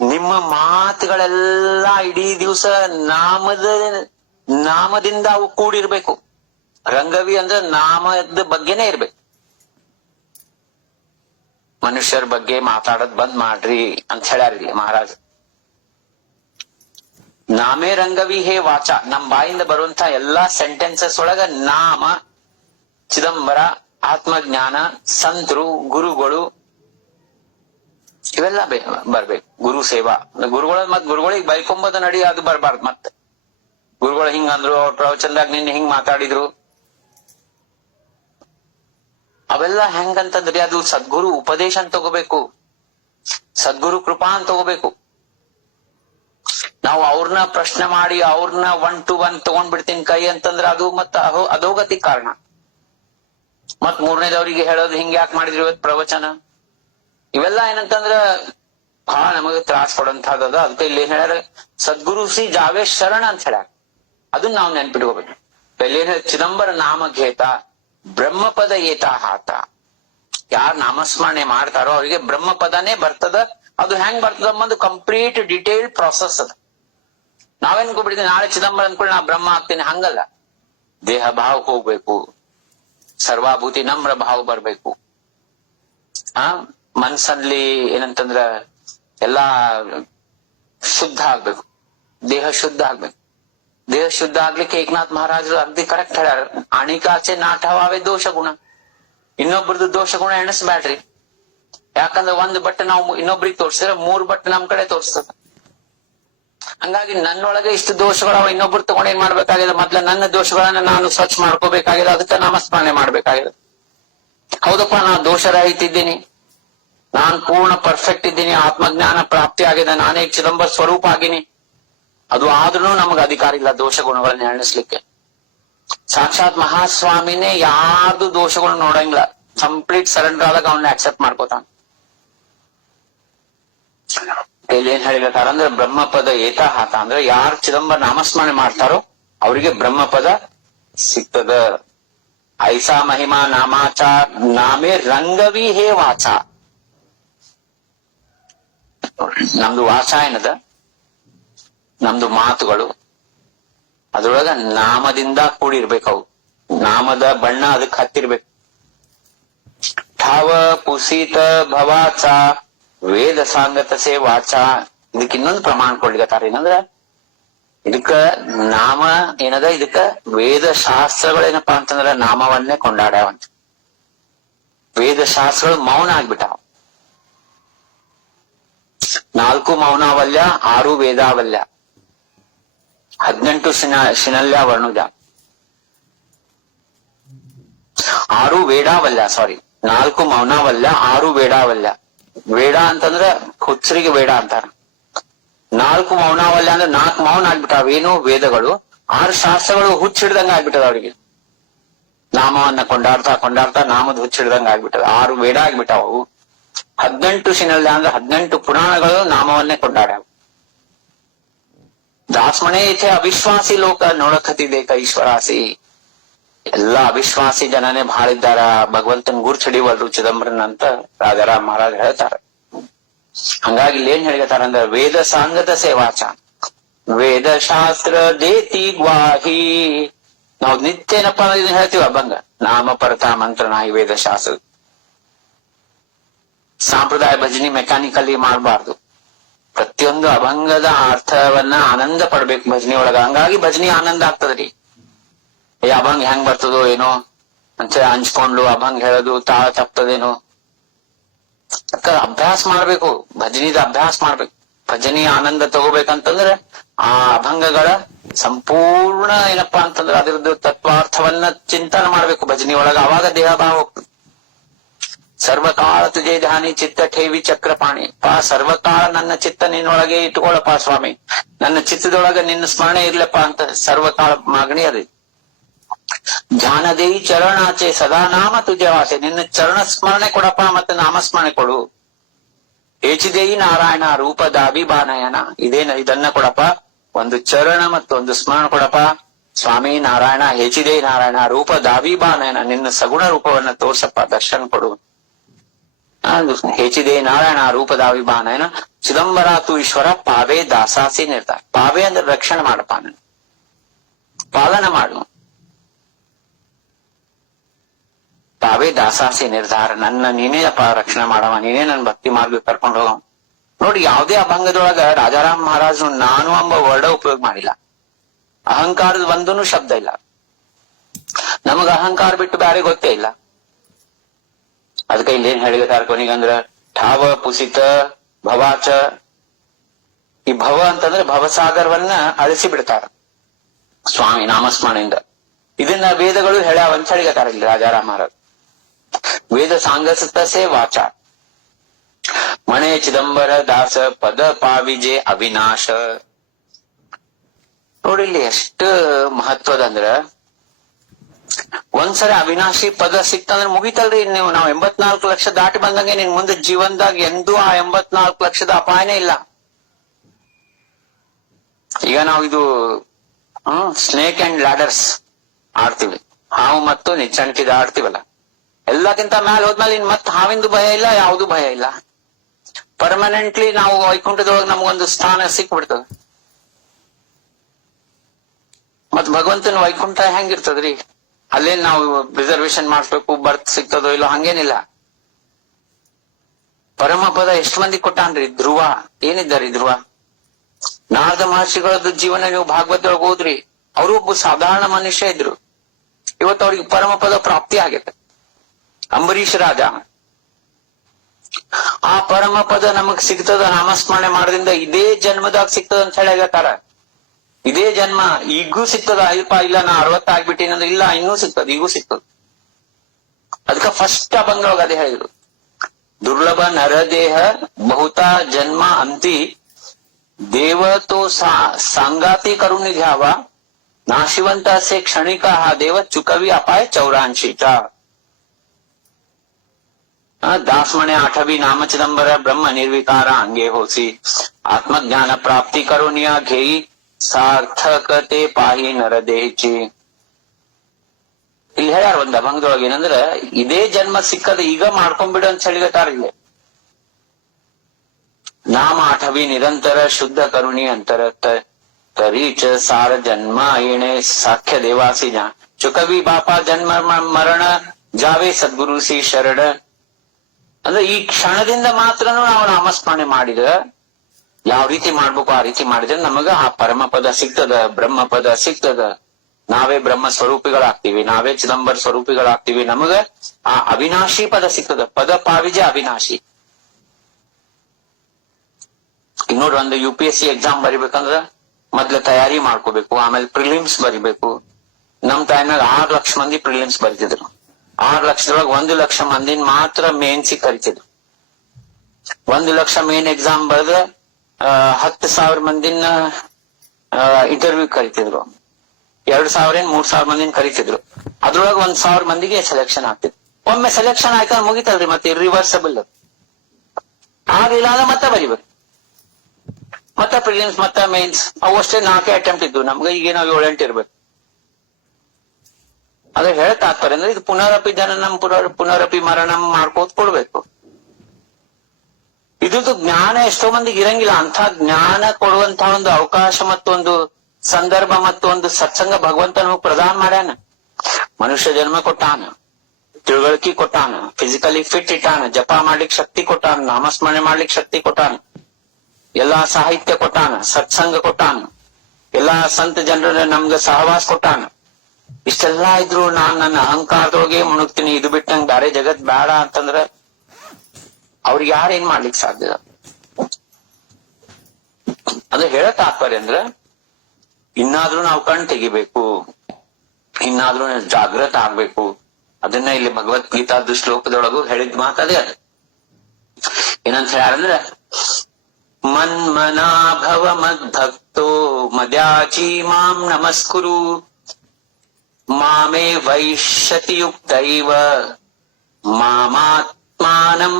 ನಿಮ್ಮ ಮಾತುಗಳೆಲ್ಲ ಇಡೀ ದಿವಸ ನಾಮದಿಂದ ಅವು ಕೂಡಿರ್ಬೇಕು. ರಂಗವಿ ಅಂದ್ರೆ ನಾಮದ ಬಗ್ಗೆನೇ ಇರ್ಬೇಕು. ಮನುಷ್ಯರ ಬಗ್ಗೆ ಮಾತಾಡೋದ್ ಬಂದ್ ಮಾಡ್ರಿ ಅಂತ ಹೇಳ್ಯಾರಿಲ್ಲ ಮಹಾರಾಜ್. ನಾಮೇ ರಂಗವಿ ಹೇ ವಾಚ. ನಮ್ ಬಾಯಿಂದ ಬರುವಂತ ಎಲ್ಲಾ ಸೆಂಟೆನ್ಸಸ್ ಒಳಗ ನಾಮ, ಚಿದಂಬರ, ಆತ್ಮಜ್ಞಾನ, ಸಂತರು, ಗುರುಗಳು ಇವೆಲ್ಲ ಬರ್ಬೇಕು. ಗುರು ಸೇವಾ, ಗುರುಗಳಿಗೆ ಬೈಕೊಂಬದ ನಡಿ ಅದು ಬರ್ಬಾರ್ದು. ಮತ್ತೆ ಗುರುಗಳು ಹಿಂಗಂದ್ರು, ಅವ್ರ ಪ್ರವಚನದಾಗ ನಿನ್ನೆ ಹಿಂಗ್ ಮಾತಾಡಿದ್ರು, ಅವೆಲ್ಲ ಹೆಂಗಂತಂದ್ರಿ ಅದು ಸದ್ಗುರು ಉಪದೇಶ ಅಂತ ತಗೋಬೇಕು, ಸದ್ಗುರು ಕೃಪಾ ಅಂತ ತಗೋಬೇಕು. ನಾವು ಅವ್ರನ್ನ ಪ್ರಶ್ನೆ ಮಾಡಿ ಅವ್ರನ್ನ 1 to 1 ತಗೊಂಡ್ಬಿಡ್ತೀನಿ ಕೈ ಅಂತಂದ್ರೆ ಅದು ಮತ್ತ ಅಧೋಗತಿ ಕಾರಣ. ಮತ್ ಮೂರನೇದವ್ರಿಗೆ ಹೇಳೋದು ಹಿಂಗ್ ಯಾಕೆ ಮಾಡಿದ್ರಿ ಇವತ್ ಪ್ರವಚನ, ಇವೆಲ್ಲ ಏನಂತಂದ್ರ ಬಹಳ ನಮಗೆ ತ್ರಾಸ ಕೊಡಂತಹದ. ಅದಕ್ಕೆ ಇಲ್ಲಿ ಏನ್ ಹೇಳ್ಯಾರ, ಸದ್ಗುರು ಸಿ ಜಾವೇ ಶರಣ ಅಂತ ಹೇಳ್ಯಾರ. ಅದನ್ನ ನಾವು ನೆನ್ಪಿಟ್ಕೋಬೇಕು. ಏನ್ ಚಿದಂಬರ ನಾಮ ಘೇತ ಬ್ರಹ್ಮಪದ ಏತಾಹಾತ. ಯಾರ್ ನಾಮಸ್ಮರಣೆ ಮಾಡ್ತಾರೋ ಅವರಿಗೆ ಬ್ರಹ್ಮಪದನೇ ಬರ್ತದ. ಅದು ಹೆಂಗ್ ಬರ್ತದ ಒಂದು ಕಂಪ್ಲೀಟ್ ಡಿಟೇಲ್ಡ್ ಪ್ರಾಸೆಸ್ ಅದ. ನಾವೇನ್ಕೊಬಿಡ್ತೀವಿ ನಾಳೆ ಚಿದಂಬರ ಅಂದ್ಕೊಳ್ಳಿ ನಾ ಬ್ರಹ್ಮ ಆಗ್ತೀನಿ, ಹಂಗಲ್ಲ. ದೇಹ ಭಾವ ಹೋಗ್ಬೇಕು, ಸರ್ವಾಭೂತಿ ನಮ್ರ ಭಾವ ಬರ್ಬೇಕು. ಮನ್ಸಲ್ಲಿ ಏನಂತಂದ್ರ ಎಲ್ಲಾ ಶುದ್ಧ ಆಗ್ಬೇಕು, ದೇಹ ಶುದ್ಧ ಆಗ್ಬೇಕು. ದೇಹ ಶುದ್ಧ ಆಗ್ಲಿಕ್ಕೆ ಏಕನಾಥ್ ಮಹಾರಾಜರು ಅಗ್ದಿ ಕರೆಕ್ಟ್ ಹೇಳ್ಯಾರ. ಆಣಿಕಾಚೆ ನಾಟವಾವೆ ದೋಷ ಗುಣ. ಇನ್ನೊಬ್ರದ್ದು ದೋಷ ಗುಣ ಎಣಿಸ್ಬ್ಯಾಡ್ರಿ. ಯಾಕಂದ್ರೆ ಒಂದ್ ಬಟ್ಟೆ ನಾವು ಇನ್ನೊಬ್ರಿಗೆ ತೋರ್ಸಿದ್ರೆ 3 ಬಟ್ಟೆ ನಮ್ ಕಡೆ ತೋರಿಸ್ತದ. ಹಂಗಾಗಿ ನನ್ನೊಳಗೆ ಇಷ್ಟು ದೋಷಗಳವ, ಇನ್ನೊಬ್ರು ತಗೊಂಡ್ ಏನ್ ಮಾಡ್ಬೇಕಾಗಿದೆ, ಮೊದ್ಲ ನನ್ನ ದೋಷಗಳನ್ನ ನಾನು ಸ್ವಚ್ಛ ಮಾಡ್ಕೋಬೇಕಾಗಿದೆ. ಅದಕ್ಕೆ ನಾಮಸ್ಮರಣೆ ಮಾಡ್ಬೇಕಾಗಿದೆ. ಹೌದಪ್ಪ, ನಾ ದೋಷರಹಿತ ಇದ್ದೀನಿ, ನಾನ್ ಪೂರ್ಣ ಪರ್ಫೆಕ್ಟ್ ಇದ್ದೀನಿ, ಆತ್ಮಜ್ಞಾನ ಪ್ರಾಪ್ತಿ ಆಗಿದೆ, ನಾನೇ ಚಿದಂಬರ ಸ್ವರೂಪ ಆಗಿನಿ. ಅದು ಆದ್ರೂ ನಮ್ಗೆ ಅಧಿಕಾರ ಇಲ್ಲ ದೋಷ ಗುಣಗಳನ್ನ ಎಣಿಸ್ಲಿಕ್ಕೆ. ಸಾಕ್ಷಾತ್ ಮಹಾಸ್ವಾಮಿನೇ ಯಾರ್ದು ದೋಷಗಳು ನೋಡಂಗಿಲ್ಲ. ಕಂಪ್ಲೀಟ್ ಸರೆಂಡರ್ ಆದಾಗ ಅವನ್ನ ಅಕ್ಸೆಪ್ಟ್ ಮಾಡ್ಕೋತಾನ. ಇಲ್ಲಿ ಏನ್ ಹೇಳಿರ್ತಾರ ಅಂದ್ರೆ ಬ್ರಹ್ಮಪದ ಏತಾಹಾತ ಅಂದ್ರೆ ಯಾರು ಚಿದಂಬರ ನಾಮಸ್ಮರಣೆ ಮಾಡ್ತಾರೋ ಅವರಿಗೆ ಬ್ರಹ್ಮಪದ ಸಿಗ್ತದ. ಐಸಾ ಮಹಿಮಾ ನಾಮಾಚ ನಾಮೇ ರಂಗವಿ ಹೇ ವಾಚ. ನಮ್ದು ವಾಚ ಏನದ, ನಮ್ದು ಮಾತುಗಳು ಅದ್ರೊಳಗ ನಾಮದಿಂದ ಕೂಡಿರ್ಬೇಕು. ಅವು ನಾಮದ ಬಣ್ಣ ಅದಕ್ಕೆ ಹತ್ತಿರ್ಬೇಕು. ಠಾವ ಪುಸೀತ ಭವಾಚ ವೇದ ಸಾಂಗತಸೆ ವಾಚ. ಇದಕ್ ಇನ್ನೊಂದು ಪ್ರಮಾಣ ಕೊಡ್ಲಿಕತ್ತಾರ. ಏನಂದ್ರ ಇದಕ್ಕ ನಾಮ ಏನದ, ಇದಕ್ಕ ವೇದ ಶಾಸ್ತ್ರಗಳೇನಪ್ಪಾ ಅಂತಂದ್ರ ನಾಮವನ್ನೇ ಕೊಂಡಾಡ್ಯಾವಂತ. ವೇದ ಶಾಸ್ತ್ರಗಳು ಮೌನ ಆಗ್ಬಿಟ್ಟಾವ. 4 ಮೌನಾವಲ್ಯ, 6 ವೇದಾವಲ್ಯ, 18 ಶಿನಲ್ಯ ವರ್ಣುಜ, 6 ವೇದಾವಲ್ಯ. 4 ಮೌನಾವಲ್ಯ, 6 ವೇದಾವಲ್ಯ. ವೇದ ಅಂತಂದ್ರ ಹುಚ್ಚರಿಗೆ ವೇದ ಅಂತಾರ. 4 ಮೌನಾವಲ್ಯ ಅಂದ್ರೆ 4 ಮೌನ ಆಗ್ಬಿಟ್ಟಾವ. ಏನು ವೇದಗಳು, 6 ಶಾಸ್ತ್ರಗಳು ಹುಚ್ಚಿಡ್ದಂಗ ಆಗ್ಬಿಟ್ಟದ ಅವ್ರಿಗೆ. ನಾಮವನ್ನ ಕೊಂಡಾಡ್ತಾ ನಾಮದ ಹುಚ್ಚಿಡ್ದಂಗ ಆಗ್ಬಿಟ್ಟದ. 6 ವೇದ ಆಗ್ಬಿಟ್ಟಾವು. 18 ಶಿನಲ್ಯ ಅಂದ್ರೆ 18 ಪುರಾಣಗಳು ನಾಮವನ್ನೇ ಕೊಂಡಾಡ್ಯಾವ. ದಾಸ್ಮಣೆ ಇथे ಅವಿಶ್ವಾಸಿ ಲೋಕ ನೋಡಕತ್ತಿದೆ ಈಶ್ವರಾಸಿ. ಎಲ್ಲಾ ಅವಿಶ್ವಾಸಿ ಜನನೇ ಬಹಳ ಇದ್ದಾರ. ಭಗವಂತನ ಗುರ್ಚಡಿವಲ್ರು ಚಿದಂಬರನ್ ಅಂತ ರಾಜಾರಾಮ್ ಮಹಾರಾಜ್ ಹೇಳ್ತಾರ. ಹಂಗಾಗಿ ಇಲ್ಲಿ ಏನ್ ಹೇಳ್ತಾರ ಅಂದ್ರ ವೇದ ಸಾಂಗತ ಸೇವಾಚ ವೇದ ಶಾಸ್ತ್ರ ದೇತಿ ಗ್ವಾಹಿ. ನಾವು ನಿತ್ಯ ಏನಪ್ಪಾ ಇದನ್ನ ಹೇಳ್ತೀವಿ ಅಭಂಗ ನಾಮ ಪರತ ಮಂತ್ರ ನಾಯಿ ವೇದ ಶಾಸ್ತ್ರ. ಸಾಂಪ್ರದಾಯ ಭಜನಿ ಮೆಕ್ಯಾನಿಕಲಿ ಮಾಡಬಾರ್ದು. ಪ್ರತಿಯೊಂದು ಅಭಂಗದ ಅರ್ಥವನ್ನ ಆನಂದ ಪಡ್ಬೇಕು ಭಜನಿ ಒಳಗ. ಹಂಗಾಗಿ ಭಜನಿ ಆನಂದ ಆಗ್ತದ್ರಿ. ಅಭಂಗ ಹೆಂಗ್ ಬರ್ತದೋ ಏನೋ ಅಂತ ಹಂಚ್ಕೊಂಡು ಅಭಂಗ ಹೇಳೋದು ತಾಳ ತಪ್ತದೇನೋ. ಅಭ್ಯಾಸ ಮಾಡ್ಬೇಕು, ಭಜನಿದ ಅಭ್ಯಾಸ ಮಾಡ್ಬೇಕು. ಭಜನಿ ಆನಂದ ತಗೋಬೇಕಂತಂದ್ರೆ ಆ ಅಭಂಗಗಳ ಸಂಪೂರ್ಣ ಏನಪ್ಪಾ ಅಂತಂದ್ರೆ ಅದ್ರದ್ದು ತತ್ವಾರ್ಥವನ್ನ ಚಿಂತನೆ ಮಾಡ್ಬೇಕು ಭಜನಿ ಒಳಗ. ಅವಾಗ ದೇಹ ಭಾವ ಹೋಗ್ತದೆ. ಸರ್ವಕಾಲ ತುಜೆ ಧ್ಯಾನಿ ಚಿತ್ತ ಠೇವಿ ಚಕ್ರಪಾಣಿ. ಸರ್ವಕಾಲ ನನ್ನ ಚಿತ್ತ ನಿನ್ನೊಳಗೆ ಇಟ್ಕೊಳ್ಳಪ್ಪ ಸ್ವಾಮಿ, ನನ್ನ ಚಿತ್ತದೊಳಗ ನಿನ್ನ ಸ್ಮರಣೆ ಇರ್ಲಪ್ಪ ಅಂತ ಸರ್ವಕಾಲ ಮಾಗಣಿ ಅದೇ. ಧ್ಯಾನದೇಯಿ ಚರಣಾಚೆ ಸದಾ ನಾಮ ತುಜವಾಸೆ. ನಿನ್ನ ಚರಣ ಸ್ಮರಣೆ ಕೊಡಪ್ಪ ಮತ್ತೆ ನಾಮಸ್ಮರಣೆ ಕೊಡು. ಏಚಿದೇಯಿ ನಾರಾಯಣ ರೂಪ ದಾಭಿಬಾನಯನ. ಇದನ್ನ ಕೊಡಪ್ಪ, ಒಂದು ಚರಣ ಮತ್ತು ಒಂದು ಸ್ಮರಣ ಕೊಡಪ್ಪ ಸ್ವಾಮಿ ನಾರಾಯಣ. ಹೇಚಿದೇಯಿ ನಾರಾಯಣ ರೂಪ ದಾಭಿಬಾನಯನ. ನಿನ್ನ ಸಗುಣ ರೂಪವನ್ನ ತೋರ್ಸಪ್ಪ, ದರ್ಶನ ಕೊಡು. ಹೇಚಿದೆ ನಾರಾಯಣ ರೂಪದಾವಿಬಾನಯನ ಚಿದಂಬರಾತು ಈಶ್ವರ ಪಾವೇ ದಾಸಾಸಿ ನಿರ್ಧಾರ. ಪಾವೇ ಅಂದ್ರೆ ರಕ್ಷಣೆ ಮಾಡಪ್ಪ, ನನ್ನ ಪಾಲನ ಮಾಡು. ಪಾವೇ ದಾಸಾಸಿ ನಿರ್ಧಾರ. ನನ್ನ ನೀನೇ ಅಪ್ಪ ರಕ್ಷಣೆ ಮಾಡವ, ನೀನೇ ನನ್ ಭಕ್ತಿ ಮಾರ್ಗ ಕರ್ಕೊಂಡು ಹೋಗವ. ನೋಡಿ, ಯಾವುದೇ ಅಭಂಗದೊಳಗ ರಾಜಾರಾಮ್ ಮಹಾರಾಜ್ ನಾನು ಎಂಬ ವರ್ಡ ಉಪಯೋಗ ಮಾಡಿಲ್ಲ. ಅಹಂಕಾರದ ಒಂದೂ ಶಬ್ದ ಇಲ್ಲ. ನಮಗ ಅಹಂಕಾರ ಬಿಟ್ಟು ಬ್ಯಾರೆ ಗೊತ್ತೇ ಇಲ್ಲ. ಅದಕ್ಕೆ ಇಲ್ಲೇನ್ ಹೇಳಿದಾರ ಕೊನಿಗಂದ್ರ ಠಾವ ಪುಸಿತ ಭವಾಚ. ಈ ಭವ ಅಂತಂದ್ರೆ ಭವಸಾಗರವನ್ನ ಅಳಿಸಿ ಬಿಡ್ತಾರ ಸ್ವಾಮಿ ನಾಮಸ್ಮರಣೆಯಿಂದ. ಇದನ್ನ ವೇದಗಳು ಹೇಳ್ಯಾವ ಅಂತ ಹೇಳಿಗತಾರ ಇಲ್ಲಿ ರಾಜಾರಾಮ್ ಮಹಾರಾಜ್. ವೇದ ಸಾಂಗಸೆ ವಾಚ ಮಣೆ ಚಿದಂಬರ ದಾಸ ಪದ ಪಾವಿಜೆ ಅವಿನಾಶ. ನೋಡಿ ಇಲ್ಲಿ ಎಷ್ಟು ಮಹತ್ವದಂದ್ರ, ಒಂದ್ಸರಿ ಅವಿನಾಶಿ ಪದ ಸಿಕ್ತಂದ್ರೆ ಮುಗಿತಲ್ರಿ. ನಾವು 84 ಲಕ್ಷ ದಾಟಿ ಬಂದಂಗೆ ನಿನ್ ಮುಂದೆ ಜೀವನದಾಗ ಎಂದೂ ಆ 84 ಲಕ್ಷದ ಅಪಾಯನೇ ಇಲ್ಲ. ಈಗ ನಾವು ಇದು ಸ್ನೇಕ್ ಅಂಡ್ ಲ್ಯಾಡರ್ಸ್ ಆಡ್ತೀವಿ, ಹಾವು ಮತ್ತು ನಿಚ್ಚಣಿಕಿದ ಆಡ್ತೀವಲ್ಲ. ಎಲ್ಲಕ್ಕಿಂತ ಮ್ಯಾಲ ಹೋದ್ಮೇಲೆ ಇನ್ ಮತ್ ಹಾವಿಂದು ಭಯ ಇಲ್ಲ, ಯಾವ್ದು ಭಯ ಇಲ್ಲ. ಪರ್ಮನೆಂಟ್ಲಿ ನಾವು ವೈಕುಂಠದೊಳಗೆ ನಮಗೊಂದು ಸ್ಥಾನ ಸಿಕ್ಬಿಡ್ತದ. ಮತ್ ಭಗವಂತನ ವೈಕುಂಠ ಹೆಂಗಿರ್ತದ್ರಿ? ಅಲ್ಲೇನ್ ನಾವು ರಿಸರ್ವೇಶನ್ ಮಾಡಿಸ್ಬೇಕು, ಬರ್ತ್ ಸಿಗ್ತದೋ ಇಲ್ಲೋ, ಹಂಗೇನಿಲ್ಲ. ಪರಮ ಪದ ಎಷ್ಟು ಮಂದಿ ಕೊಟ್ಟಾನ್ರಿ? ಧ್ರುವ ಏನಿದ್ದಾರಿ? ಧ್ರುವ ನಾರದ ಮಹರ್ಷಿಗಳದ್ದು ಜೀವನ ನೀವು ಭಾಗವತದೊಳಗೆ ಹೋದ್ರಿ, ಅವರು ಒಬ್ಬ ಸಾಧಾರಣ ಮನುಷ್ಯ ಇದ್ರು. ಇವತ್ತು ಅವ್ರಿಗೆ ಪರಮ ಪದ ಪ್ರಾಪ್ತಿ ಆಗೈತೆ. ಅಂಬರೀಷ್ ರಾಜ, ಆ ಪರಮ ಪದ ನಮಗ್ ಸಿಗ್ತದ ನಾಮಸ್ಮರಣೆ ಮಾಡೋದ್ರಿಂದ. ಇದೇ ಜನ್ಮದಾಗ ಸಿಗ್ತದ ಅಂತ ಹೇಳಿಗತ್ತಾರ. ಇದೇ ಜನ್ಮ ಈಗೂ ಸಿಗ್ತದ. ಅಲ್ಪ ಇಲ್ಲ ನಾ 60 ಆಗ್ಬಿಟ್ಟಿನಂದ್ರೆ ಇಲ್ಲ, ಇನ್ನೂ ಸಿಗ್ತದ, ಈಗೂ ಸಿಗ್ತದ. ಅದಕ್ಕ ಫಸ್ಟ್ ಅಭಂಗವಾಗ ಅದೇ ಹೇಳಿದ್ರು, ದುರ್ಲಭ ನರದೇಹ ಬಹುತಾ ಜನ್ಮ ಅಂತಿ ದೇವತೋ ಸಂಗಾತಿ ಕರುಣಿ ಘ್ಯಾವ ನಾಶಿವಂತ ಸೆ ಕ್ಷಣಿಕ ಹಾ ದೇವ ಚುಕವಿ ಅಪಾಯ 84. ದಾಸ್ಮಣೆ 8वी ನಾಮ ಚಿದಂಬರ ಬ್ರಹ್ಮ ನಿರ್ವಿಕಾರ ಅಂಗೇ ಹೋಸಿ ಆತ್ಮಜ್ಞಾನ ಪ್ರಾಪ್ತಿ ಕರುಣಿಯ ಘೇಯಿ ಸಾರ್ಥಕತೆ ಪಾಹಿ ನರದೇಚಿ. ಇಲ್ಲಿ ಹೇಳ್ಯಾರ ಒಂದ್ ಅಭಂಗದೊಳಗೆ ಏನಂದ್ರ, ಇದೇ ಜನ್ಮ ಸಿಕ್ಕದ ಈಗ ಮಾಡ್ಕೊಂಡ್ಬಿಡು ಅಂತ ಹೇಳಿಗತ್ತಾರ. ಇಲ್ಲಿ ನಾಮ 8वी ನಿರಂತರ ಶುದ್ಧ ಕರುಣಿ ಅಂತರ ತರೀಚ ಸಾರ ಜನ್ಮ ಏಣೆ ಸಾಖ್ಯ ದೇವಾಸಿ ಜಾ ಚುಕವಿ ಬಾಪಾ ಜನ್ಮ ಮರಣ ಜಾವೆ ಸದ್ಗುರು ಸಿ ಶರಣ ಅಂದ್ರೆ ಈ ಕ್ಷಣದಿಂದ ಮಾತ್ರನೂ ನಾವು ನಾಮಸ್ಮರಣೆ ಮಾಡಿದ್ರೆ ಯಾವ ರೀತಿ ಮಾಡ್ಬೇಕು ಆ ರೀತಿ ಮಾಡಿದ್ರೆ ನಮಗ ಆ ಪರಮ ಪದ ಸಿಗ್ತದ, ಬ್ರಹ್ಮ ಪದ ಸಿಗ್ತದ. ನಾವೇ ಬ್ರಹ್ಮ ಸ್ವರೂಪಿಗಳಾಗ್ತೀವಿ, ನಾವೇ ಚಿದಂಬರ ಸ್ವರೂಪಿಗಳಾಗ್ತೀವಿ. ನಮಗ ಆ ಅವಿನಾಶಿ ಪದ ಸಿಗ್ತದ. ಪದ ಪಾವಿಜ ಅವಿನಾಶಿ. ಈಗ ನೋಡ್ರಿ, ಒಂದು UPSC ಎಕ್ಸಾಮ್ ಬರಿಬೇಕಂದ್ರ ಮೊದ್ಲ ತಯಾರಿ ಮಾಡ್ಕೋಬೇಕು, ಆಮೇಲೆ ಪ್ರಿಲಿಮ್ಸ್ ಬರಿಬೇಕು. ನಮ್ ಟೈಮ್ನಾಗ 6 ಲಕ್ಷ ಮಂದಿ ಪ್ರಿಲಿಮ್ಸ್ ಬರಿತಿದ್ರು. 6 ಲಕ್ಷದೊಳಗೆ 1 ಲಕ್ಷ ಮಂದಿನ ಮಾತ್ರ ಮೇನ್ಸಿ ಕರಿತಿದ್ರು. 1 ಲಕ್ಷ ಮೇನ್ ಎಕ್ಸಾಮ್ ಬರೆದ 10,000 ಮಂದಿನ ಇಂಟರ್ವ್ಯೂ ಕರಿತಿದ್ರು. 2,000 3,000 ಮಂದಿನ ಕರಿತಿದ್ರು. ಅದ್ರೊಳಗೆ 1,000 ಮಂದಿಗೆ ಸೆಲೆಕ್ಷನ್ ಆಗ್ತಿದ್ರು. ಒಮ್ಮೆ ಸೆಲೆಕ್ಷನ್ ಆಯ್ತಾ ಮುಗಿತಲ್ರಿ, ಮತ್ತೆ ಇರ್ರಿವರ್ಸಬಲ್. ಆಗ್ಲಿಲ್ಲ ಅಂದ್ರೆ ಮತ್ತೆ ಬರಿಬೇಕು, ಮತ್ತೆ ಪ್ರಿಲಿಮ್ಸ್, ಮತ್ತೆ ಮೇನ್ಸ್. ಅವು ಅಷ್ಟೇ 4 ಅಟೆಂಪ್ಟ್ ಇದ್ವು. ನಮ್ಗೆ ಈಗ ನಾವು 7-8 ಇರ್ಬೇಕು. ಅದ್ರ ಹೇಳ್ತಾತ್ತಾರೆ ಅಂದ್ರೆ ಇದು ಪುನರಪಿ ಜನನಂ ಪುನರಪಿ ಮರಣಂ ಮಾಡ್ಕೋತ್ ಕೊಡ್ಬೇಕು. ಇದ್ರದ್ದು ಜ್ಞಾನ ಎಷ್ಟೋ ಮಂದಿಗೆ ಇರಂಗಿಲ್ಲ. ಅಂತ ಜ್ಞಾನ ಕೊಡುವಂತಹ ಒಂದು ಅವಕಾಶ ಮತ್ತೊಂದು ಸಂದರ್ಭ ಮತ್ತು ಒಂದು ಸತ್ಸಂಗ ಭಗವಂತ ನಮಗ್ ಪ್ರದಾನ ಮಾಡ್ಯಾನ. ಮನುಷ್ಯ ಜನ್ಮ ಕೊಟ್ಟಾನ, ತಿಳುವಳಿಕೆ ಕೊಟ್ಟಾನ, ಫಿಸಿಕಲಿ ಫಿಟ್ ಇಟ್ಟಾನ, ಜಪ ಮಾಡ್ಲಿಕ್ಕೆ ಶಕ್ತಿ ಕೊಟ್ಟಾನ, ನಾಮಸ್ಮರಣೆ ಮಾಡ್ಲಿಕ್ಕೆ ಶಕ್ತಿ ಕೊಟ್ಟಾನ, ಎಲ್ಲಾ ಸಾಹಿತ್ಯ ಕೊಟ್ಟಾನ, ಸತ್ಸಂಗ ಕೊಟ್ಟಾನ, ಎಲ್ಲಾ ಸಂತ ಜನರ ನಮ್ಗ ಸಹವಾಸ ಕೊಟ್ಟಾನ. ಇಷ್ಟೆಲ್ಲಾ ಇದ್ರು ನಾನ್ ನನ್ನ ಅಹಂಕಾರದೊಳಗೆ ಮುಣುಗ್ತೀನಿ, ಇದು ಬಿಟ್ಟು ನಂಗೆ ಬೇರೆ ಜಗತ್ ಬೇಡ ಅಂತಂದ್ರ ಅವ್ರಿಗೆ ಯಾರೇನ್ ಮಾಡ್ಲಿಕ್ಕೆ ಸಾಧ್ಯ? ಅದು ಹೇಳ ತಾತ್ಪರ್ಯ ಅಂದ್ರ ಇನ್ನಾದ್ರೂ ನಾವು ಕಣ್ ತೆಗಿಬೇಕು, ಇನ್ನಾದ್ರೂ ಜಾಗೃತ ಆಗ್ಬೇಕು. ಅದನ್ನ ಇಲ್ಲಿ ಭಗವದ್ಗೀತಾದ ಶ್ಲೋಕದೊಳಗು ಹೇಳಿದ್ ಮಾತದೇ ಅದು. ಏನಂತ ಹೇಳ್ಯಾರಂದ್ರ, ಮನ್ಮನಾಭವ ಮದ್ಭಕ್ತೋ ಮದ್ಯಾಚಿ ಮಾಂ ನಮಸ್ಕುರು ಮಾಮೇ ವೈಶ್ಯತಿ ಯುಕ್ತೈವ ಮಾಮಾತ್ಮಾನಂ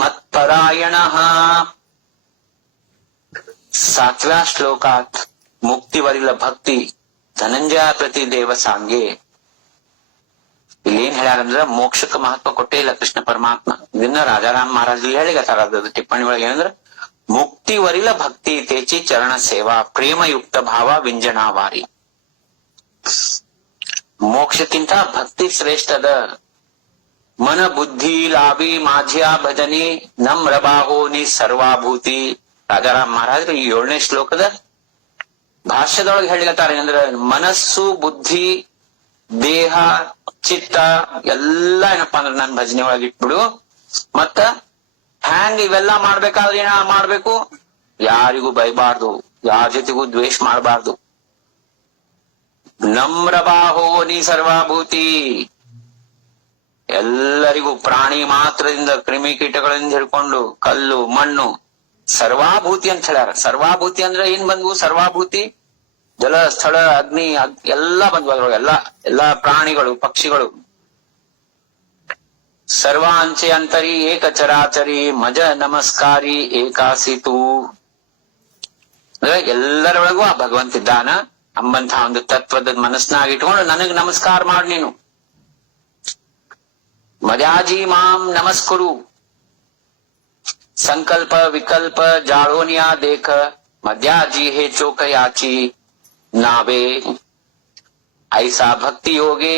ಮತ್ಪರಾಯಣಃ. 7व्या श्लोकात ಮುಕ್ತಿವರಿಲ ಭಕ್ತಿ ಧನಂಜಯ ಪ್ರತಿ ದೇವ ಸಾಂಗೆ. ಇಲ್ಲಿ ಏನ್ ಹೇಳ್ಯಾರಂದ್ರ ಮೋಕ್ಷಕ್ಕೆ ಮಹತ್ವ ಕೊಟ್ಟೇ ಇಲ್ಲ ಕೃಷ್ಣ ಪರಮಾತ್ಮ. ಇದನ್ನ ರಾಜಾರಾಮ್ ಮಹಾರಾಜ್ ಹೇಳಿಗತ್ತಾರ. ಅದ ಟಿಪ್ಪಣಿ ಒಳಗೆ ಏನಂದ್ರ, ಮುಕ್ತಿವರಿಲ ಭಕ್ತಿ ತೇಚಿ ಚರಣ ಸೇವಾ ಪ್ರೇಮಯುಕ್ತ ಭಾವ ವಿಂಜನಾವಾರಿ. ಮೋಕ್ಷಕ್ಕಿಂತ ಭಕ್ತಿ ಶ್ರೇಷ್ಠದ. ಮನ ಬುದ್ಧಿ ಲಾಭಿ ಮಾಧ್ಯ ಭಜನಿ ನಮ್ರ ಬಾಹೋನಿ ಸರ್ವಾಭೂತಿ. ರಾಜಾರಾಮ್ ಮಹಾರಾಜ್ ಈ 7ನೇ ಶ್ಲೋಕದ ಭಾಷ್ಯದೊಳಗೆ ಹೇಳಿಗತ್ತಾರ ಏನಂದ್ರ, ಮನಸ್ಸು, ಬುದ್ಧಿ, ದೇಹ, ಚಿತ್ತ ಎಲ್ಲ ಏನಪ್ಪಾ ಅಂದ್ರ ನನ್ ಭಜನೆ ಒಳಗೆ ಇಟ್ಬಿಡು. ಮತ್ತ ಹ್ಯಾಂಗ್ ಇವೆಲ್ಲಾ ಮಾಡ್ಬೇಕಾದ್ರೆ ಏನ ಮಾಡ್ಬೇಕು? ಯಾರಿಗೂ ಬೈಬಾರ್ದು, ಯಾರ ಜೊತೆಗೂ ದ್ವೇಷ ಮಾಡಬಾರ್ದು. ನಮ್ರ ಬಾಹೋನಿ ಸರ್ವಾಭೂತಿ. ಎಲ್ಲರಿಗೂ ಪ್ರಾಣಿ ಮಾತ್ರದಿಂದ ಕ್ರಿಮಿ ಕೀಟಗಳಿಂದ ಹಿಡ್ಕೊಂಡು ಕಲ್ಲು ಮಣ್ಣು ಸರ್ವಾಭೂತಿ ಅಂತ ಹೇಳ್ಯಾರ. ಸರ್ವಾಭೂತಿ ಅಂದ್ರೆ ಏನ್ ಬಂದ್ವು? ಸರ್ವಾಭೂತಿ ಜಲ ಸ್ಥಳ ಅಗ್ನಿ ಎಲ್ಲಾ ಬಂದ್ವು ಅದ್ರೊಳಗೆ. ಎಲ್ಲಾ ಪ್ರಾಣಿಗಳು ಪಕ್ಷಿಗಳು. ಸರ್ವಾಂಚೆ ಅಂತರಿ ಏಕ ಚರಾಚರಿ ಮಜ ನಮಸ್ಕಾರಿ ಏಕಾಸಿತು. ಅಂದ್ರೆ ಎಲ್ಲರೊಳಗೂ ಆ ಭಗವಂತ ಇದ್ದಾನ ಅಂಬಂತ ಒಂದು ತತ್ವದ ಮನಸ್ನಾಗ ಇಟ್ಕೊಂಡು ನನಗ್ ನಮಸ್ಕಾರ ಮಾಡ್ ನೀನು. ಮಜಾಜಿ ಮಾಂ ನಮಸ್ಕುರು. ಸಂಕಲ್ಪ ವಿಕಲ್ಪ ಜಾಳೋನಿಯಾ ದೇಖ ಮದ್ಯಾಜಿ ಹೇ ಚೋಕಯಾಚಿ ನಾವೇ ಐಸಾ ಭಕ್ತಿ ಯೋಗೆ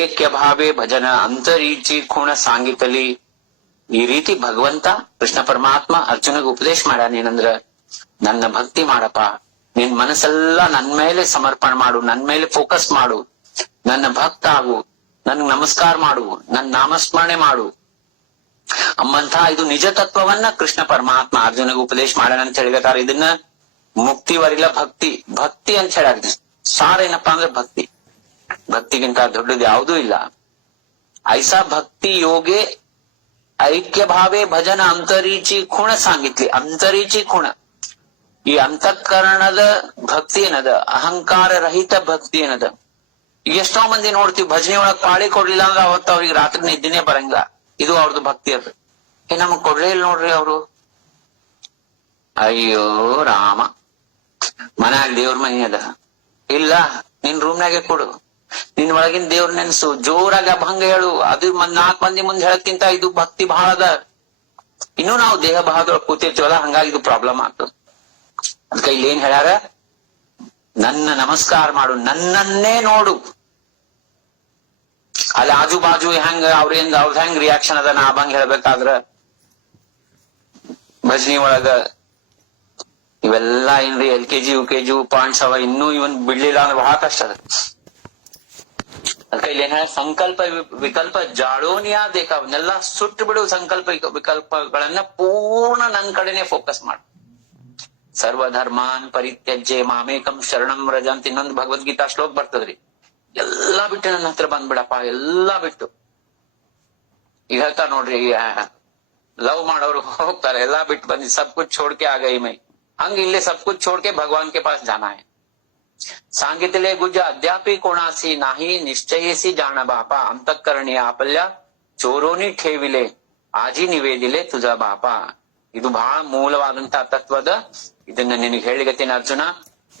ಏಕ್ಯ ಭಾವೆ ಭಜನ ಅಂತರೀಚಿ ಖುಣ ಸಾಂಗಿತಲಿ. ಈ ರೀತಿ ಭಗವಂತ ಕೃಷ್ಣ ಪರಮಾತ್ಮ ಅರ್ಜುನಗೆ ಉಪದೇಶ ಮಾಡ್ಯಾನ. ಏನಂದ್ರ, ನನ್ನ ಭಕ್ತಿ ಮಾಡಪ್ಪ, ನಿನ್ ಮನಸ್ಸೆಲ್ಲ ನನ್ ಮೇಲೆ ಸಮರ್ಪಣೆ ಮಾಡು, ನನ್ ಮೇಲೆ ಫೋಕಸ್ ಮಾಡು, ನನ್ನ ಭಕ್ತ ಆಗು, ನನ್ಗ್ ನಮಸ್ಕಾರ ಮಾಡು, ನನ್ ನಾಮಸ್ಮರಣೆ ಮಾಡು ಅಂಬಂತ ಇದು ನಿಜ ತತ್ವವನ್ನ ಕೃಷ್ಣ ಪರಮಾತ್ಮ ಅರ್ಜುನಗೆ ಉಪದೇಶ ಮಾಡ್ಯಾನ ಅಂತ ಹೇಳಿದಾರ. ಇದನ್ನ ಮುಕ್ತಿವರಿಲ ಭಕ್ತಿ, ಭಕ್ತಿ ಅಂತ ಹೇಳ್ಯಾರ. ಸಾರ ಏನಪ್ಪಾ ಅಂದ್ರೆ ಭಕ್ತಿ. ಭಕ್ತಿಗಿಂತ ದೊಡ್ಡದು ಯಾವುದೂ ಇಲ್ಲ. ಐಸಾ ಭಕ್ತಿ ಯೋಗೆ ಐಕ್ಯ ಭಾವೆ ಭಜನ ಅಂತರೀಚಿ ಖುಣ ಸಾಂಗಿತ್ಲಿ. ಅಂತರೀಚಿ ಖುಣ, ಈ ಅಂತಃಕರಣದ ಭಕ್ತಿ ಏನದ, ಅಹಂಕಾರ ರಹಿತ ಭಕ್ತಿ ಏನದ. ಎಷ್ಟೋ ಮಂದಿ ನೋಡ್ತೀವಿ ಭಜನೆ ಒಳಗ್ ಪಾಳಿ ಕೊಡ್ಲಿಲ್ಲ ಅಂದ್ರೆ ಅವತ್ತು ಅವ್ರಿಗೆ ರಾತ್ರಿ ನಿದ್ದಿನೇ ಬರಂಗಿಲ್ಲ. ಇದು ಅವ್ರದ್ದು ಭಕ್ತಿ ಅದು. ನಮಗ್ ಕೊಡ್ಲೇ ಇಲ್ಲ ನೋಡ್ರಿ ಅವ್ರು. ಅಯ್ಯೋ ರಾಮ, ಮನ್ಯಾಗ ದೇವ್ರ ಮನಿ ಅದ ಇಲ್ಲ, ನಿನ್ ರೂಮ್ನಾಗೆ ಕೊಡು, ನಿನ್ ಒಳಗಿನ ದೇವ್ರ ನೆನ್ಸು, ಜೋರಾಗಿ ಅಭಂಗ ಹೇಳು. ಅದು 4 ಮಂದಿ ಮುಂದೆ ಹೇಳಕ್ಕಿಂತ ಇದು ಭಕ್ತಿ ಬಹಳ ಅದ. ಇನ್ನು ನಾವು ದೇಹ ಭಾಗದೊಳಗೆ ಕೂತಿರ್ತೀವಲ್ಲ, ಹಂಗಾಗಿ ಇದು ಪ್ರಾಬ್ಲಮ್ ಆಗ್ತದ. ಅದಕ್ಕೆ ಇಲ್ಲಿ ಏನ್ ಹೇಳ್ಯಾರ, ನನ್ನ ನಮಸ್ಕಾರ ಮಾಡು, ನನ್ನನ್ನೇ ನೋಡು. ಅಲ್ಲಿ ಆಜು ಬಾಜು ಹೆಂಗ ಅವ್ರದ್ ಹೆಂಗ್ ರಿಯಾಕ್ಷನ್ ಅದ ನಾ ಬಂಗ್ ಹೇಳ್ಬೇಕಾದ್ರ ಭಜನಿ ಒಳಗ ಇವೆಲ್ಲಾ ಏನ್ರಿ LKG UKG ಪಾಯಿಂಟ್ಸ್ ಅವ ಇನ್ನೂ ಇವನ್ ಬಿಡ್ಲಿಲ್ಲ ಅಂದ್ರೆ ಬಹಳ ಕಷ್ಟ ಅದ. ಅದಕ್ಕೆ ಇಲ್ಲಿ ಏನ ಸಂಕಲ್ಪ ವಿಕಲ್ಪ ಜಾಳೋನಿಯಾ ದೇಕ ಅವನ್ನೆಲ್ಲ ಸುಟ್ಟು ಬಿಡು ಸಂಕಲ್ಪ ವಿಕಲ್ಪಗಳನ್ನ ಪೂರ್ಣ ನನ್ ಕಡೆನೆ ಫೋಕಸ್ ಮಾಡು. ಸರ್ವಧರ್ಮಾನ್ ಪರಿತ್ಯಜ್ಯ ಮಾಮೇಕಂ ಶರಣಂ ವ್ರಜ ಅಂತ ಇನ್ನೊಂದು ಭಗವದ್ಗೀತಾ ಶ್ಲೋಕ ಬರ್ತದ್ರಿ. ಎಲ್ಲಾ ಬಿಟ್ಟು ನನ್ನ ಹತ್ರ ಬಂದ್ಬಿಡಪ್ಪ, ಎಲ್ಲಾ ಬಿಟ್ಟು. ಈಗ ಹೇಳ್ತಾ ನೋಡ್ರಿ, ಲವ್ ಮಾಡೋರು ಹೋಗ್ತಾರೆ, ಎಲ್ಲಾ ಬಿಟ್ಟು ಬಂದಿ ಸಬ್ ಕುछ छोड़ के आ गई मैं, ಹಂಗ ಇಲ್ಲಿ ಸಬ್ कुछ छोड़ के भगवान के पास जाना है. सांगितले गुज अद्यापि कोणासी नाही निश्चयेसी जाण बापा, ಅಂತಃಕರಣಿ ಆಪಲ್ಯ ಚೋರೋನಿ ಠೇವಿಲೆ ಆಜಿ ನಿವೇದಿಲೆ ತುಜ ಬಾಪ. ಇದು ಬಹಳ ಮೂಲವಾದಂತ ತತ್ವದ. ಇದನ್ನ ನಿನಗೆ ಹೇಳಿಗತ್ತೇನೆ ಅರ್ಜುನ,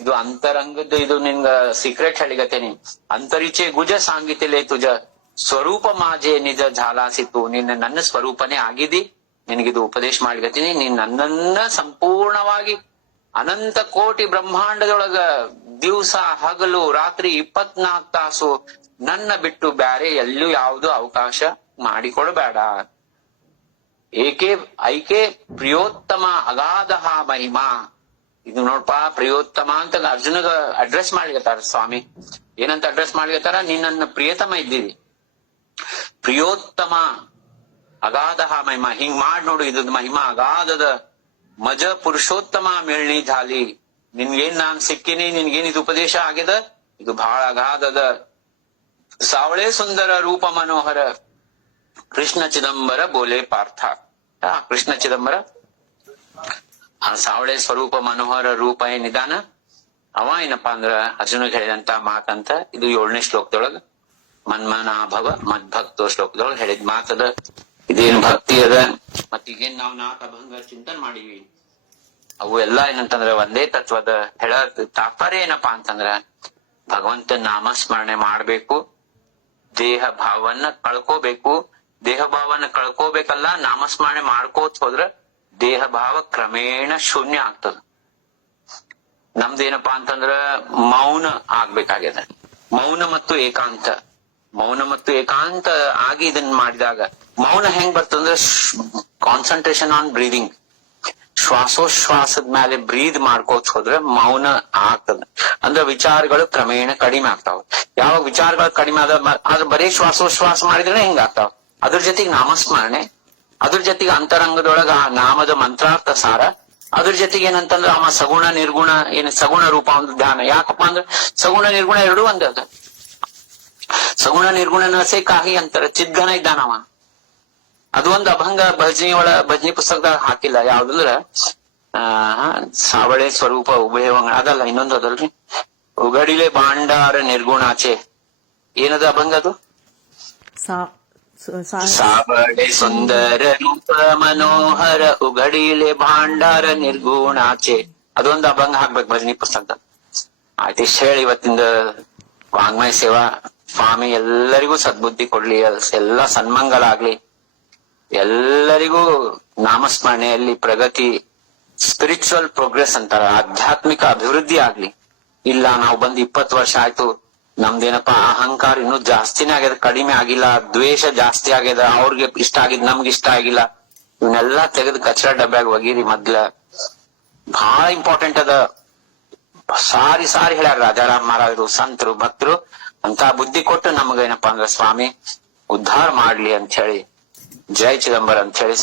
ಇದು ಅಂತರಂಗದ್ದು, ಇದು ನಿನ್ಗ ಸೀಕ್ರೆಟ್ ಹೇಳಿಗತ್ತೇನೆ. ಅಂತರಿಚೆ ಗುಜ ಸಾಂಗಿತಿಲೆ ತುಜ ಸ್ವರೂಪ ಮಾಜೆ ನಿಜ ಝಾಲಾಸಿತು. ನಿನ್ನ ನನ್ನ ಸ್ವರೂಪನೇ ಆಗಿದಿ, ನಿನಗಿದು ಉಪದೇಶ ಮಾಡಿಗತ್ತೀನಿ. ನೀನ್ ನನ್ನನ್ನ ಸಂಪೂರ್ಣವಾಗಿ ಅನಂತ ಕೋಟಿ ಬ್ರಹ್ಮಾಂಡದೊಳಗ ದಿವಸ ಹಗಲು ರಾತ್ರಿ 24 ತಾಸು ನನ್ನ ಬಿಟ್ಟು ಬ್ಯಾರೆ ಎಲ್ಲೂ ಯಾವ್ದು ಅವಕಾಶ ಮಾಡಿಕೊಡ್ಬೇಡ. ಐಕೆ ಪ್ರಿಯೋತ್ತಮ ಅಗಾಧ ಮಹಿಮಾ. ಇದು ನೋಡ್ಪಾ, ಪ್ರಿಯೋತ್ತಮ ಅಂತ ಅರ್ಜುನಗ ಅಡ್ರೆಸ್ ಮಾಡ್ಲಿಕತ್ತಾರ ಸ್ವಾಮಿ. ಏನಂತ ಅಡ್ರೆಸ್ ಮಾಡ್ಲಿಕತ್ತಾರ? ನೀನ್ ನನ್ನ ಪ್ರಿಯತಮ ಇದ್ದೀರಿ, ಪ್ರಿಯೋತ್ತಮ ಅಗಾಧ ಮಹಿಮಾ. ಹಿಂಗ್ ಮಾಡ್ ನೋಡು, ಇದು ಮಹಿಮಾ ಅಗಾಧದ. ಮಜ ಪುರುಷೋತ್ತಮ ಮಿಳ್ನಿ ಝಾಲಿ. ನಿನ್ಗೇನ್ ನಾನ್ ಸಿಕ್ಕಿನಿ, ನಿನ್ಗೇನ್ ಇದು ಉಪದೇಶ ಆಗ್ಯದ, ಇದು ಬಹಳ ಅಗಾಧದ. ಸಾವಳೆ ಸುಂದರ ರೂಪ ಮನೋಹರ ಕೃಷ್ಣ ಚಿದಂಬರ ಬೋಲೆ ಪಾರ್ಥ. ಕೃಷ್ಣ ಚಿದಂಬರ ಸಾವಳೆ ಸ್ವರೂಪ ಮನೋಹರ ರೂಪ ಏನಿದಾನ ಅವ ಏನಪ್ಪಾ ಅಂದ್ರ ಅರ್ಜುನಿಗೆ ಹೇಳಿದಂತ ಮಾತಂತ. ಇದು 7ನೇ ಶ್ಲೋಕದೊಳಗ ಮನ್ಮನಾಭವ ಮದ್ಭಕ್ತೋ ಶ್ಲೋಕದೊಳಗ ಹೇಳಿದ ಮಾತದ. ಇದೇನ್ ಭಕ್ತಿ ಅದ, ಮತ್ತೀಗೇನ್ ನಾವು 4 ಅಭಂಗ ಚಿಂತನೆ ಮಾಡಿವಿ. ಅವು ಎಲ್ಲಾ ಏನಂತಂದ್ರ ಒಂದೇ ತತ್ವದ. ಹೇಳ ತಾತ್ಪರ್ಯ ಏನಪ್ಪಾ ಅಂತಂದ್ರ ಭಗವಂತನ ನಾಮಸ್ಮರಣೆ ಮಾಡ್ಬೇಕು, ದೇಹ ಭಾವನ್ನ ಕಳ್ಕೋಬೇಕು. ದೇಹ ಭಾವನ ಕಳ್ಕೋಬೇಕಲ್ಲ, ನಾಮಸ್ಮರಣೆ ಮಾಡ್ಕೋತ ಹೋದ್ರ ದೇಹ ಭಾವ ಕ್ರಮೇಣ ಶೂನ್ಯ ಆಗ್ತದ. ನಮ್ದೇನಪ್ಪಾ ಅಂತಂದ್ರ ಮೌನ ಆಗ್ಬೇಕಾಗ್ಯದ. ಮೌನ ಮತ್ತು ಏಕಾಂತ, ಮೌನ ಮತ್ತು ಏಕಾಂತ ಆಗಿ ಇದನ್ನ ಮಾಡಿದಾಗ ಮೌನ ಹೆಂಗ್ ಬರ್ತಂದ್ರ ಕಾನ್ಸಂಟ್ರೇಷನ್ ಆನ್ ಬ್ರೀದಿಂಗ್, ಶ್ವಾಸೋಶ್ವಾಸದ ಮೇಲೆ ಬ್ರೀದ್ ಮಾಡ್ಕೋತ ಹೋದ್ರೆ ಮೌನ ಆಗ್ತದ. ಅಂದ್ರೆ ವಿಚಾರಗಳು ಕ್ರಮೇಣ ಕಡಿಮೆ ಆಗ್ತಾವ. ಯಾವಾಗ ವಿಚಾರಗಳು ಕಡಿಮೆ ಆದ್ರೆ ಬರೀ ಶ್ವಾಸೋಶ್ವಾಸ ಮಾಡಿದ್ರೆ ಹೆಂಗ ಆಗ್ತಾವ. ಅದ್ರ ಜೊತೆಗೆ ನಾಮಸ್ಮರಣೆ, ಅದ್ರ ಜೊತೆಗೆ ಅಂತರಂಗದೊಳಗ ಆ ನಾಮದ ಮಂತ್ರಾರ್ಥ ಸಾರ, ಅದ್ರ ಜೊತೆಗೆ ಏನಂತಂದ್ರ ಅವ ಸಗುಣ ನಿರ್ಗುಣ ಸಗುಣ ರೂಪ ಒಂದು ಧ್ಯಾನ. ಯಾಕಪ್ಪ ಅಂದ್ರ ಸಗುಣ ನಿರ್ಗುಣ ಎರಡೂ ಒಂದೇ ಅದ. ಸಗುಣ ನಿರ್ಗುಣ ನಸೆ ಕಾಹಿ ಅಂತಾರ, ಚಿದ್ಘನ ಇದ್ದಾನವ. ಅದು ಒಂದು ಅಭಂಗ ಭಜನಿ ಪುಸ್ತಕದಾಗ ಹಾಕಿಲ್ಲ. ಯಾವ್ದಂದ್ರ ಸಾವಳೆ ಸ್ವರೂಪ ಉಭಯವಂಗ ಅದಲ್ಲ, ಇನ್ನೊಂದು ಅದಲ್ರಿ, ಉಗಡಿಲೆ ಭಾಂಡಾರ ನಿರ್ಗುಣಾಚೆ. ಏನದ ಅಭಂಗ ಅದು? ಸಾವಳೆ ಸುಂದರ ರೂಪ ಮನೋಹರ ಉಗಡಿಲೆ ಭಾಂಡಾರ ನಿರ್ಗುಣಾಚೆ. ಅದೊಂದು ಅಭಂಗ ಹಾಕ್ಬೇಕು ಭಜನಿ ಪುಸ್ತಕ. ಆಯ್ತು, ಇಷ್ಟ ಹೇಳಿ ಇವತ್ತಿಂದ ವಾಂಗ್ಮಯ ಸೇವಾ ಸ್ವಾಮಿ ಎಲ್ಲರಿಗೂ ಸದ್ಬುದ್ಧಿ ಕೊಡ್ಲಿ, ಎಲ್ಲಾ ಸನ್ಮಂಗಲಾಗ್ಲಿ, ಎಲ್ಲರಿಗೂ ನಾಮಸ್ಮರಣೆಯಲ್ಲಿ ಪ್ರಗತಿ, ಸ್ಪಿರಿಚುವಲ್ ಪ್ರೋಗ್ರೆಸ್ ಅಂತಾರ, ಆಧ್ಯಾತ್ಮಿಕ ಅಭಿವೃದ್ಧಿ ಆಗ್ಲಿ. ಇಲ್ಲ ನಾವು ಬಂದ್ 20 ವರ್ಷ ಆಯ್ತು, ನಮ್ದೇನಪ್ಪಾ ಅಹಂಕಾರ ಇನ್ನೂ ಜಾಸ್ತಿನೇ ಆಗ್ಯದ, ಕಡಿಮೆ ಆಗಿಲ್ಲ. ದ್ವೇಷ ಜಾಸ್ತಿ ಆಗ್ಯದ, ಅವ್ರಿಗೆ ಇಷ್ಟ ಆಗಿದ್ ನಮ್ಗೆ ಇಷ್ಟ ಆಗಿಲ್ಲ. ಇವನ್ನೆಲ್ಲಾ ತೆಗೆದು ಕಚರ ಡಬ್ಬ್ಯಾಗ ಒಗಿರಿ ಮೊದ್ಲ. ಬಹಳ ಇಂಪಾರ್ಟೆಂಟ್ ಅದ. ಸಾರಿ ಹೇಳ್ಯಾರ ರಾಜಾರಾಮ್ ಮಹಾರಾಜರು, ಸಂತರು, ಭಕ್ತರು. ಅಂತ ಬುದ್ಧಿ ಕೊಟ್ಟು ನಮಗೇನಪ್ಪಾ ಅಂದ್ರ ಸ್ವಾಮಿ ಉದ್ಧಾರ ಮಾಡ್ಲಿ ಅಂತ ಹೇಳಿ, ಜೈ ಚಿದಂಬರ ಅಂತ ಹೇಳಿ